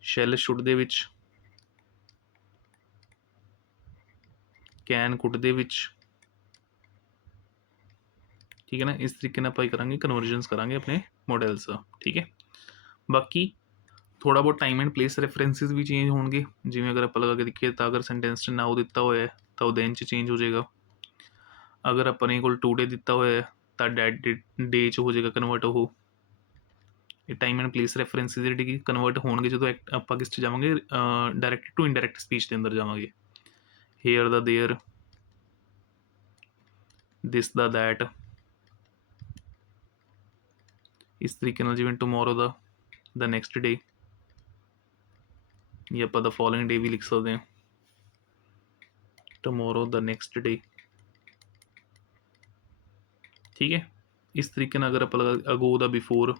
ਸ਼ੈਲ ਸ਼ੁੱਡ ਦੇ ਵਿੱਚ, ਕੈਨ ਕੁੱਡ ਦੇ ਵਿੱਚ। ਠੀਕ ਹੈ ਨਾ, ਇਸ ਤਰੀਕੇ ਨਾਲ ਆਪਾਂ ਕਰਾਂਗੇ ਕਨਵਰਜਨਸ ਕਰਾਂਗੇ ਆਪਣੇ ਮੋਡਲਸ ਦਾ। ਠੀਕ ਹੈ, ਬਾਕੀ ਥੋੜ੍ਹਾ ਬਹੁਤ ਟਾਈਮ ਐਂਡ ਪਲੇਸ ਰੈਫਰੈਂਸਿਸ ਵੀ ਚੇਂਜ ਹੋਣਗੇ। ਜਿਵੇਂ ਅਗਰ ਆਪਾਂ ਲਗਾ ਕੇ ਦੇਖੀਏ ਤਾਂ ਅਗਰ ਸੈਂਟੈਂਸ 'ਚ ਨਾਓ ਦਿੱਤਾ ਹੋਇਆ ਤਾਂ ਉਹ ਦਿਨ 'ਚ ਚੇਂਜ ਹੋ ਜਾਏਗਾ। ਅਗਰ ਆਪਣੇ ਕੋਲ ਟੂਡੇ ਦਿੱਤਾ ਹੋਇਆ ਤਾਂ ਡੈਟ ਡੇ 'ਚ ਹੋ ਜਾਏਗਾ ਕਨਵਰਟ ਉਹ। ਇਹ ਟਾਈਮ ਐਂਡ ਪਲੇਸ ਰੈਫਰੈਂਸਿਸ ਜਿਹੜੇ ਕਿ ਕਨਵਰਟ ਹੋਣਗੇ ਜਦੋਂ ਆਪਾਂ ਕਿਸ 'ਚ ਜਾਵਾਂਗੇ ਡਾਇਰੈਕਟ ਟੂ ਇਨਡਾਇਰੈਕਟ ਸਪੀਚ ਦੇ ਅੰਦਰ ਜਾਵਾਂਗੇ। ਹੇਅਰ ਦਾ ਦੇਅਰ, ਦਿਸ ਦਾ ਦੈਟ, ਇਸ ਤਰੀਕੇ ਨਾਲ। ਜਿਵੇਂ ਟਮੋਰੋ ਦਾ ਦਾ ਨੈਕਸਟ ਡੇ, ਜਾਂ ਆਪਾਂ ਦਾ ਫੋਲੋਇੰਗ ਡੇ ਵੀ ਲਿਖ ਸਕਦੇ ਹਾਂ, ਟਮੋਰੋ ਦਾ ਨੈਕਸਟ ਡੇ। ਠੀਕ ਹੈ, ਇਸ ਤਰੀਕੇ ਨਾਲ ਅਗਰ ਆਪਾਂ ਅਗੋ ਦਾ ਬਿਫੋਰ,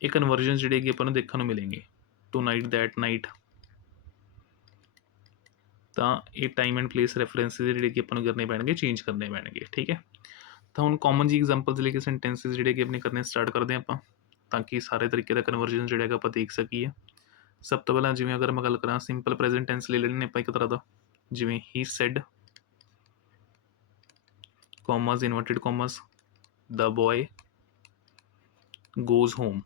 ਇਹ ਕਨਵਰਜਨ ਜਿਹੜੇ ਹੈਗੇ ਆਪਾਂ ਨੂੰ ਦੇਖਣ ਨੂੰ ਮਿਲੇਂਗੇ। Tonight, that night. ਤਾਂ ਇਹ ਟਾਈਮ ਐਂਡ ਪਲੇਸ ਰੈਫਰੈਂਸਿਸ ਜਿਹੜੇ ਕਿ ਆਪਾਂ ਨੂੰ ਕਰਨੇ ਪੈਣਗੇ, ਚੇਂਜ ਕਰਨੇ ਪੈਣਗੇ। ਠੀਕ ਹੈ, ਤਾਂ ਹੁਣ ਕਾਮਨ ਜੀ ਐਗਜ਼ਾਮਪਲਸ ਲੈ ਕੇ ਸੈਂਟੈਂਸਿਸ ਜਿਹੜੇ ਕਿ ਆਪਣੇ ਕਰਨੇ ਸਟਾਰਟ ਕਰਦੇ ਹਾਂ ਆਪਾਂ, ਤਾਂ ਕਿ ਸਾਰੇ ਤਰੀਕੇ ਦਾ ਕਨਵਰਜਨ ਜਿਹੜਾ ਹੈਗਾ ਆਪਾਂ ਦੇਖ ਸਕੀਏ। ਸਭ ਤੋਂ ਪਹਿਲਾਂ ਜਿਵੇਂ ਅਗਰ ਮੈਂ ਗੱਲ ਕਰਾਂ ਸਿੰਪਲ ਪ੍ਰੈਜ਼ੈਂਟ ਟੈਂਸ ਲੈ ਲੈਣੇ ਆਪਾਂ ਇੱਕ ਤਰ੍ਹਾਂ ਦਾ, ਜਿਵੇਂ ਹੀ sad, commas inverted commas, the boy goes home।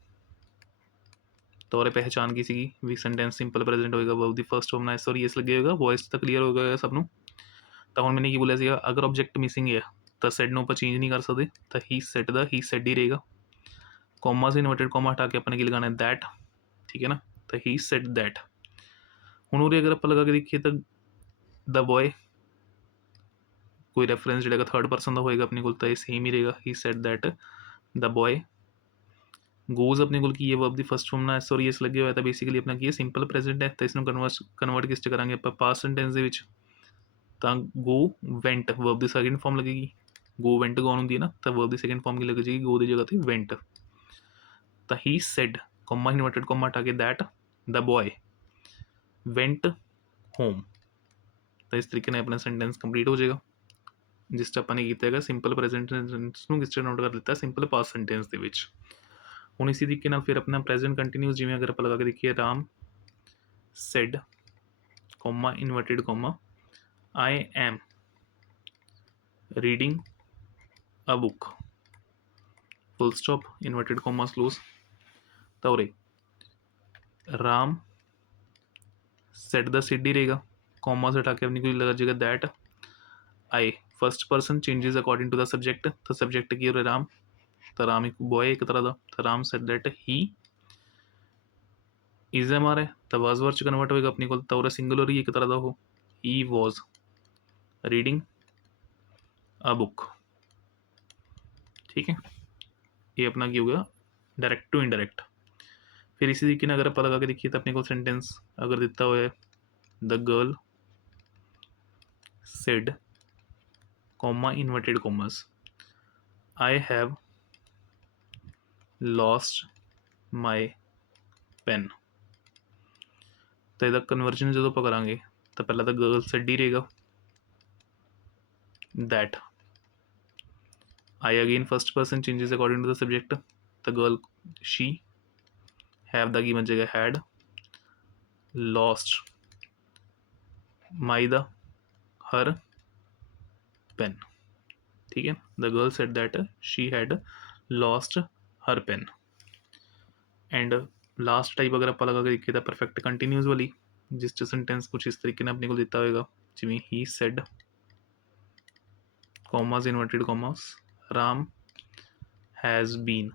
ਤਾਂ ਉਹਰੇ ਪਹਿਚਾਣ ਕੀ ਸੀਗੀ ਵੀ ਸੈਂਟੈਂਸ ਸਿੰਪਲ ਪ੍ਰੈਜ਼ੈਂਟ ਹੋਏਗਾ, ਵਰਬ ਦੀ ਫਸਟ ਫਾਰਮ ਨਾਲ ਐਸ ਔਰ ਈਐਸ ਲੱਗੇ ਹੋਏਗਾ। ਵੌਇਸ ਤਾਂ ਕਲੀਅਰ ਹੋ ਗਿਆ ਸਭ ਨੂੰ। ਤਾਂ ਹੁਣ ਮੈंने ਕੀ ਬੋਲਿਆ ਸੀਗਾ, ਅਗਰ ਆਬਜੈਕਟ ਮਿਸਿੰਗ ਹੈ ਤਾਂ ਸੈਡ ਨੂੰ ਆਪਾਂ ਚੇਂਜ ਨਹੀਂ ਕਰ ਸਕਦੇ, ਤਾਂ he sad the he sad ਹੀ ਰਹੇਗਾ। ਕੌਮਾਸ ਇਨਵਰਟਡ ਕੌਮਾ ਹਟਾ ਕੇ ਆਪਾਂ ਨੇ ਕੀ ਲਗਾਉਣਾ, ਦੈਟ, ਠੀਕ ਹੈ ਨਾ, ਤਾਂ ਹੀ ਸੈਡ ਦੈਟ। ਹੁਣ ਉਰੇ ਅਗਰ ਆਪਾਂ ਲਗਾ ਕੇ ਦੇਖੀਏ ਤਾਂ ਦ ਬॉय, ਕੋਈ ਰੈਫਰੈਂਸ ਜਿਹੜਾ ਥਰਡ ਪਰਸਨ ਦਾ ਹੋਏਗਾ ਆਪਣੇ ਕੋਲ, ਤਾਂ ਇਹ ਸੇਮ ਹੀ ਰਹੇਗਾ, ਹੀ said that the boy. Goes ਆਪਣੇ ਕੋਲ ਕੀ ਹੈ, ਵਰਬ ਦੀ ਫਸਟ ਫਾਰਮ ਨਾਲ ਐਸ ਔਰ ਈਐਸ ਲੱਗੇ ਹੋਇਆ, ਤਾਂ ਬੇਸਿਕਲੀ ਆਪਣਾ ਕੀ ਹੈ, ਸਿੰਪਲ ਪ੍ਰੈਜ਼ੈਂਟ ਹੈ। ਤਾਂ ਇਸ ਨੂੰ ਕਨਵਰਟ ਕਿਸ 'ਚ ਕਰਾਂਗੇ ਆਪਾਂ, ਪਾਸਟ ਸੈਂਟੈਂਸ ਦੇ ਵਿੱਚ। ਤਾਂ ਗੋ ਵੈਂਟ, ਵਰਬ ਦੀ ਸੈਕਿੰਡ ਫਾਰਮ ਲੱਗੇਗੀ। ਗੋ ਵੈਂਟ ਗੋਨ ਹੁੰਦੀ ਹੈ ਨਾ, ਤਾਂ ਵਰਬ ਦੀ ਸੈਕਿੰਡ ਫਾਰਮ ਕੀ ਲੱਗ ਜਾਏਗੀ, ਗੋ ਦੀ ਜਗ੍ਹਾ 'ਤੇ ਵੈਂਟ। ਤਾਂ he said, comma inverted comma ਹਟਾ ਕੇ that the boy went home. ਤਾਂ ਇਸ ਤਰੀਕੇ ਨਾਲ ਆਪਣਾ ਸੈਂਟੈਂਸ ਕੰਪਲੀਟ ਹੋ ਜਾਏਗਾ, ਜਿਸ 'ਚ ਆਪਾਂ ਨੇ ਕੀਤਾ ਹੈਗਾ ਸਿੰਪਲ ਪ੍ਰੈਜ਼ੈਂਟ ਟੈਂਸ ਨੂੰ ਕਿਸ 'ਚ ਨੋਟ ਕਰ ਲਿੱਤਾ, ਸਿੰਪਲ ਪਾਸਟ ਸੈਂਟੈਂਸ ਦੇ ਵਿੱਚ। ਹੁਣ ਇਸੇ ਤਰੀਕੇ ਨਾਲ ਫਿਰ ਆਪਣਾ ਪ੍ਰੈਜ਼ੈਂਟ ਕੰਟੀਨਿਊਸ, ਜਿਵੇਂ ਅਗਰ ਆਪਾਂ ਲਗਾ ਕੇ ਦੇਖੀਏ, Ram said, comma inverted comma, I am reading a book, full stop, inverted commas close. ਤਾਂ ਉਰੇ ਰਾਮ ਸੈਡ ਦਾ ਸਿਡ ਹੀ ਰਹੇਗਾ, कॉमास हटा के अपनी कोई लगा जाएगा that. I first person changes according to the subject, तो सब्जेक्ट की हो राम, तो राम एक बॉय एक तरह का, तो Ram said that he is am are है, तो वाज वर्ड च कन्वर्ट होएगा अपने को, तो और सिंगुलर ही एक तरह का हो, he was reading a book. ठीक है, ये अपना क्या हो गया, डायरेक्ट टू इनडायरेक्ट। फिर इसी तरीके अगर आप लगा के देखिए तो अपने को सेंटेंस अगर दिता हुआ है, the girl said, comma inverted commas, I have lost my pen। तो ਇਹਦਾ ਕਨਵਰਜਨ ਜਦੋਂ ਆਪਾਂ ਕਰਾਂਗੇ ਤਾਂ ਪਹਿਲਾਂ ਤਾਂ ਗਰਲ ਸੈਡ ਹੀ ਰਹੇਗਾ, that. I again first person changes according to the subject, the girl she, have ਦਾ ਕੀ ਬਣ ਜਾਏਗਾ had, lost my the her pen। ठीक है, the girl said that she had lost her pen। And last type अगर आप लगा के देखिए तो परफेक्ट कंटिन्यूस वाली, जिस च सेंटेंस कुछ इस तरीके ने अपने को दिता होगा, जिमें he said, commas inverted commas, Ram has been.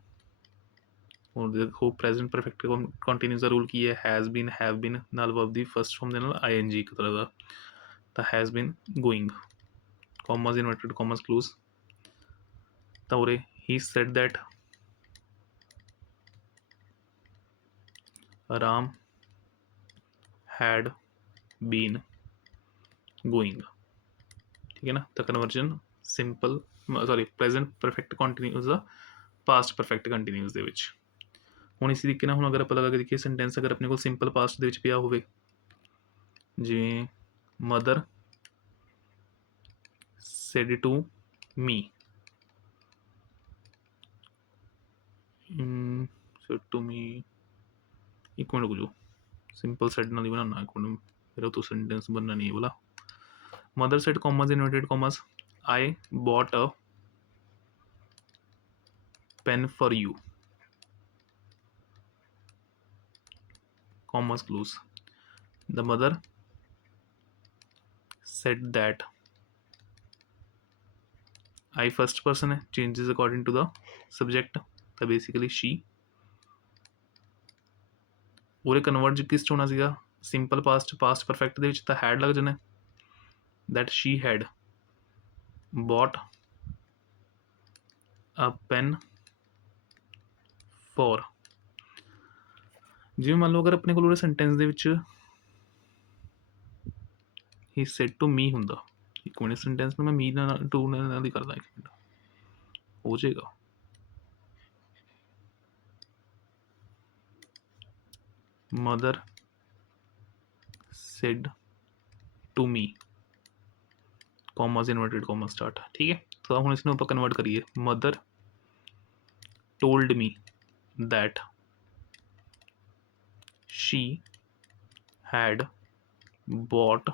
और देखो प्रेजेंट परफेक्ट कंटिन्यूस का रूल की है, हैज़ बीन, हैव बीन नाल वर्ब दी फर्स्ट फॉर्म दे नाल ING एक तरह का, तो has been going, commas inverted commas close. तो उरे he said that Ram had been going. ठीक है ना, तो conversion simple sorry present perfect continuous ਦਾ ਪਾਸਟ ਪਰਫੈਕਟ ਕੰਟੀਨਿਊਸ ਦੇ ਵਿੱਚ। ਹੁਣ ਇਸੇ ਤਰੀਕੇ ਨਾਲ ਹੁਣ ਅਗਰ ਆਪਾਂ ਲਗਾ ਕੇ ਦੇਖੀਏ ਸੈਂਟੈਂਸ ਅਗਰ ਆਪਣੇ ਕੋਲ ਸਿੰਪਲ ਪਾਸਟ ਦੇ ਵਿੱਚ ਪਿਆ ਹੋਵੇ, ਜਿਵੇਂ mother said to me, said to me, ਇੱਕ ਮਿੰਟ ਰੁਕ ਜਾਓ, ਸਿੰਪਲ ਸੈਡ ਨਾਲ ਹੀ ਬਣਾਉਣਾ ਇੱਕ ਮਿੰਟ, ਮੇਰਾ ਤੋਂ ਸੈਂਟੈਂਸ ਬਣਨਾ ਨਹੀਂ ਵਾਲਾ। Mother said commas inverted commas, I bought a pen for you, commas close. The mother said that, I first person है, changes according to the subject, तो बेसिकली शी। पूरे कन्वर्ट किस च होना सीगा, सिंपल पास्ट पास्ट परफेक्ट दे विच तां हैड लग जाना, that she had bought a pen for. जिवें मान लो अगर अपने को सेंटेंस दे विच ही सेड टू मी हुंदा, एक मिनट सेंटेंस में मैं मी नाल टू नाल ही करदा, एक मिनट हो जाएगा। Mother said to me, commas inverted commas start. ठीक है, ਤਾਂ ਹੁਣ ਇਸਨੂੰ ਆਪਾਂ ਕਨਵਰਟ ਕਰੀਏ, mother told me that she had bought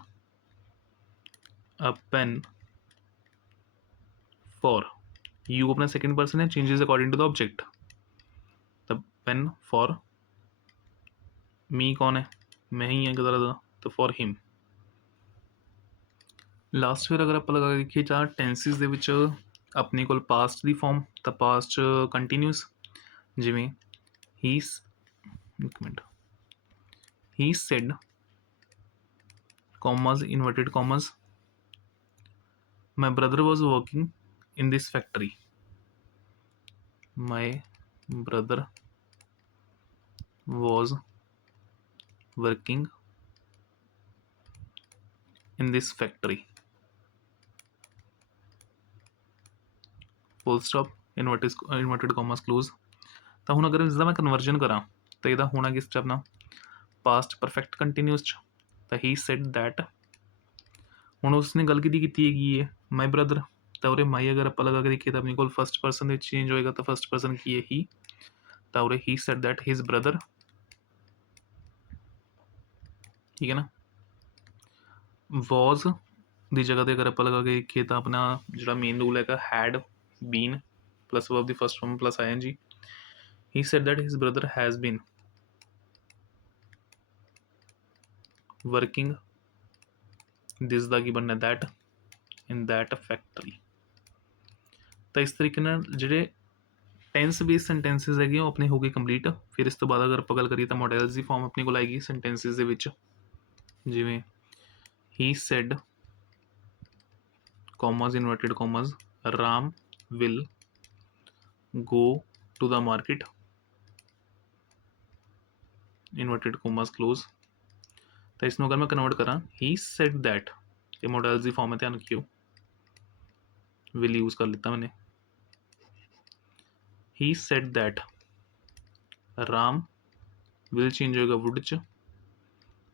a pen for you अपना सेकंड पर्सन है, changes according to the object. The pen for me कौन है, मैं ही है ज़रा, तो फॉर हिम। लास्ट फिर अगर ਆਪਾਂ ਲਗਾ ਦੇਖੀਏ ਚਾਰ ਟੈਂਸਿਸ ਦੇ ਵਿੱਚ ਆਪਣੇ ਕੋਲ ਪਾਸਟ ਦੀ ਫਾਰਮ, ਤਾਂ ਪਾਸਟ ਕੰਟੀਨਿਊਸ, ਜਿਵੇਂ ਹੀ, ਇੱਕ minute, he said, commas, inverted commas, my brother was working in this factory, my brother was working in this factory, full stop, inverted commas close। ਤਾਂ ਹੁਣ ਅਗਰ ਇਸਦਾ ਮੈਂ ਕਨਵਰਜਨ ਕਰਾਂ ਤਾਂ ਇਹਦਾ ਹੋਣਾ ਕਿਸ 'ਚ ਆਪਣਾ ਪਾਸਟ ਪਰਫੈਕਟ ਕੰਟੀਨਿਊਸ 'ਚ। ਤਾਂ ਹੀ ਸੈਡ ਦੈਟ, ਹੁਣ ਉਸਨੇ ਗੱਲ ਕਿਹਦੀ ਕੀਤੀ ਹੈਗੀ ਹੈ, ਮਾਈ ਬ੍ਰਦਰ, ਤਾਂ ਉਰੇ ਮਾਈ ਅਗਰ ਆਪਾਂ ਲਗਾ ਕੇ ਦੇਖੀਏ ਤਾਂ ਆਪਣੇ ਕੋਲ ਫਸਟ ਪਰਸਨ ਦੇ ਵਿੱਚ ਚੇਂਜ ਹੋਏਗਾ, ਤਾਂ ਫਸਟ ਪਰਸਨ ਕੀ ਹੈ, ਹੀ, ਤਾਂ ਉਰੇ ਹੀ ਸੈਡ ਦੈਟ ਹਿਜ਼ ਬ੍ਰਦਰ, ਠੀਕ ਹੈ ਨਾ। ਵॉज ਦੀ ਜਗ੍ਹਾ 'ਤੇ ਅਗਰ ਆਪਾਂ ਲਗਾ ਕੇ ਦੇਖੀਏ ਤਾਂ ਆਪਣਾ ਜਿਹੜਾ ਮੇਨ ਰੂਲ ਹੈਗਾ, ਹੈਡ ਬੀਨ ਪਲੱਸ ਵਰਬ ਦੀ first form plus ING, he said that his brother has been working, this ਦਾ ਕੀ ਬਣਨਾ, that, in that factory। ਤਾਂ ਇਸ ਤਰੀਕੇ ਨਾਲ ਜਿਹੜੇ ਟੈਂਸ ਬੇਸ ਸੈਂਟੈਂਸਿਸ ਹੈਗੇ ਉਹ ਆਪਣੇ ਹੋ ਗਏ ਕੰਪਲੀਟ। ਫਿਰ ਇਸ ਤੋਂ ਬਾਅਦ ਅਗਰ ਆਪਾਂ ਗੱਲ ਕਰੀਏ ਤਾਂ ਮੋਡਲਸ ਦੀ ਫਾਰਮ ਆਪਣੇ ਕੋਲ ਆਏਗੀ ਸੈਂਟੈਂਸਿਸ ਦੇ ਵਿੱਚ, ਜਿਵੇਂ he said, commas, inverted commas, Ram will go to the market, inverted commas close। ਤਾਂ ਇਸ ਨੂੰ ਅਗਰ ਮੈਂ ਕਨਵਰਟ ਕਰਾਂ, he said that, ਇਹ ਮੋਡਲਸ ਦੀ ਫਾਰਮ ਹੈ, ਧਿਆਨ ਰੱਖਿਓ, will यूज़ कर लेता मैंने, he said that Ram will change होएगा would च,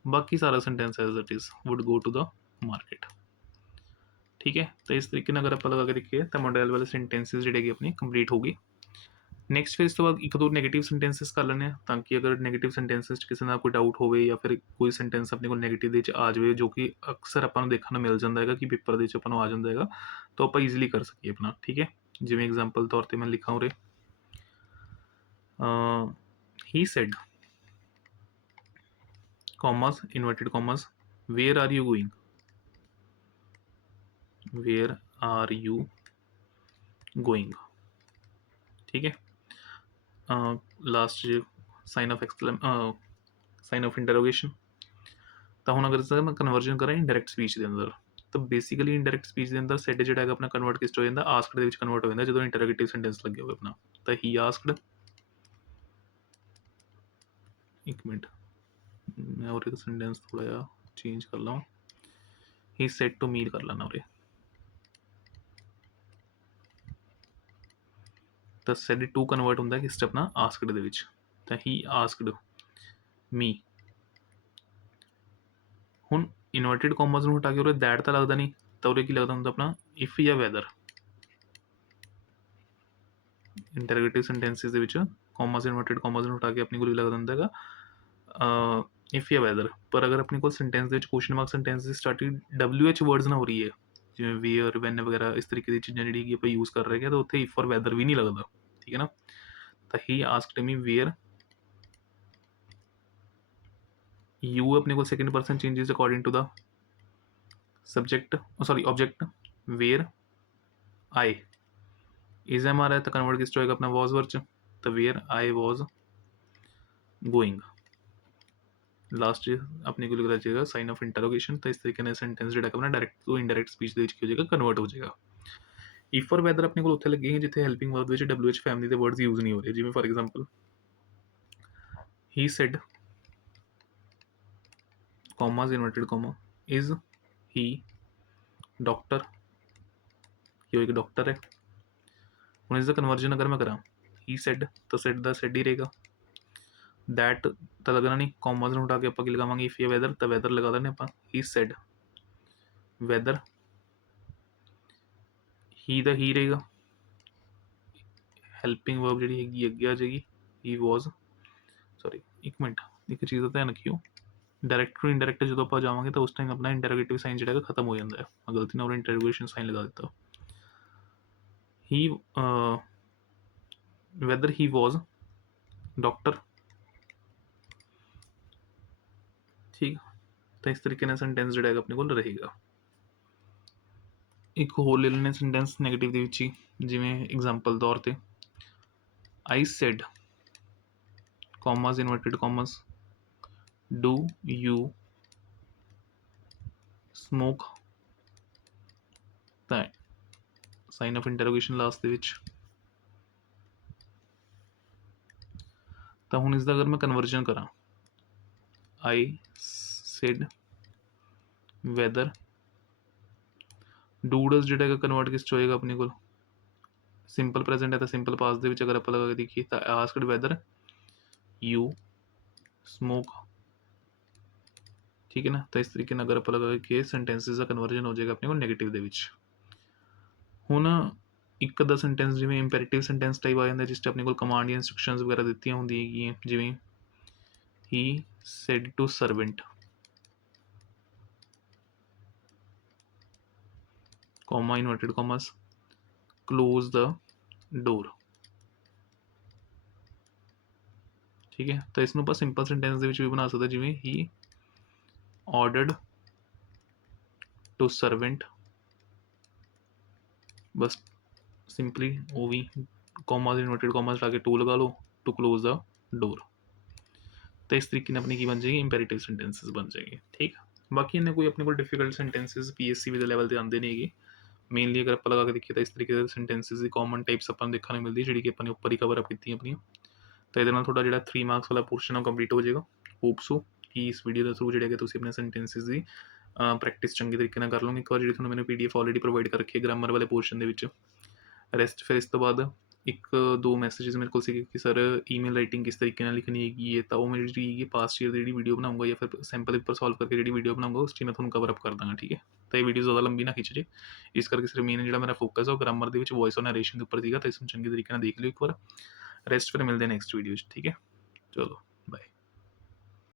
बाकी सारा sentence as it is, would go to the market, ठीक है। तो इस तरीके ਨਾਲ अगर ਆਪਾਂ लगा के देखिए तो मॉडल वाले सेंटेंसेस ਜਿਹੜੇ ਹੈਗੇ ਆਪਣੇ ਕੰਪਲੀਟ ਹੋ ਗਏ। ਨੈਕਸਟ ਫਿਰ ਇਸ ਤੋਂ ਬਾਅਦ ਇੱਕ ਦੋ ਨੈਗੇਟਿਵ ਸੈਂਟੈਂਸਸ ਕਰ ਲੈਂਦੇ ਹਾਂ, ਤਾਂ ਕਿ ਅਗਰ ਨੈਗੇਟਿਵ ਸੈਂਟੈਂਸਸ 'ਚ ਕਿਸੇ ਦਾ ਕੋਈ ਡਾਊਟ ਹੋਵੇ ਜਾਂ ਫਿਰ ਕੋਈ ਸੈਂਟੈਂਸ ਆਪਣੇ ਕੋਲ ਨੈਗੇਟਿਵ ਦੇ ਵਿੱਚ ਆ ਜਾਵੇ, ਜੋ ਕਿ ਅਕਸਰ ਆਪਾਂ ਨੂੰ ਦੇਖਣ ਨੂੰ ਮਿਲ ਜਾਂਦਾ ਹੈਗਾ ਕਿ ਪੇਪਰ ਦੇ ਵਿੱਚ ਆਪਾਂ ਨੂੰ ਆ ਜਾਂਦਾ ਹੈਗਾ, ਤਾਂ ਆਪਾਂ ਈਜ਼ੀਲੀ ਕਰ ਸਕੀਏ ਆਪਣਾ, ਠੀਕ ਹੈ। ਜਿਵੇਂ ਐਗਜ਼ਾਮਪਲ ਤੌਰ 'ਤੇ ਮੈਂ ਲਿਖਾਂ ਉਰੇ, he said, commas, inverted commas, where are you going, where are you going, ठीक है। Last sign of sign of interrogation. ਤਾਂ ਹੁਣ ਅਗਰ ਸਰ ਮੈਂ ਕਨਵਰਜਨ ਕਰਾਂ ਇਨਡਾਇਰੈਕਟ ਸਪੀਚ ਦੇ ਅੰਦਰ, ਤਾਂ ਬੇਸਿਕਲੀ ਇਨਡਾਇਰੈਕਟ ਸਪੀਚ ਦੇ ਅੰਦਰ ਸੈਡ ਜਿਹੜਾ ਹੈਗਾ ਆਪਣਾ ਕਨਵਰਟ ਕਿਸ 'ਚ ਹੋ ਜਾਂਦਾ, ਆਸਕਡ ਦੇ ਵਿੱਚ ਕਨਵਰਟ ਹੋ ਜਾਂਦਾ ਜਦੋਂ ਇੰਟਰੋਗੇਟਿਵ ਸੈਂਟੈਂਸ ਲੱਗੇ ਹੋਵੇ ਆਪਣਾ। ਤਾਂ ਹੀ ਆਸਕਡ, ਇੱਕ ਮਿੰਟ ਮੈਂ ਉਰੇ ਸੈਂਟੈਂਸ ਥੋੜ੍ਹਾ ਜਿਹਾ ਚੇਂਜ ਕਰ ਲਵਾਂ, ਹੀ ਸੈਡ ਟੂ ਮੀ ਕਰ ਲੈਣਾ ਉਰੇ, ਤਾਂ ਸੈਡ ਟੂ ਕਨਵਰਟ ਹੁੰਦਾ ਕਿਸ 'ਚ ਆਪਣਾ ਆਸਕਡ ਦੇ ਵਿੱਚ। ਤਾਂ ਹੀ ਆਸਕਡ ਮੀ, ਹੁਣ ਇਨਵਰਟਿਡ ਕੌਮਸ ਨੂੰ ਹਟਾ ਕੇ ਉਰੇ ਦੈਟ ਤਾਂ ਲੱਗਦਾ ਨਹੀਂ, ਤਾਂ ਉਰੇ ਕੀ ਲੱਗਦਾ ਹੁੰਦਾ ਆਪਣਾ ਇਫ ਜਾਂ ਵੈਦਰ। ਇੰਟਰੋਗੇਟਿਵ ਸੈਂਟੈਂਸਿਸ ਦੇ ਵਿੱਚ ਕੌਮਸ, ਇਨਵਰਟਿਡ ਕੌਮਸ ਨੂੰ ਹਟਾ ਕੇ ਆਪਣੇ ਕੋਲ ਲੱਗਦਾ ਹੁੰਦਾ ਹੈਗਾ ਇਫ ਜਾਂ ਵੈਦਰ। ਪਰ ਅਗਰ ਆਪਣੇ ਕੋਲ ਸੈਂਟੈਂਸ ਦੇ ਵਿੱਚ ਕੁਐਸਚਨ ਮਾਰਕ ਸੈਂਟੈਂਸ ਦੀ ਸਟਾਰਟਿੰਗ WH ਵਰਡਸ ਨਾਲ ਹੋ ਰਹੀ ਹੈ, ਜਿਵੇਂ ਵੇਅਰ, ਵੈਨ ਵਗੈਰਾ, ਇਸ ਤਰੀਕੇ ਦੀ ਚੀਜ਼ਾਂ ਜਿਹੜੀ ਕਿ ਆਪਾਂ ਯੂਜ਼ ਕਰ ਰਹੇ ਹਾਂ, ਤਾਂ ਉੱਥੇ ਇਫ ਔਰ ਵੈਦਰ ਵੀ ਨਹੀਂ ਲੱਗਦਾ, ਠੀਕ ਹੈ ਨਾ। ਤਾਂ he asked me where, you ਆਪਣੇ ਕੋਲ second person changes according to the subject, sorry object, where I is am आ रहा है तो कन्वर्ट किस होएगा अपना वॉज वर्च, तो where I was going. Last अपने को लिखा जाएगा साइन ऑफ इंटरोगेशन। तो इस तरीके सेंटेंस जो अपना डायरेक्ट टू इनडायरेक्ट स्पीच हो जाएगा, कन्वर्ट हो जाएगा। इफ और वैदर अपने को उत्थे लगे जिथे हेल्पिंग वर्ब WH फैमिली के वर्ड्स यूज नहीं हो रहे, जिवें for example he said, commas, inverted comma, is he doctor, ये एक डॉक्टर है। हूँ इसका कन्वर्जन अगर मैं करा, ही सैड, तो सैड का सैड ही रहेगा, दैट तो लगना नहीं, कॉमर्स उठा के आप लगावे इफ या वैदर, तो वैदर लगा देने आप, ही सैड वैदर ਹੀ ਦਾ ਹੀ ਰਹੇਗਾ, ਹੈਲਪਿੰਗ ਵਰਬ ਜਿਹੜੀ ਹੈਗੀ ਅੱਗੇ ਆ ਜਾਏਗੀ ਹੀ ਵਾਜ਼, ਸੌਰੀ ਇੱਕ ਮਿੰਟ, ਇੱਕ ਚੀਜ਼ ਦਾ ਧਿਆਨ ਰੱਖਿਓ, ਡਾਇਰੈਕਟ ਟੂ ਇੰਡਾਇਰੈਕਟ ਜਦੋਂ ਆਪਾਂ ਜਾਵਾਂਗੇ ਤਾਂ ਉਸ ਟਾਈਮ ਆਪਣਾ ਇੰਟਰੋਗੇਟਿਵ ਸਾਈਨ ਜਿਹੜਾ ਹੈਗਾ ਖਤਮ ਹੋ ਜਾਂਦਾ ਹੈ, ਮੈਂ ਗਲਤੀ ਨਾਲ ਇੰਟਰੋਗੇਸ਼ਨ ਸਾਈਨ ਲਗਾ ਦਿੱਤਾ। ਹੀ ਵੈਦਰ ਹੀ ਵਾਜ਼ ਡਾਕਟਰ, ਠੀਕ। ਤਾਂ ਇਸ ਤਰੀਕੇ ਨਾਲ ਸੈਂਟੈਂਸ ਜਿਹੜਾ ਹੈਗਾ ਆਪਣੇ ਕੋਲ ਰਹੇਗਾ। ਇੱਕ ਹੋਰ ਲੈ ਲੈਣੇ ਸੈਂਟੈਂਸ ਨੈਗੇਟਿਵ ਦੇ ਵਿੱਚ ਹੀ, ਜਿਵੇਂ ਐਗਜ਼ਾਮਪਲ ਤੌਰ 'ਤੇ I said commas inverted commas do you smoke, ਤਾਂ ਸਾਈਨ ਆਫ ਇੰਟਰੋਗੇਸ਼ਨ ਲਾਸਟ ਦੇ ਵਿੱਚ। ਤਾਂ ਹੁਣ ਇਸ ਦਾ ਅਗਰ ਮੈਂ ਕਨਵਰਜਨ ਕਰਾਂ, ਆਈ ਸੈਡ ਵੈਦਰ, ਡੂਡਸ ਜਿਹੜਾ ਹੈਗਾ ਕਨਵਰਟ ਕਿਸ 'ਚ ਹੋਏਗਾ ਆਪਣੇ ਕੋਲ, ਸਿੰਪਲ ਪ੍ਰੈਜ਼ੈਂਟ ਹੈ ਤਾਂ ਸਿੰਪਲ ਪਾਸਟ ਦੇ ਵਿੱਚ ਅਗਰ ਆਪਾਂ ਲਗਾ ਕੇ ਦੇਖੀਏ ਤਾਂ ਆਸਕਡ ਵੈਦਰ ਯੂ ਸਮੋਕ, ਠੀਕ ਹੈ ਨਾ। ਤਾਂ ਇਸ ਤਰੀਕੇ ਨਾਲ ਅਗਰ ਆਪਾਂ ਲਗਾ ਕੇ ਸੈਂਟੈਂਸਿਸ ਦਾ ਕਨਵਰਜਨ ਹੋ ਜਾਏਗਾ ਆਪਣੇ ਕੋਲ ਨੈਗੇਟਿਵ ਦੇ ਵਿੱਚ। ਹੁਣ ਇੱਕ ਅੱਧਾ ਸੈਂਟੈਂਸ ਜਿਵੇਂ ਇੰਪੈਰੇਟਿਵ ਸੈਂਟੈਂਸ ਟਾਈਪ ਆ ਜਾਂਦਾ, ਜਿਸ 'ਚ ਆਪਣੇ ਕੋਲ ਕਮਾਂਡ ਜਾਂ ਇੰਸਟਰਕਸ਼ਨਸ ਵਗੈਰਾ ਦਿੱਤੀਆਂ ਹੁੰਦੀਆਂ ਹੈਗੀਆਂ, ਜਿਵੇਂ ਹੀ said to servant, comma inverted commas close the door, ਠੀਕ ਹੈ। ਤਾਂ ਇਸ ਨੂੰ ਆਪਾਂ ਸਿੰਪਲ ਸੈਂਟੈਂਸ ਦੇ ਵਿੱਚ ਵੀ ਬਣਾ ਸਕਦੇ, ਜਿਵੇਂ ਹੀ ordered to servant, bus simply ਉਹ ਵੀ commas inverted commas ਲਾ ਕੇ ਟੂ ਲਗਾ ਲਓ, to close the door। ਤਾਂ ਇਸ ਤਰੀਕੇ ਨਾਲ ਆਪਣੀ ਕੀ ਬਣ ਜਾਏਗੀ, ਇੰਪੈਰੇਟਿਵ ਸੈਂਟੈਂਸਿਸ ਬਣ ਜਾਏਗੀ, ਠੀਕ। ਬਾਕੀ ਇਹਨੇ ਕੋਈ ਆਪਣੇ ਕੋਲ ਡਿਫੀਕਲਟ ਸੈਂਟੈਂਸਿਸ PSC ਦੇ ਲੈਵਲ 'ਤੇ ਆਉਂਦੇ ਨਹੀਂ ਹੈਗੇ। ਮੇਨਲੀ ਅਗਰ ਆਪਾਂ ਲਗਾ ਕੇ ਦੇਖੀਏ ਤਾਂ ਇਸ ਤਰੀਕੇ ਦੇ ਸੈਂਟੈਂਸਿਸ ਦੀ ਕਾਮਨ ਟਾਈਪਸ ਆਪਾਂ ਨੂੰ ਦੇਖਣ ਨੂੰ ਮਿਲਦੀ, ਜਿਹੜੀ ਕਿ ਆਪਾਂ ਨੇ ਉੱਪਰ ਹੀ ਕਵਰ ਅਪ ਕੀਤੀਆਂ ਆਪਣੀਆਂ। ਤਾਂ ਇਹਦੇ ਨਾਲ ਤੁਹਾਡਾ ਜਿਹੜਾ 3 ਮਾਰਕਸ ਵਾਲਾ ਪੋਰਸ਼ਨ ਆ ਕੰਪਲੀਟ ਹੋ ਜਾਏਗਾ। ਹੋਪ ਸੋ ਕਿ ਇਸ ਵੀਡੀਓ ਦੇ ਥਰੂ ਜਿਹੜੇ ਕਿ ਤੁਸੀਂ ਆਪਣੇ ਸੈਂਟੈਂਸਿਸ ਦੀ ਪ੍ਰੈਕਟਿਸ ਚੰਗੇ ਤਰੀਕੇ ਨਾਲ ਕਰ ਲਓਗੇ। ਇੱਕ ਵਾਰ ਜਿਹੜੀ ਤੁਹਾਨੂੰ ਮੈਨੂੰ PDF ਆਲਰੇਡੀ ਪ੍ਰੋਵਾਈਡ ਕਰ ਰੱਖੀ ਹੈ ਗ੍ਰਾਮਰ ਵਾਲੇ ਪੋਰਸ਼ਨ ਦੇ ਵਿੱਚ। ਰੈਸਟ ਫਿਰ ਇਸ ਤੋਂ ਬਾਅਦ ਇੱਕ ਦੋ ਮੈਸੇजेस ਮੇਰੇ ਕੋਲ ਸੀਗੇ ਕਿ ਸਰ ਈਮੇਲ ਰਾਈਟਿੰਗ ਕਿਸ ਤਰੀਕੇ ਨਾਲ ਲਿਖਣੀ ਹੈਗੀ ਹੈ, ਤਾਂ ਉਹ ਮੇਰੀ ਜਿਹੜੀ ਹੈਗੀ ਪਾਸਟ ਈਅਰ ਦੀ ਜਿਹੜੀ ਵੀਡੀਓ ਬਣਾਉਂਗਾ ਜਾਂ ਫਿਰ ਸੈਂਪਲ ਉੱਪਰ ਸੋਲਵ ਕਰਕੇ ਜਿਹੜੀ ਵੀਡੀਓ ਬਣਾਉਂਗਾ ਉਸ 'ਚ ਮੈਂ ਤੁਹਾਨੂੰ ਕਵਰ ਅਪ ਕਰ ਦਾਂਗਾ, ਠੀਕ ਹੈ। ਤਾਂ ਇਹ ਵੀਡੀਓ ਜ਼ਿਆਦਾ ਲੰਬੀ ਨਾ ਖਿੱਚ ਜੇ, ਇਸ ਕਰਕੇ ਸਿਰਫ ਮੇਨ ਜਿਹੜਾ ਮੇਰਾ ਫੋਕਸ ਹੈ ਉਹ ਗ੍ਰਾਮਰ ਦੇ ਵਿੱਚ ਵੌਇਸ ਔਰ ਨਰੇਸ਼ਨ ਦੇ ਉੱਪਰ ਸੀਗਾ। ਤਾਂ ਇਸ ਨੂੰ ਚੰਗੇ ਤਰੀਕੇ ਨਾਲ ਦੇਖ ਲਿਓ ਇੱਕ ਵਾਰ। ਰੈਸਟ ਫਿਰ ਮਿਲਦੇ ਨੈਕਸਟ ਵੀਡੀਓ 'ਚ, ਠੀਕ ਹੈ। ਚਲੋ।